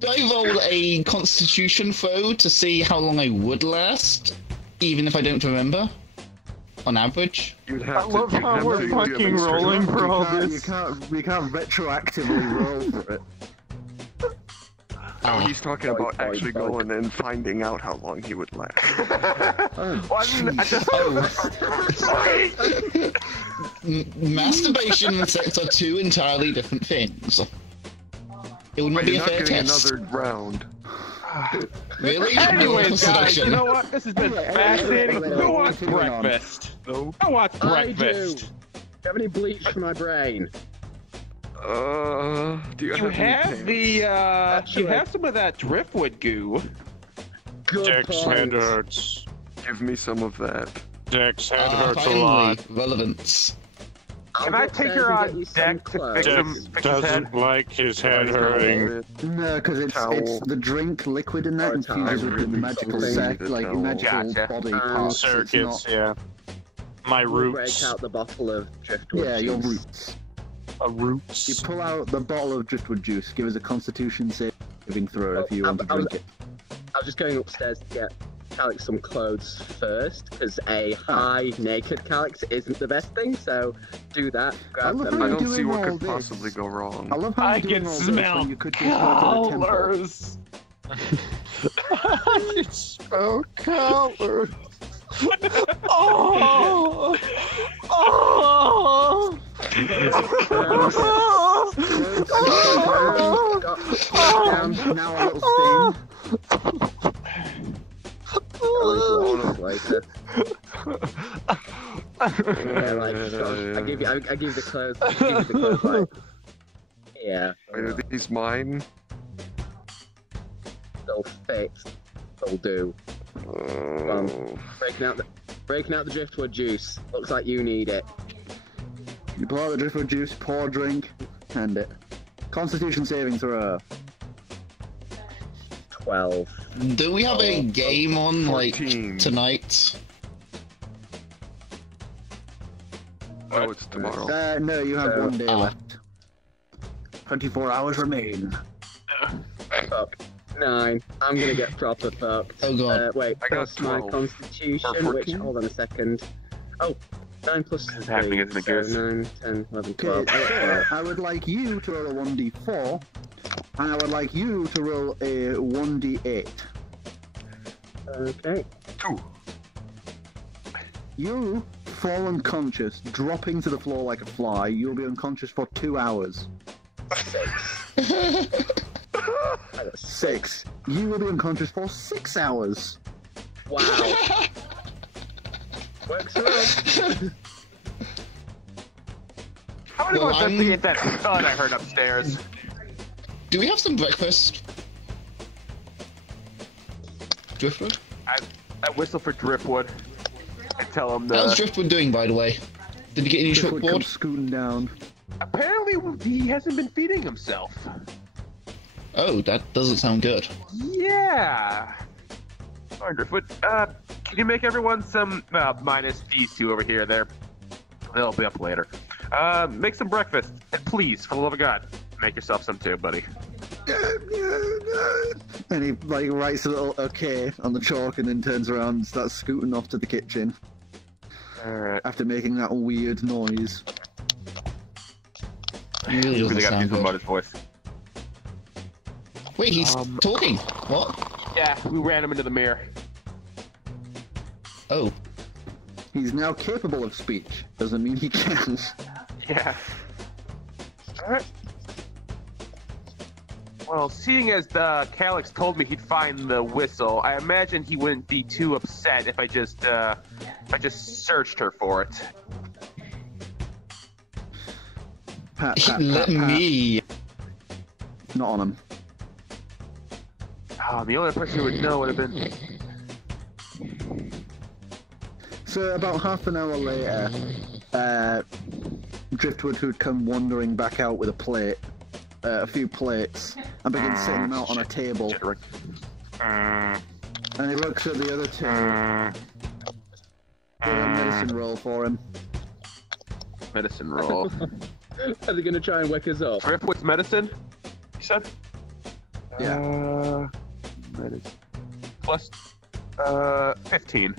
Do I roll a constitution throw to see how long I would last, even if I don't remember? On average? You'd I have love to, how we're fucking rolling for all this. You can't retroactively roll for it. No, he's talking about actually going and finding out how long he would last. Masturbation and sex are two entirely different things. It would not be a You're not fair getting test. another round. Really? Anyways, guys, you Selection. know what? This has been fascinating. Who wants breakfast? Who wants breakfast? Do you have any bleach for my brain? Do you You have the, you have some of that driftwood goo. Dex head hurts. Give me some of that. Dex head hurts a Finally, lot. relevance. Can I take her on deck to fix him? Dex Fix his doesn't head? like his head hurting. No, because it's the drink liquid in that infuses with the magical magical body parts. Circuits, It's not, yeah. My Break roots. out the bottle of driftwood. yeah, your juice. roots. Roots. You pull out the bottle of driftwood juice. Give us a Constitution saving throw if you want to drink it. I was just going upstairs to get Calix some clothes first, because a high naked Calix isn't the best thing, so do that, grab them. I don't see doing what all could this. possibly go wrong. I love how I you're doing can all this smell when you could just go to the temple. colors. I can smell colors. Oh! Oh! Now a little Later. Yeah, like, I give you the clothes. I give you the clothes, like, yeah. Wait, are these mine? They'll fit. They'll do. Come on. Breaking out the driftwood juice. Looks like you need it. You pull out the driftwood juice, pour a drink, hand it. Constitution saving throw. 12. Do we have a game on, 14. like, tonight? Oh, it's tomorrow. No, you have 1 day left. 24 hours remain. Fuck. 9. I'm gonna get proper fucked. Oh god. Wait, I got plus my 12. constitution, Or which, 14. hold on a second. Oh, 9 plus 3, happening, isn't it, so guys? 9, 10, 11, 12. Okay, I would like you to roll a 1d4, and I would like you to roll a 1d8. Okay. 2. You fall unconscious, dropping to the floor like a fly. You'll be unconscious for 2 hours. 6. You will be unconscious for 6 hours. Wow. Works for us. I'm gonna go Well, I'm- investigate that thud I heard upstairs. Do we have some breakfast? Driftwood? I whistle for driftwood and tell him How's the. Driftwood doing, by the way? Did he get any Driftwood shortboard? comes scooting down. Apparently, he hasn't been feeding himself. Oh, that doesn't sound good. Yeah. Alright, driftwood. Can you make everyone some minus these two over here? They'll be up later. Make some breakfast, and please, for the love of God, make yourself some too, buddy. And he like writes a little okay on the chalk and then turns around and starts scooting off to the kitchen. Alright. After making that weird noise. It really doesn't Really got to sound use good. about his voice. Wait, he's talking. What? Yeah, we ran him into the mirror. Oh. He's now capable of speech. Doesn't mean he can. Yeah. Alright. Well, seeing as the Calyx told me he'd find the whistle, I imagine he wouldn't be too upset if I just searched her for it. Let me. Not on him. Oh, the only person who would know would have been. So about half an hour later, Driftwood, who'd come wandering back out with a few plates, and begins setting them out on a table. And he looks at the other two. Do a medicine roll for him. Medicine roll. Are they going to try and wake us up? Driftwood's medicine? You said? Yeah. Medicine. Plus, 15.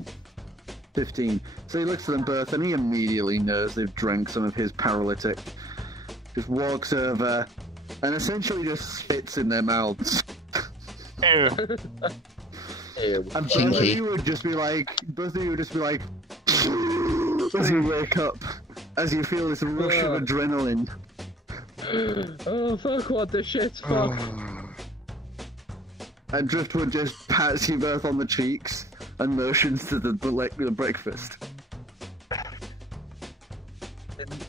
15. So he looks at them both, and he immediately knows they've drank some of his paralytic. Just walks over, and essentially just spits in their mouths. Ew. And both of you would just be like, as you wake up, as you feel this rush of adrenaline. Oh, fuck, what the shit, fuck. And Driftwood just pats you both on the cheeks and motions to the breakfast.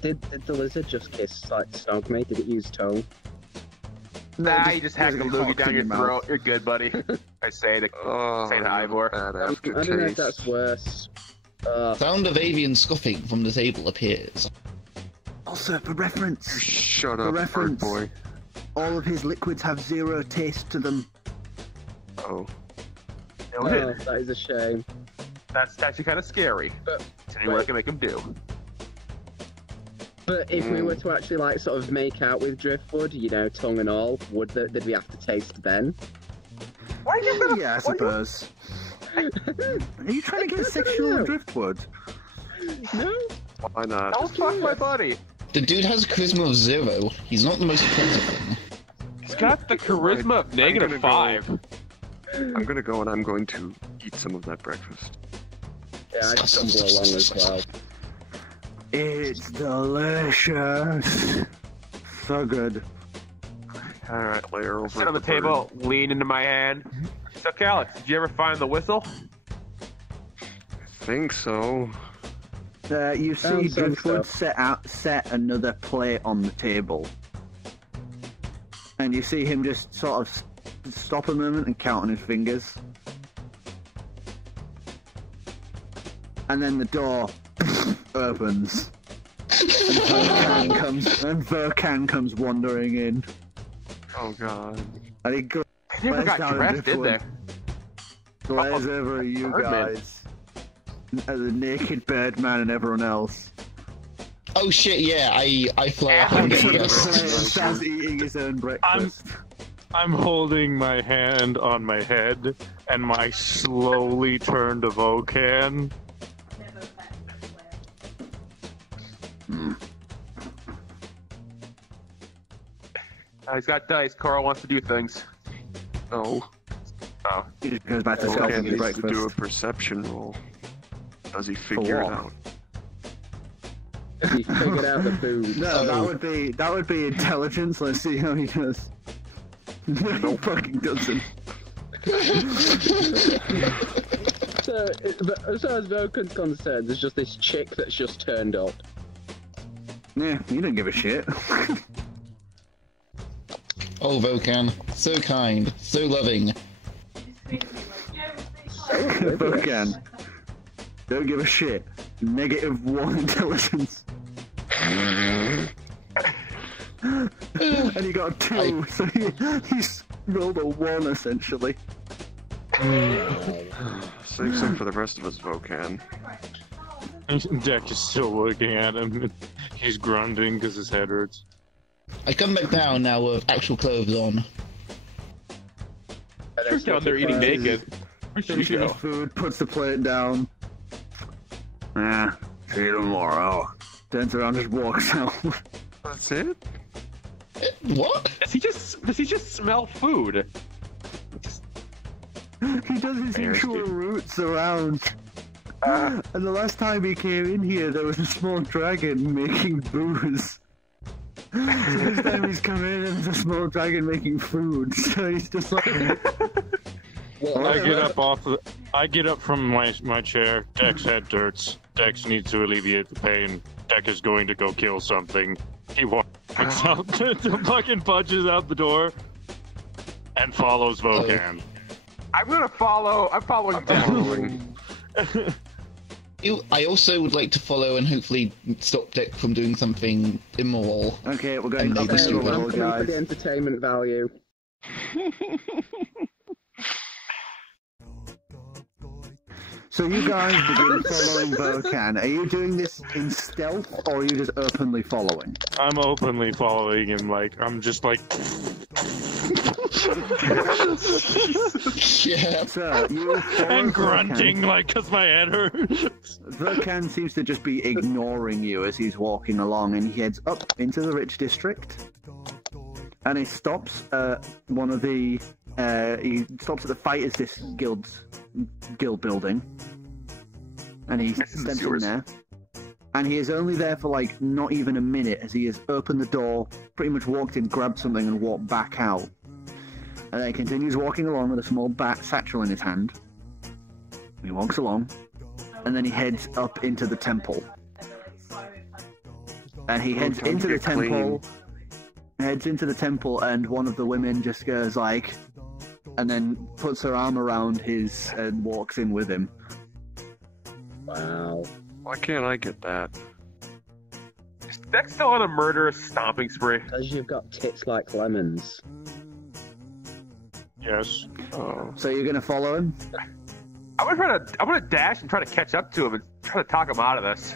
Did the lizard just kiss, like, snog me? Did it use tongue? Nah, you just hack a loogie down your throat. You're good, buddy. I say to Ivor. I don't know if that's worse. Sound of avian scoffing from the table appears. Also, for reference, Shut for up, reference, boy. all of his liquids have 0 taste to them. Oh. Oh, that is a shame. That's actually kind of scary. Tell me what I can make him do. But if we were to actually, like, sort of make out with Driftwood, you know, tongue and all, did we have to taste then? Why are you gonna... Yeah, I suppose. Are you trying to get sexual with Driftwood? No. Why not? Don't fuck my buddy. The dude has a charisma of 0. He's not the most pleasant. He's got the charisma of -5. I'm gonna go and I'm going to eat some of that breakfast. Yeah, I'd stumble along as well. It's delicious. So good. Alright, layer over Sit on the table, lean into my hand. So, Calyx, did you ever find the whistle? I think so. You see Driftwood set another plate on the table. And you see him just sort of stop a moment and count on his fingers. And then the door opens. And Verkan comes wandering in. Oh god. And he They never got dressed, did they? Glares over at you guys. As a naked Birdman and everyone else. Oh shit, yeah, I fly up and get And dressed. starts eating his own breakfast. I'm holding my hand on my head, and my slowly turn to Vokan. He's got dice. Carl wants to do things. No. Oh. He just goes back to Vokan selling his needs to do a breakfast. perception roll. Does he figure it what? out? He figured out the food. No, that would be intelligence. Let's see how he does. No, he fucking doesn't. So, as far as Vokan's concerned, there's just this chick that's just turned up. Yeah, you don't give a shit. Oh, Vokan, so kind, so loving. Vokan, don't give a shit. -1 intelligence. And he got a 2, so he's rolled a 1 essentially. Save some for the rest of us, Vokan. Jack is still looking at him. He's grunting because his head hurts. I come back down now with actual clothes on. You're down there eating naked. Where'd you Finishes go? his food, puts the plate down. See you tomorrow. Turns around, just walks out. That's it? What? Does he just smell food? He does his usual routes around. And the last time he came in here, there was a small dragon making booze. So this time he's come in and there's a small dragon making food. So he's just like... I get up from my chair. Dex head hurts. Dex needs to alleviate the pain. Dex is going to go kill something. He walks out, fucking punches out the door, and follows Vokan. I'm following down. I also would like to follow and hopefully stop Dick from doing something immoral. Okay, we're going to for the entertainment value. So you guys begin following Vokan. Are you doing this in stealth, or are you just openly following? I'm openly following him, I'm just like... Yeah. So, you and grunting, because my head hurts. Vokan seems to just be ignoring you as he's walking along, and he heads up into the rich district. And he stops at one of the... he stops at the Fighters Guild building. And he steps in there. And he is only there for, not even a minute, as he has opened the door, pretty much walked in, grabbed something, and walked back out. And then he continues walking along with a small satchel in his hand. He walks along, and then he heads up into the temple. And he heads into the temple... Heads into the temple, and one of the women just goes and then puts her arm around his and walks in with him. Wow. Why can't I get that? Is Dex still on a murderous stomping spree? Because you've got tits like lemons. Yes. Oh. So you're gonna follow him? I'm gonna dash and try to catch up to him and try to talk him out of this.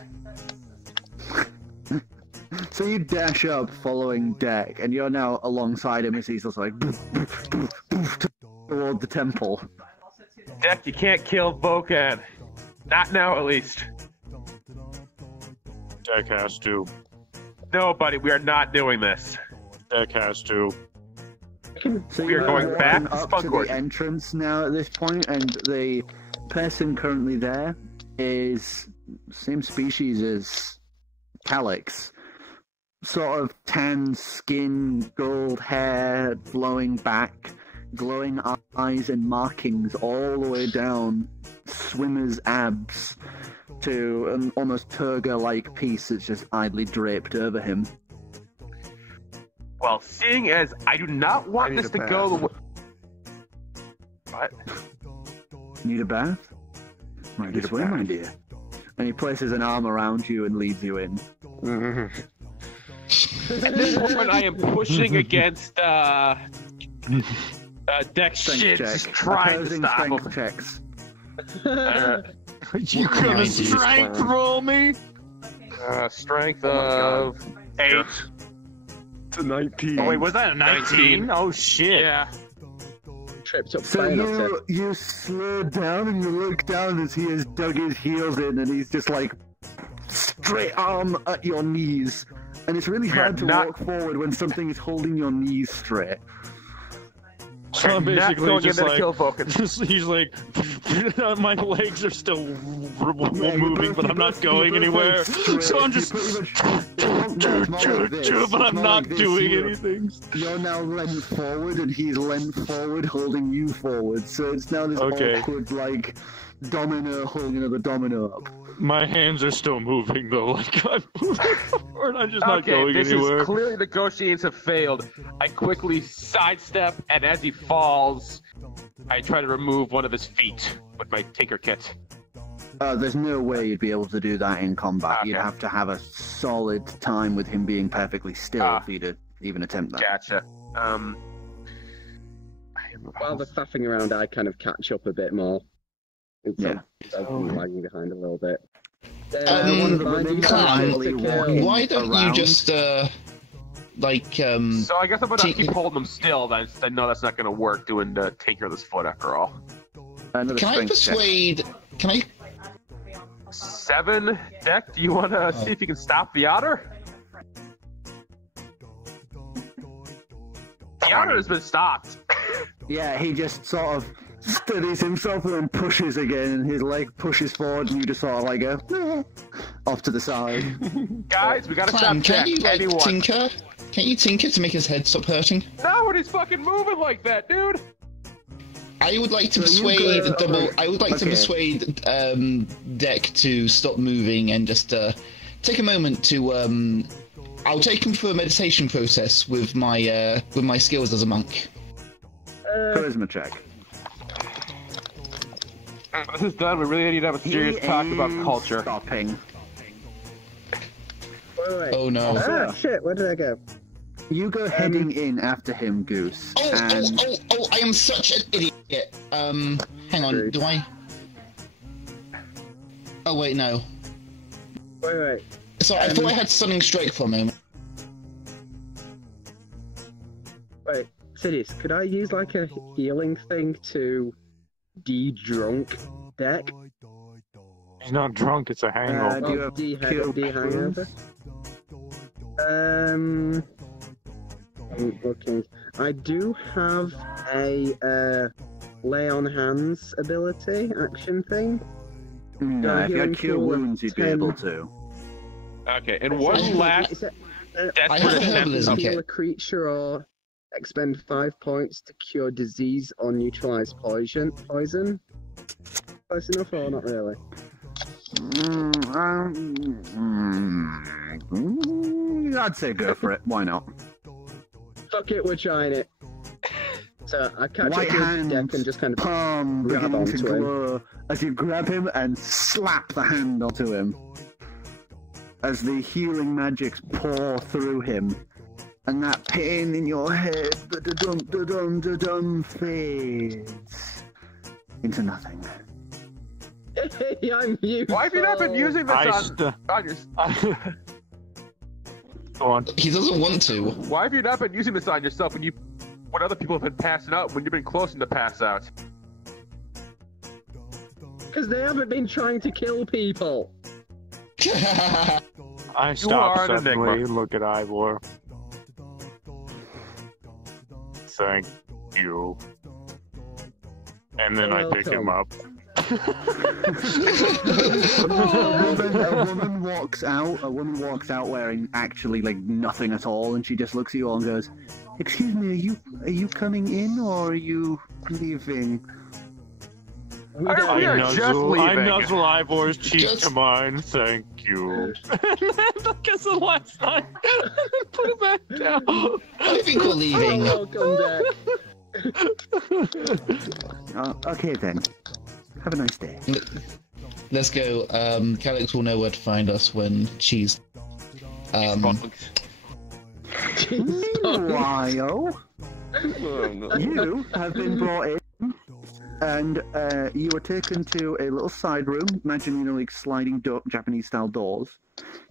So you dash up following Deck, and you're now alongside him as he's just toward the temple. Deck, you can't kill Vokan. Not now, at least. Deck has to. No, buddy, we are not doing this. Deck has to. So we are going back up to the entrance now at this point, and the person currently there is same species as Calyx. Sort of tan skin, gold hair, flowing back, glowing eyes and markings all the way down swimmer's abs to an almost toga-like piece that's just idly draped over him. Well, seeing as I do not want this to go the way... What? Need a bath? Right this way, my dear. And he places an arm around you and leads you in. At this moment, I am pushing against Dex shit, just trying to stop him. Checks. You gonna strength roll me? Strength of 8 to 19. Oh wait, was that a 19? Oh shit! Yeah. Tripped up. So you slow down and you look down as he has dug his heels in, and he's just straight arm at your knees. And it's really hard to walk forward when something is holding your knees straight. So I'm basically just he's my legs are still moving, but I'm not going anywhere. So I'm just, but I'm not doing anything. You're now leant forward, and he's leant forward, holding you forward. So it's now this awkward, domino holding another domino up. My hands are still moving though, I'm moving forward. I'm just not going anywhere. Is clearly negotiations have failed. I quickly sidestep, and as he falls, I try to remove one of his feet with my Tinker Kit. There's no way you'd be able to do that in combat. Okay. You'd have to have a solid time with him being perfectly still for you to even attempt that. Gotcha. While they're faffing around, I kind of catch up a bit more. Yeah. Lagging behind a little bit. Why don't you just So I guess I'm gonna keep holding them still. Then I know that's not gonna work doing the Tinkerless foot after all. Can I persuade? Can I? 7, Deck. Do you want to see if you can stop the otter? The otter has been stopped. Yeah, he just sort of steadies himself and then pushes again, and his leg pushes forward, and you just sort of like go off to the side. Guys, we gotta Clan, stop can't you like anyone. tinker? Can't you tinker to make his head stop hurting? No, when he's fucking moving like that, dude. I would like to So you persuade go- double. I would like to Okay. persuade Deck to stop moving and just take a moment to. I'll take him through a meditation process with my skills as a monk. Charisma check. This is done. We really need to have a serious talk about culture. Stopping. Wait. Oh no! Ah, shit, where did I go? You go heading in after him, Goose. and... Oh! I am such an idiot. Hang on. Do I? Oh wait, no. Wait. So I thought I had stunning strike for a moment. Wait, Sidious, could I use like a healing thing to de-drunk Deck? He's not drunk, it's a hangover. do you have cure de-hangover? I'm looking. I do have a lay on hands ability action thing. No, if you had cure Healing wounds, you'd be 10. able to. Okay, and one last. I have a herbalism Heal kit. a creature or expend 5 points to cure disease or neutralize poison. Close enough or not really? I'd say go for it. Why not? Fuck it, we're trying it. So I catch White up with hands, Deck and just kind of palm grab beginning to onto him. glow as you grab him and slap the hand onto him. As the healing magics pour through him, and that pain in your head, da-dum, fades into nothing. I'm you. Why have you not been using this on your? Go on. He doesn't want to. Why have you not been using this on yourself when other people have been passing out when you've been close to pass out? Because they haven't been trying to kill people. I are stop an suddenly, enigma. look at Ivor. Thank you. And then I pick him up. A woman walks out. A woman walks out wearing actually like nothing at all, and she just looks at you all and goes, "Excuse me, are you coming in or are you leaving?" We are just leaving. I nuzzle Ivor's cheek to mine, thank you. And then look at the last time. Put it back down. I think we're leaving. Welcome back. Okay then. Have a nice day. Let's go. Calix will know where to find us when she's. Meanwhile, you have been brought in, and you were taken to a little side room. Imagine, like sliding Japanese-style doors.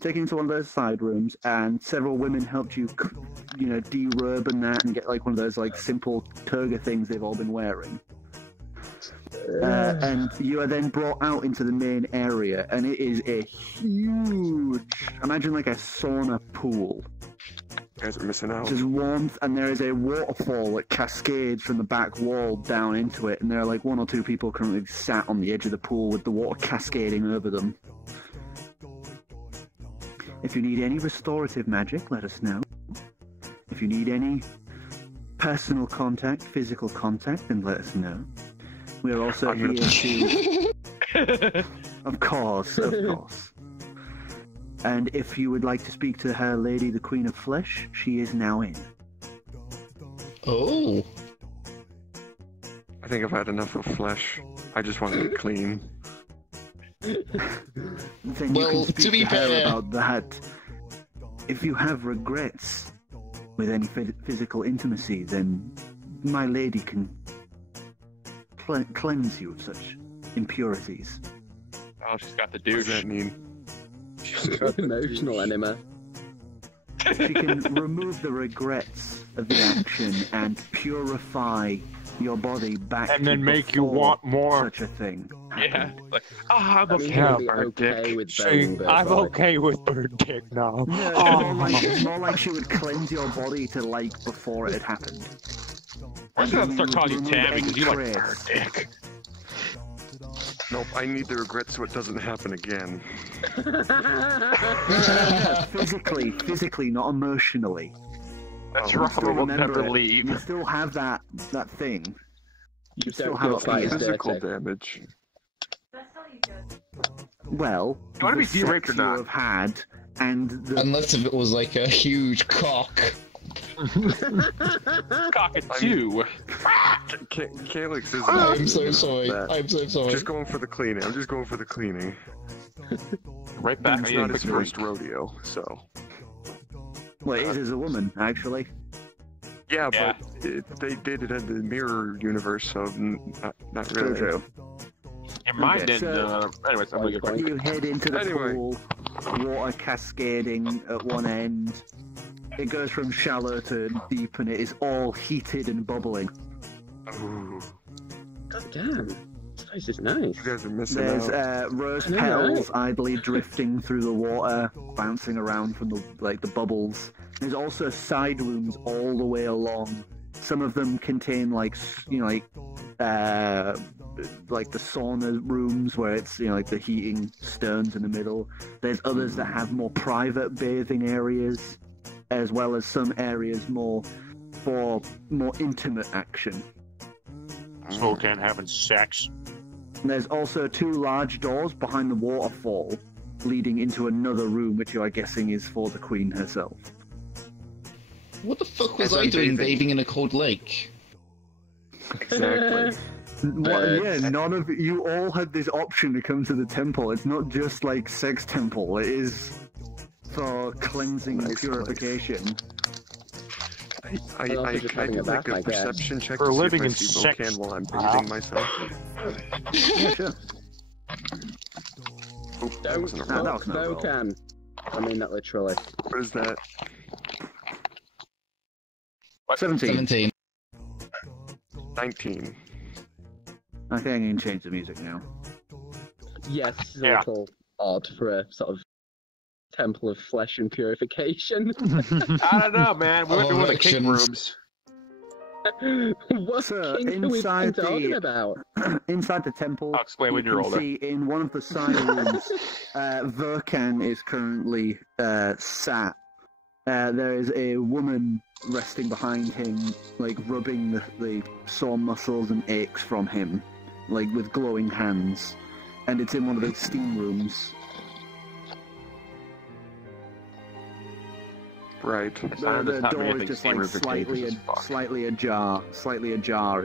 Taken to one of those side rooms, and several women helped you, derobe and that, and get like one of those like simple toga things they've all been wearing. And you are then brought out into the main area, and it is a huge, imagine like a sauna pool. You guys are missing out. There's warmth, and there is a waterfall that cascades from the back wall down into it, and there are like 1 or 2 people currently sat on the edge of the pool with the water cascading over them. If you need any restorative magic, let us know. If you need any personal contact, physical contact, then let us know. We are also here to... Of course. And if you would like to speak to Her Lady, the Queen of Flesh, she is now in. Oh. I think I've had enough of flesh. I just want to get clean. Then Well, you can speak to be to her fair- about that. If you have regrets with any physical intimacy, then my lady can cleanse you of such impurities. Oh, she's got the What does douche. that mean? Emotional enema. She can remove the regrets of the action and purify your body back And to then make you before want more. such a thing. Yeah. Like, I'm I mean, okay he'll with be bird okay dick. with See, banging Bird I'm Boy. okay with bird dick now. No, Oh. more like she would cleanse your body to like before it had happened. We're just gonna start calling you Tammy because you like her dick. Nope, I need the regret so it doesn't happen again. physically, not emotionally. That trauma will never leave. You still have that thing. You still feel have like physical damage. Well, you want to be the de-raped or sex you not? have had, and the... Unless if it was like a huge cock. Cockatoo. Calyx is. I'm so sorry. I'm so sorry. Just going for the cleaning. I'm just going for the cleaning. Right back. It's not his first rodeo, so. Well, it is as a woman, actually. Yeah, but they did it in the mirror universe, so not really. True. And mine didn't. Anyways, I'm gonna get You head into the pool, water cascading at one end. It goes from shallow to deep, and it is all heated and bubbling. Ooh. God damn. This place is nice. You guys are missing There's out. rose I know, petals right? idly drifting through the water, bouncing around from the bubbles. There's also side rooms all the way along. Some of them contain like the sauna rooms where it's like the heating stones in the middle. There's others that have more private bathing areas, as well as some areas for more intimate action. Spokane having sex. There's also 2 large doors behind the waterfall, leading into another room, which you are guessing is for the queen herself. What the fuck was I doing bathing in a cold lake? Exactly. None of you all had this option to come to the temple. It's not just like sex temple. It is for cleansing and purification. I do like a perception check For to see living if I in see sex. Vulcan while I'm bathing myself. Yeah, sure. Oop, that wasn't a that roll. was no roll. Vulcan. I mean that literally. What is that? 17. 19. I think I can change the music now. Yes, this is a little odd for a sort of temple of flesh and purification. I don't know, man. We went to one of the king rooms. What king are we talking about? Inside the temple, I'll explain when you you're can older. see in one of the side rooms, Vulcan is currently sat. There is a woman resting behind him, like rubbing the sore muscles and aches from him, like with glowing hands. And it's in one of the steam rooms. Right. The door is just like slightly ajar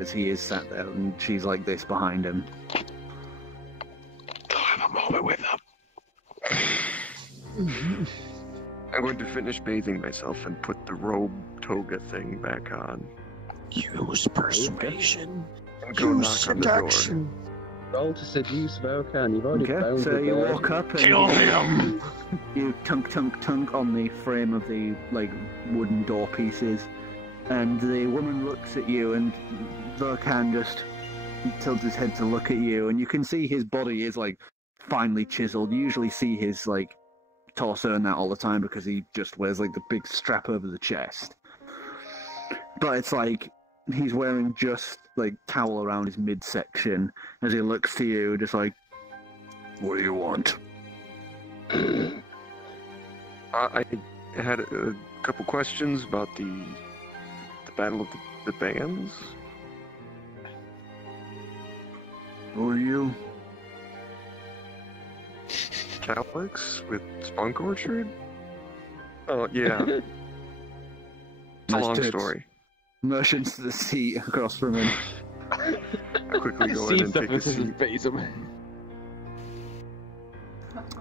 as he is sat there, and she's like this behind him. I'll have a moment with him. I'm going to finish bathing myself and put the robe toga thing back on. Use persuasion. And go knock on the door. Roll to seduce Vulcan. You've already found so the you bird. walk up and Kill him! You tunk on the frame of the like wooden door pieces, and the woman looks at you, and Vulcan just tilts his head to look at you, and you can see his body is like finely chiseled. You usually see his like torso and that all the time because he just wears like the big strap over the chest, but it's like he's wearing just like towel around his midsection as he looks to you, just like, what do you want? I had a couple questions about the Battle of the Bands. Who are you? Calyx with Spunk Orchard? Oh, yeah. It's a Nice long tits. story. Motions to the seat across from him. I quickly go in and take a seat.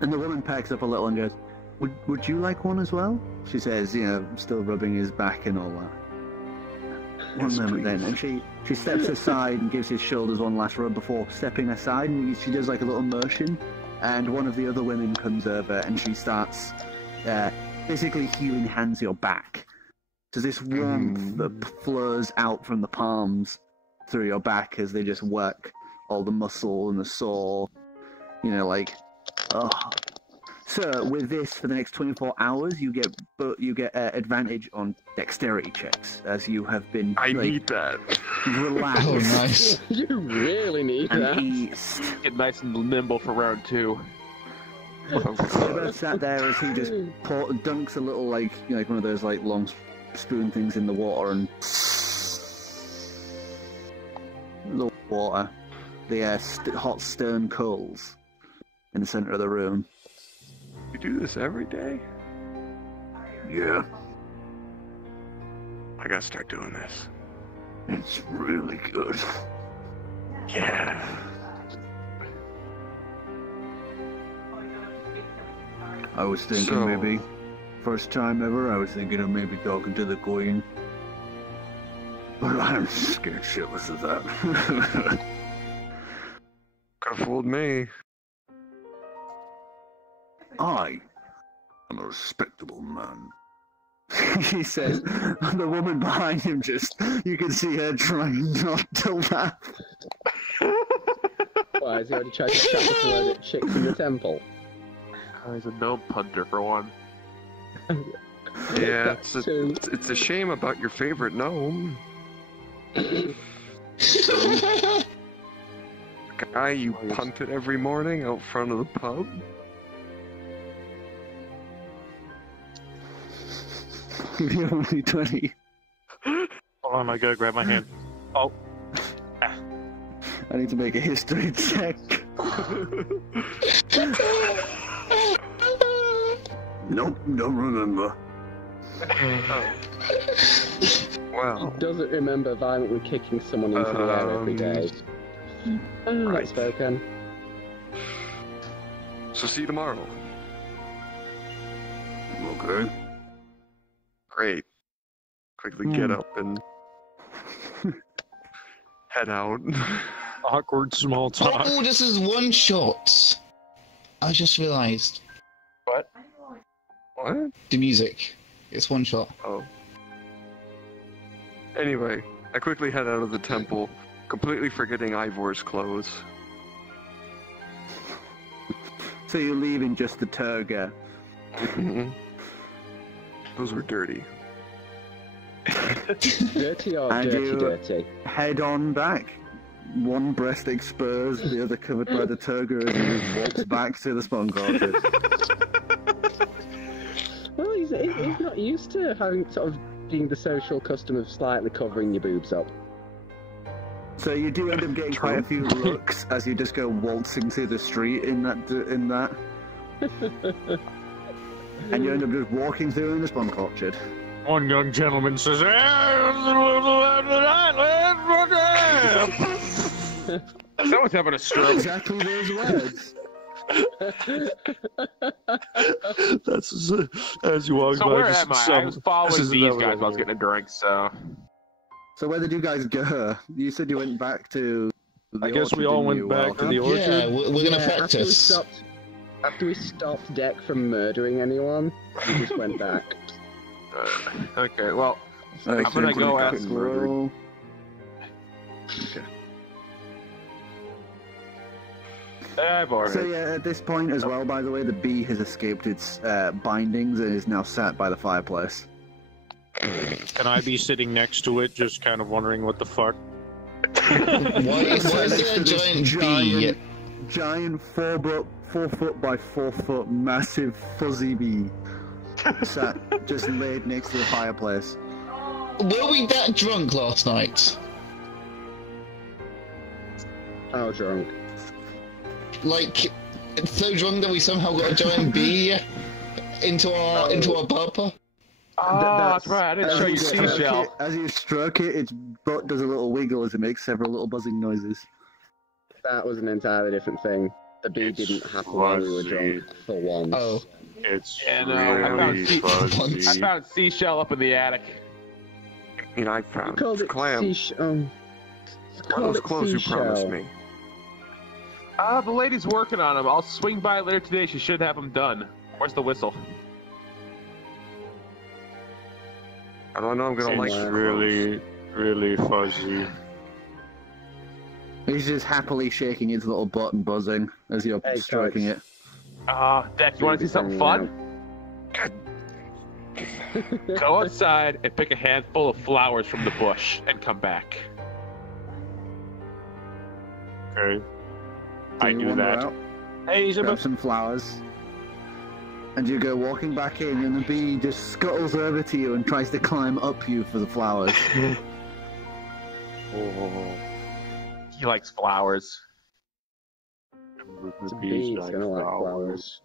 And the woman packs up a little and goes, Would you like one as well? She says, still rubbing his back and all that. One moment then. And she steps aside and gives his shoulders one last rub before stepping aside, and she does like a little motion. And one of the other women comes over and she starts basically healing hands your back. So this warmth that flows out from the palms through your back as they just work all the muscle and the sore, So with this, for the next 24 hours, you get advantage on dexterity checks, as you have been. I need that. Relaxed. Oh, nice. You really need and that. eased. Get nice and nimble for round 2. They both sat there as he just dunks a little like one of those like long spoon things in the water and the water, the hot stern coals in the center of the room. You do this every day? Yeah. I gotta start doing this. It's really good. Yeah. I was thinking maybe, first time ever, I was thinking of maybe talking to the Queen. But I'm scared shitless of that. Could have fooled me. I am a respectable man. He says, the woman behind him you can see her trying not to laugh. Why, has he already tried to trap us a load of chicks in the temple? Oh, he's a gnome punter for one. Yeah, it's a shame about your favorite gnome. The guy you punted every morning out front of the pub. You're only 20. Hold on, I gotta grab my hand. Oh. I need to make a history check. Nope, don't remember. Well. He doesn't remember violently kicking someone into the air every day. Right. Spoken. So see you tomorrow. Okay. Great. Quickly get up and head out. Awkward small talk. Oh, this is one shot. I just realised. What? What? The music. It's one shot. Oh. Anyway, I quickly head out of the temple, completely forgetting Ivor's clothes. So you leave in just the toga. Those were dirty. Dirty or And dirty, you dirty? head on back. One breast exposed, the other covered by the toga as he just walks back to the spawn orchard. Well, he's not used to having sort of being the social custom of slightly covering your boobs up. So you do end up getting quite a few looks as you just go waltzing through the street in that. And you end up just walking through in the spawn orchard. One young gentleman says, Someone's having a stroke. Exactly those words. That's as you walk So by. where am I? I was following these guys while I was getting a drink, so... So where did you guys go? You said you went back to the I guess we all went back to the orchard. Yeah, we're gonna practice. After we stopped Deck from murdering anyone, we just went back. Okay, well, I'm gonna go ask... Roll. Okay. I've already... So yeah, at this point as well, by the way, the bee has escaped its bindings and is now sat by the fireplace. Can I be sitting next to it, just kind of wondering what the fuck? Why is there a giant bee? Giant 4 foot by 4 foot massive fuzzy bee sat just laid next to the fireplace. Were we that drunk last night? How drunk? Like, so drunk that we somehow got a giant bee into our papa? Oh, that's right, I didn't show you seashell. As you stroke it, its butt does a little wiggle as it makes several little buzzing noises. That was an entirely different thing. The bee didn't happen while we were drunk, for once. Oh. It's I found seashell up in the attic. You know, I found Called it clam. seashell. What are those clothes you promised me? The lady's working on them. I'll swing by later today. She should have them done. Where's the whistle? I don't know. I'm gonna like It's really fuzzy. He's just happily shaking his little butt and buzzing as you're stroking it. Deck, you want to see something fun? Go outside and pick a handful of flowers from the bush and come back. Okay. I do that. Out, hey, grab some flowers. And you go walking back in, and the bee just scuttles over to you and tries to climb up you for the flowers. Oh, he likes flowers. The bee's gonna like flowers.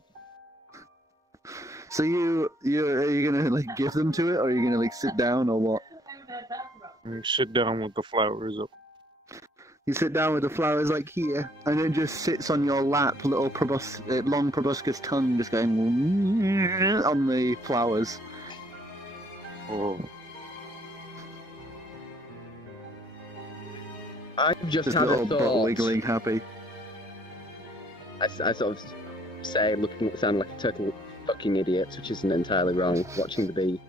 So are you gonna like give them to it, or are you gonna like sit down, or what? Sit down with the flowers up. You sit down with the flowers like here, and it just sits on your lap, little long proboscis tongue just going on the flowers. Oh. I've just Just had little a butt thought. wiggling happy. I sort of say, sound like a total fucking idiot, which isn't entirely wrong, watching the bee.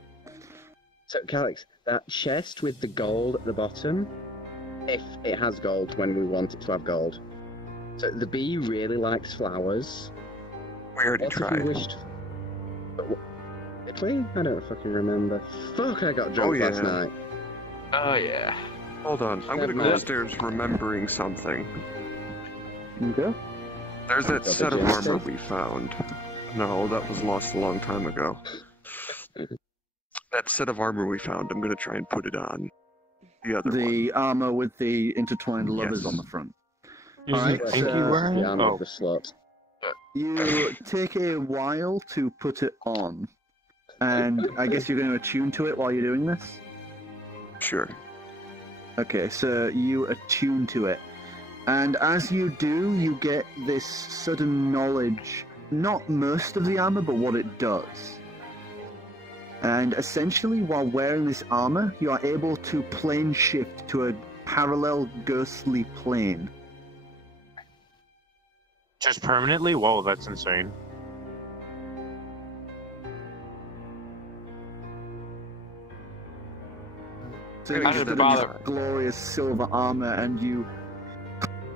So, Calix, that chest with the gold at the bottom, if it has gold when we want it to have gold. So, the bee really likes flowers. We already What tried. if we wished... Did we? I don't fucking remember. Fuck, I got drunk last night. Oh, yeah. Hold on, I'm gonna go upstairs remembering something. Okay. There's that Got the set of gem armor stick? we found. No, that was lost a long time ago. That set of armor we found, I'm gonna try and put it on. The other one. The armor with the intertwined lovers on the front. Alright, The armor of the slut. you take a while to put it on, and I guess you're going to attune to it while you're doing this? Sure. Okay, so you attune to it. And as you do, you get this sudden knowledge, not most of the armor, but what it does. And essentially, while wearing this armor, you are able to plane shift to a parallel ghostly plane. Just permanently? Whoa, that's insane. So you I get didn't this bother. glorious silver armor, and you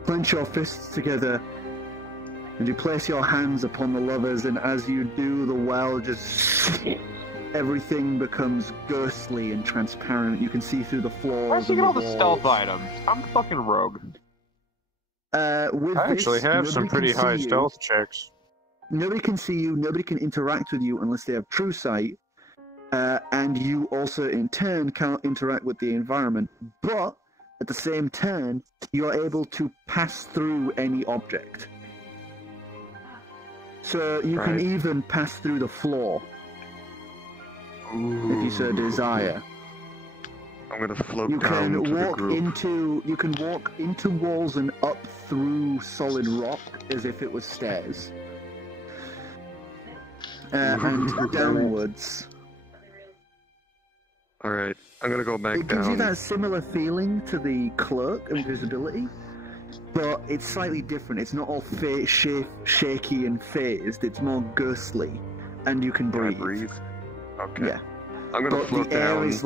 clench your fists together, and you place your hands upon the lovers, and as you do, the well just... everything becomes ghostly and transparent. You can see through the floors. Where'd you and get all the walls. stealth items? I'm a fucking rogue. With I actually this, have some nobody pretty can high see you. stealth checks. Nobody can see you, nobody can interact with you unless they have true sight, and you also in turn cannot interact with the environment, but at the same turn you are able to pass through any object. So you can even pass through the floor if you so desire. I'm gonna float You down can to the walk group. you can walk into walls and up through solid rock as if it was stairs. And downwards. Alright, I'm gonna go back It gives down. you that similar feeling to the cloak of invisibility, but it's slightly different. It's not all shaky and phased. It's more ghostly, and you can breathe. Okay. Yeah. I'm gonna But float the air down. is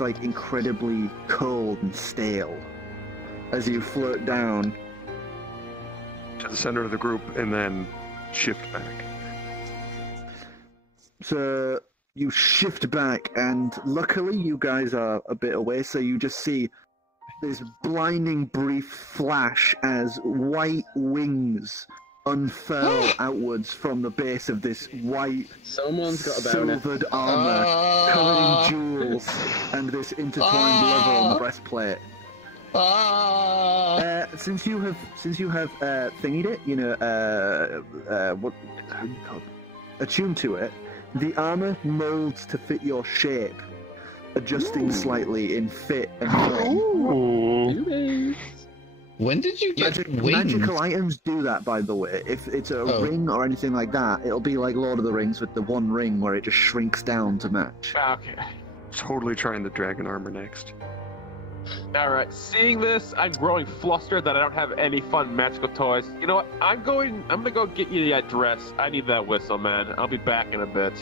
like incredibly cold and stale as you float down to the center of the group and then shift back. So you shift back, and luckily you guys are a bit away, so you just see this blinding brief flash as white wings unfurl outwards from the base of this white, Someone's got a boner. silvered armor covered in jewels, and this intertwined lever on the breastplate. Since you have thingied it, attuned to it, the armor molds to fit your shape, adjusting slightly in fit and form. When did you get wings? Magical items do that, by the way. If it's a ring or anything like that, it'll be like Lord of the Rings with the one ring where it just shrinks down to match. Okay. Totally trying the dragon armor next. Alright, seeing this, I'm growing flustered that I don't have any fun magical toys. You know what? I'm gonna go get you that dress. I need that whistle, man. I'll be back in a bit.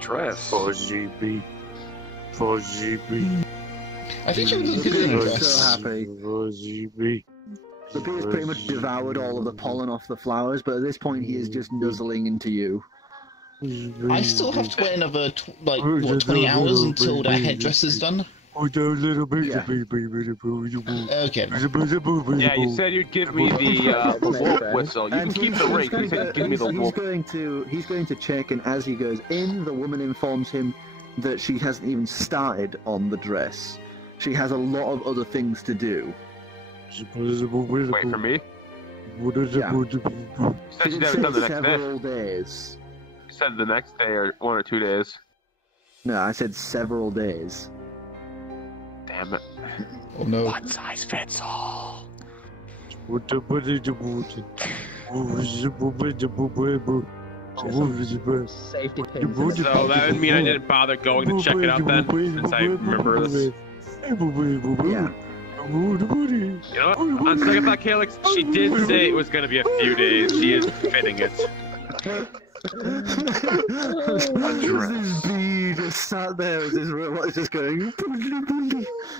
Dress? 4GB. 4GB. I think you look good in a dress. So happy. 4GB. So Peter's pretty much devoured all of the pollen off the flowers, but at this point he is just nuzzling into you. I still have to wait another 20 hours until the hairdresser's done. Okay. Yeah, you said you'd give me the wolf whistle. You can keep the ring. You said you'd give me the wolf. He's going to check, and as he goes in, the woman informs him that she hasn't even started on the dress. She has a lot of other things to do. Wait for me? Yeah. You said you'd have it done the next several day. days. You said the next day or 1 or 2 days. No, I said several days. Damn it. Oh no. One size fits all. Safety pins. So that would mean I didn't bother going to check it out then, since I remember this. Yeah. You know what? On second thought, Calyx, she did say it was going to be a few days. She is fitting it. This bee just sat there with his robot just going.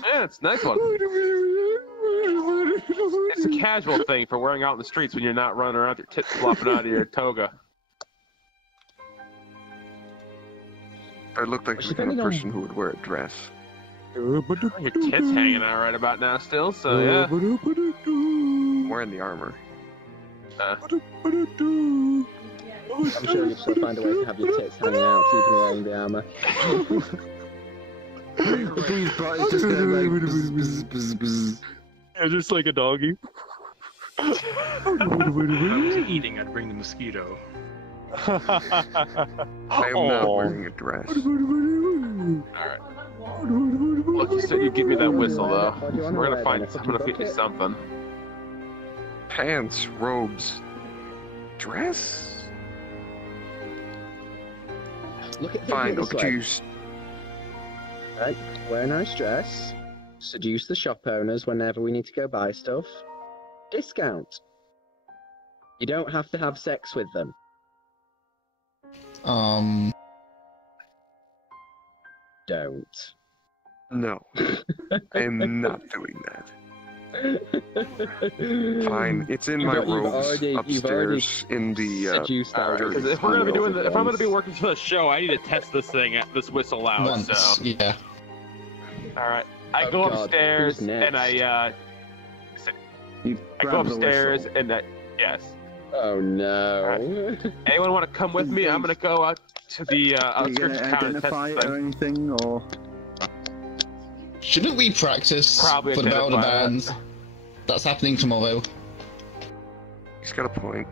Yeah, it's a nice one. It's a casual thing for wearing out in the streets when you're not running around with your tits flopping out of your toga. I looked like the kind of person who would wear a dress. Your tits hanging out right about now still, so yeah. Wearing the armor. I'm sure you'll still find a way to have your tits hanging out even wearing the armor. The bee's butt is just going like bzz, bzz, bzz, bzz. Yeah, just like a doggy. If I was eating, I'd bring the mosquito. I am not wearing a dress. Alright. Look, you said you'd give me that whistle, though. So we're gonna find. I'm gonna fit you something. Pants, robes, dress? Look at Fine, this I'll get way. you. Right, wear a nice dress. Seduce the shop owners whenever we need to go buy stuff. Discount. You don't have to have sex with them. Don't. No. I am not doing that. Fine, it's in my robes upstairs in the. Because if we're gonna be doing, if I'm gonna be working for the show, I need to test this this whistle out. Once, so. yeah. All right, I go upstairs and I go upstairs and yes. Oh no! Right. Anyone want to come with me? I'm gonna go out to the outskirts of town and test identify this it or thing. anything, or Shouldn't we practice Probably for the Battle of the identify Bands? That's happening tomorrow. He's got a point.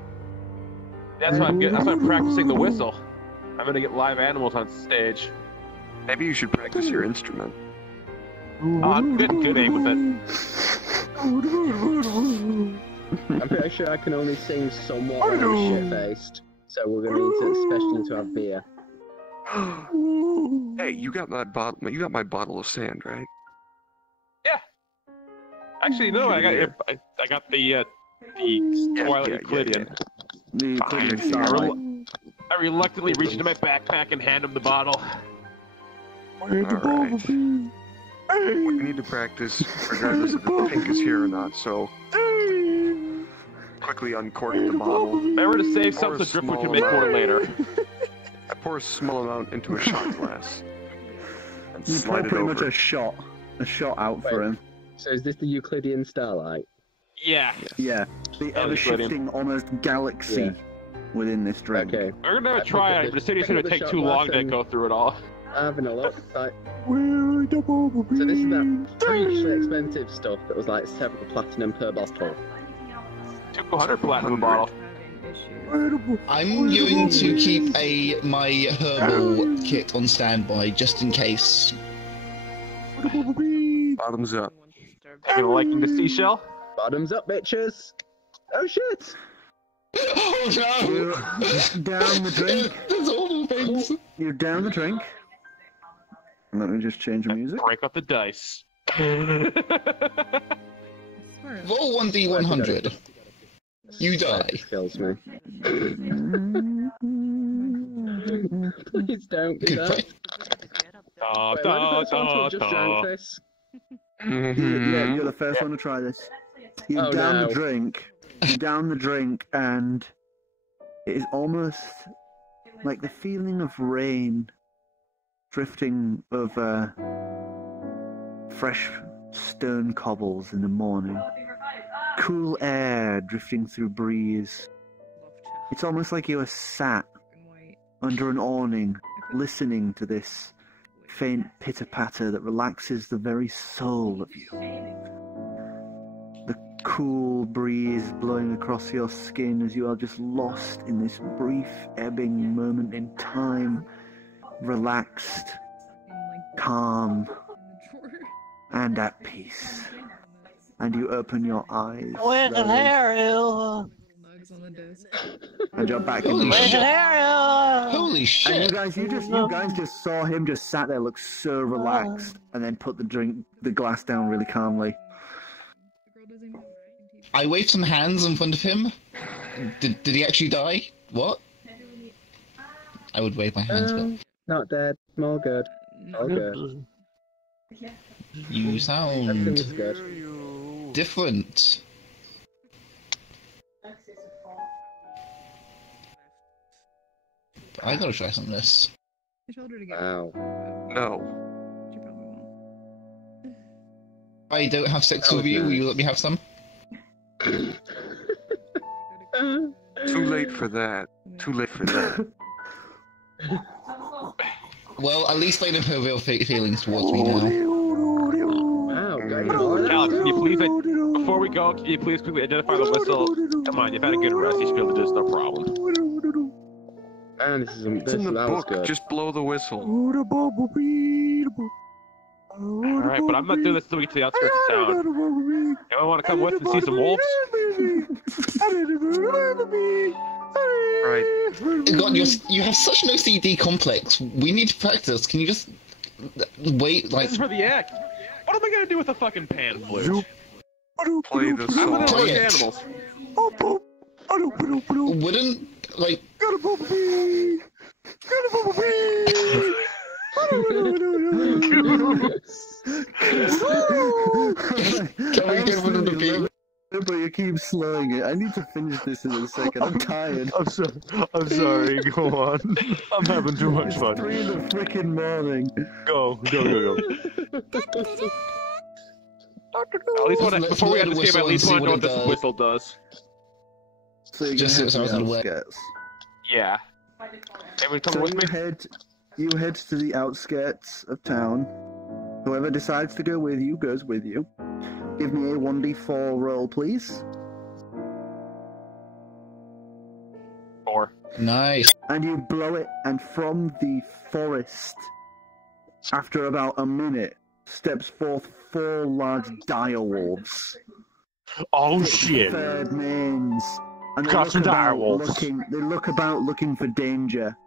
That's why I'm practicing the whistle. I'm gonna get live animals on stage. Maybe you should practice your instrument. I'm good aim with I'm pretty sure I can only sing somewhat when I'm shit-faced, so we're gonna need to especially need to have beer. Hey, you got that bottle? You got my bottle of sand, right? Actually, no, I got the Twilight Euclidean. the Euclidean Starlight? I reluctantly reach into my backpack and hand him the bottle. Alright. We need to practice regardless if the pink is here or not, so quickly uncorking the bottle. Remember to save some so Driftwood can make more later. I pour a small amount into a shot glass. And You pour slide it pretty over. much a shot out for him. So is this the Euclidean Starlight? Yeah. Yeah, the ever-shifting, almost galaxy within this drink. Okay. We're gonna have a try it, but the city's gonna take too long to go through it all. Having a look. Like, so this is that freakishly expensive stuff that was like 7 platinum per bottle. 200 platinum a bottle. I'm going to keep my herbal kit on standby just in case. Bottoms up. Taking a liking to seashell? Bottoms up, bitches! Oh shit! Oh no! You're down the drink. There's all the things. You're down the drink. Let me just change the music. Break up the dice. Roll 1d100. You die. Kills me. Please don't do Good that. point. Wait, am I the first one to have just drank this? Yeah, you're the first one to try this. You Oh, down no. the drink. You down the drink, and it is almost like the feeling of rain drifting over fresh stone cobbles in the morning. Cool air drifting through breeze. It's almost like you are sat under an awning, listening to this faint pitter-patter that relaxes the very soul of you. The cool breeze blowing across your skin as you are just lost in this brief ebbing moment in time, relaxed, calm, and at peace. And you open your eyes. Where's the slowly, hair? and you're back in the Holy Where's the shit! hair? Holy And shit! you guys just saw him just sat there, look so relaxed, and then put the glass down really calmly. I waved some hands in front of him. Did he actually die? What? I would wave my hands, but Not dead. All good. All good. you Everything sound is good. different. I gotta try some of this. Wow. No. I don't have sex That with was you. Will you nice. let me have some? Too late for that. Too late for that. Well, at least I know her real feelings towards me now. Wow, got you all that Alex, stuff? can you please, before we go, can you please quickly identify the whistle? Come on, you've had a good rest. You should be able to do this, no problem. And this is It's in the that was book. good. Just blow the whistle. Alright, but I'm not doing this until we get to the outskirts of town. Anyone want to come with and see some wolves? Right. God, you have such an OCD complex. We need to practice. Can you just wait, like... This is for the act. What am I gonna do with a fucking pan flute? Play the I'm gonna song. watch Play it. animals. Wouldn't, like... Can we get rid of the beat? But you keep slowing it. I need to finish this in a second. I'm tired. I'm sorry. Go on. I'm having too much It's fun. 3 in the freaking morning. Go. At least wanna, Let's before we blow have the this game, I whistle at least and want to see know what what it this does. whistle does. So you're Just gonna so head I to was the aware. outskirts. Yeah. Anyone So coming with me? you head to the outskirts of town. Whoever decides to go with you goes with you. Give me a 1d4 roll, please. 4. Nice. And you blow it, and from the forest, after about a minute, steps forth 4 large direwolves. Oh shit. Third manes. And they Got look some about direwolves. they look about looking for danger.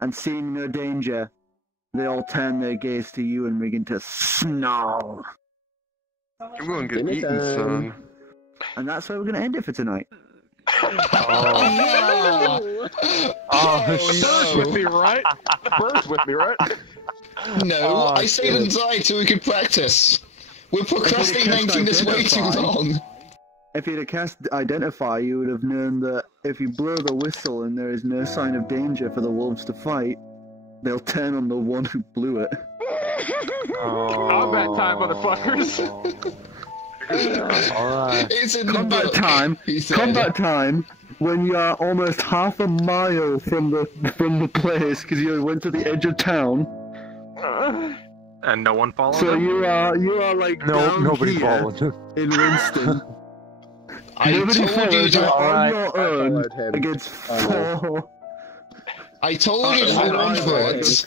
And seeing no danger, they all turn their gaze to you and begin to snarl. You're going to get Dinner eaten, time. son. And that's where we're going to end it for tonight. Oh, The bird's with me, right? The bird's with me, right? no, Oh, I stayed shit. inside so we could practice. We're procrastinating this way too identify. long. If you'd have cast Identify, you would have known that if you blow the whistle and there is no sign of danger for the wolves to fight, they'll turn on the one who blew it. Combat time, motherfuckers. Alright. It's in the Combat book, time. he said. Combat time. When you are almost half a mile from the place because you went to the edge of town. And no one followed So him? you are like down Nobody here followed. in Winston. I Nobody told followed you you to. on your I own followed him. against Oh, 4 I told you to hold on to I it. was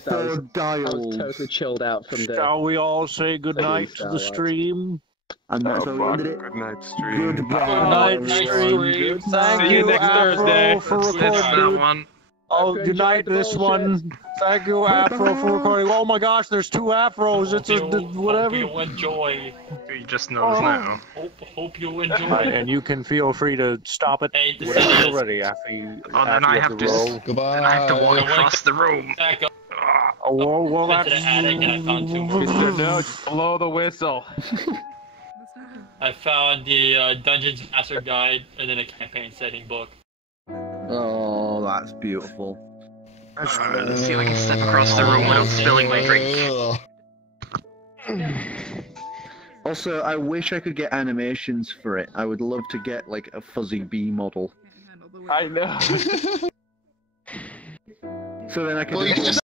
dials. totally chilled out from the. Shall we all say goodnight to the stream? And that's how we ended it. Good night, stream. Goodbye. Good night, stream. Thank See you next Afro, Thursday. for Let's ditch recording. that one. Oh, Afro good night, enjoyed the this bullshit. one. Thank you, Afro, for recording. Oh my gosh, there's 2 Afros. It's a whatever. Hope you enjoy. You just noticed now. Hope you enjoy. And you can feel free to stop it Hey, this whenever is- you're ready after you. Oh, then after I you have to. roll. Goodbye. Then I have to walk across the room. Back up Oh, well, into the attic and I found 2 He more. said, no, just blow the whistle. I found the Dungeons Master Guide and then a campaign setting book. Oh, that's beautiful. I feel like I can step across the room without spilling my drink. Also, I wish I could get animations for it. I would love to get like a fuzzy bee model. I know. So then I can. Well, you can just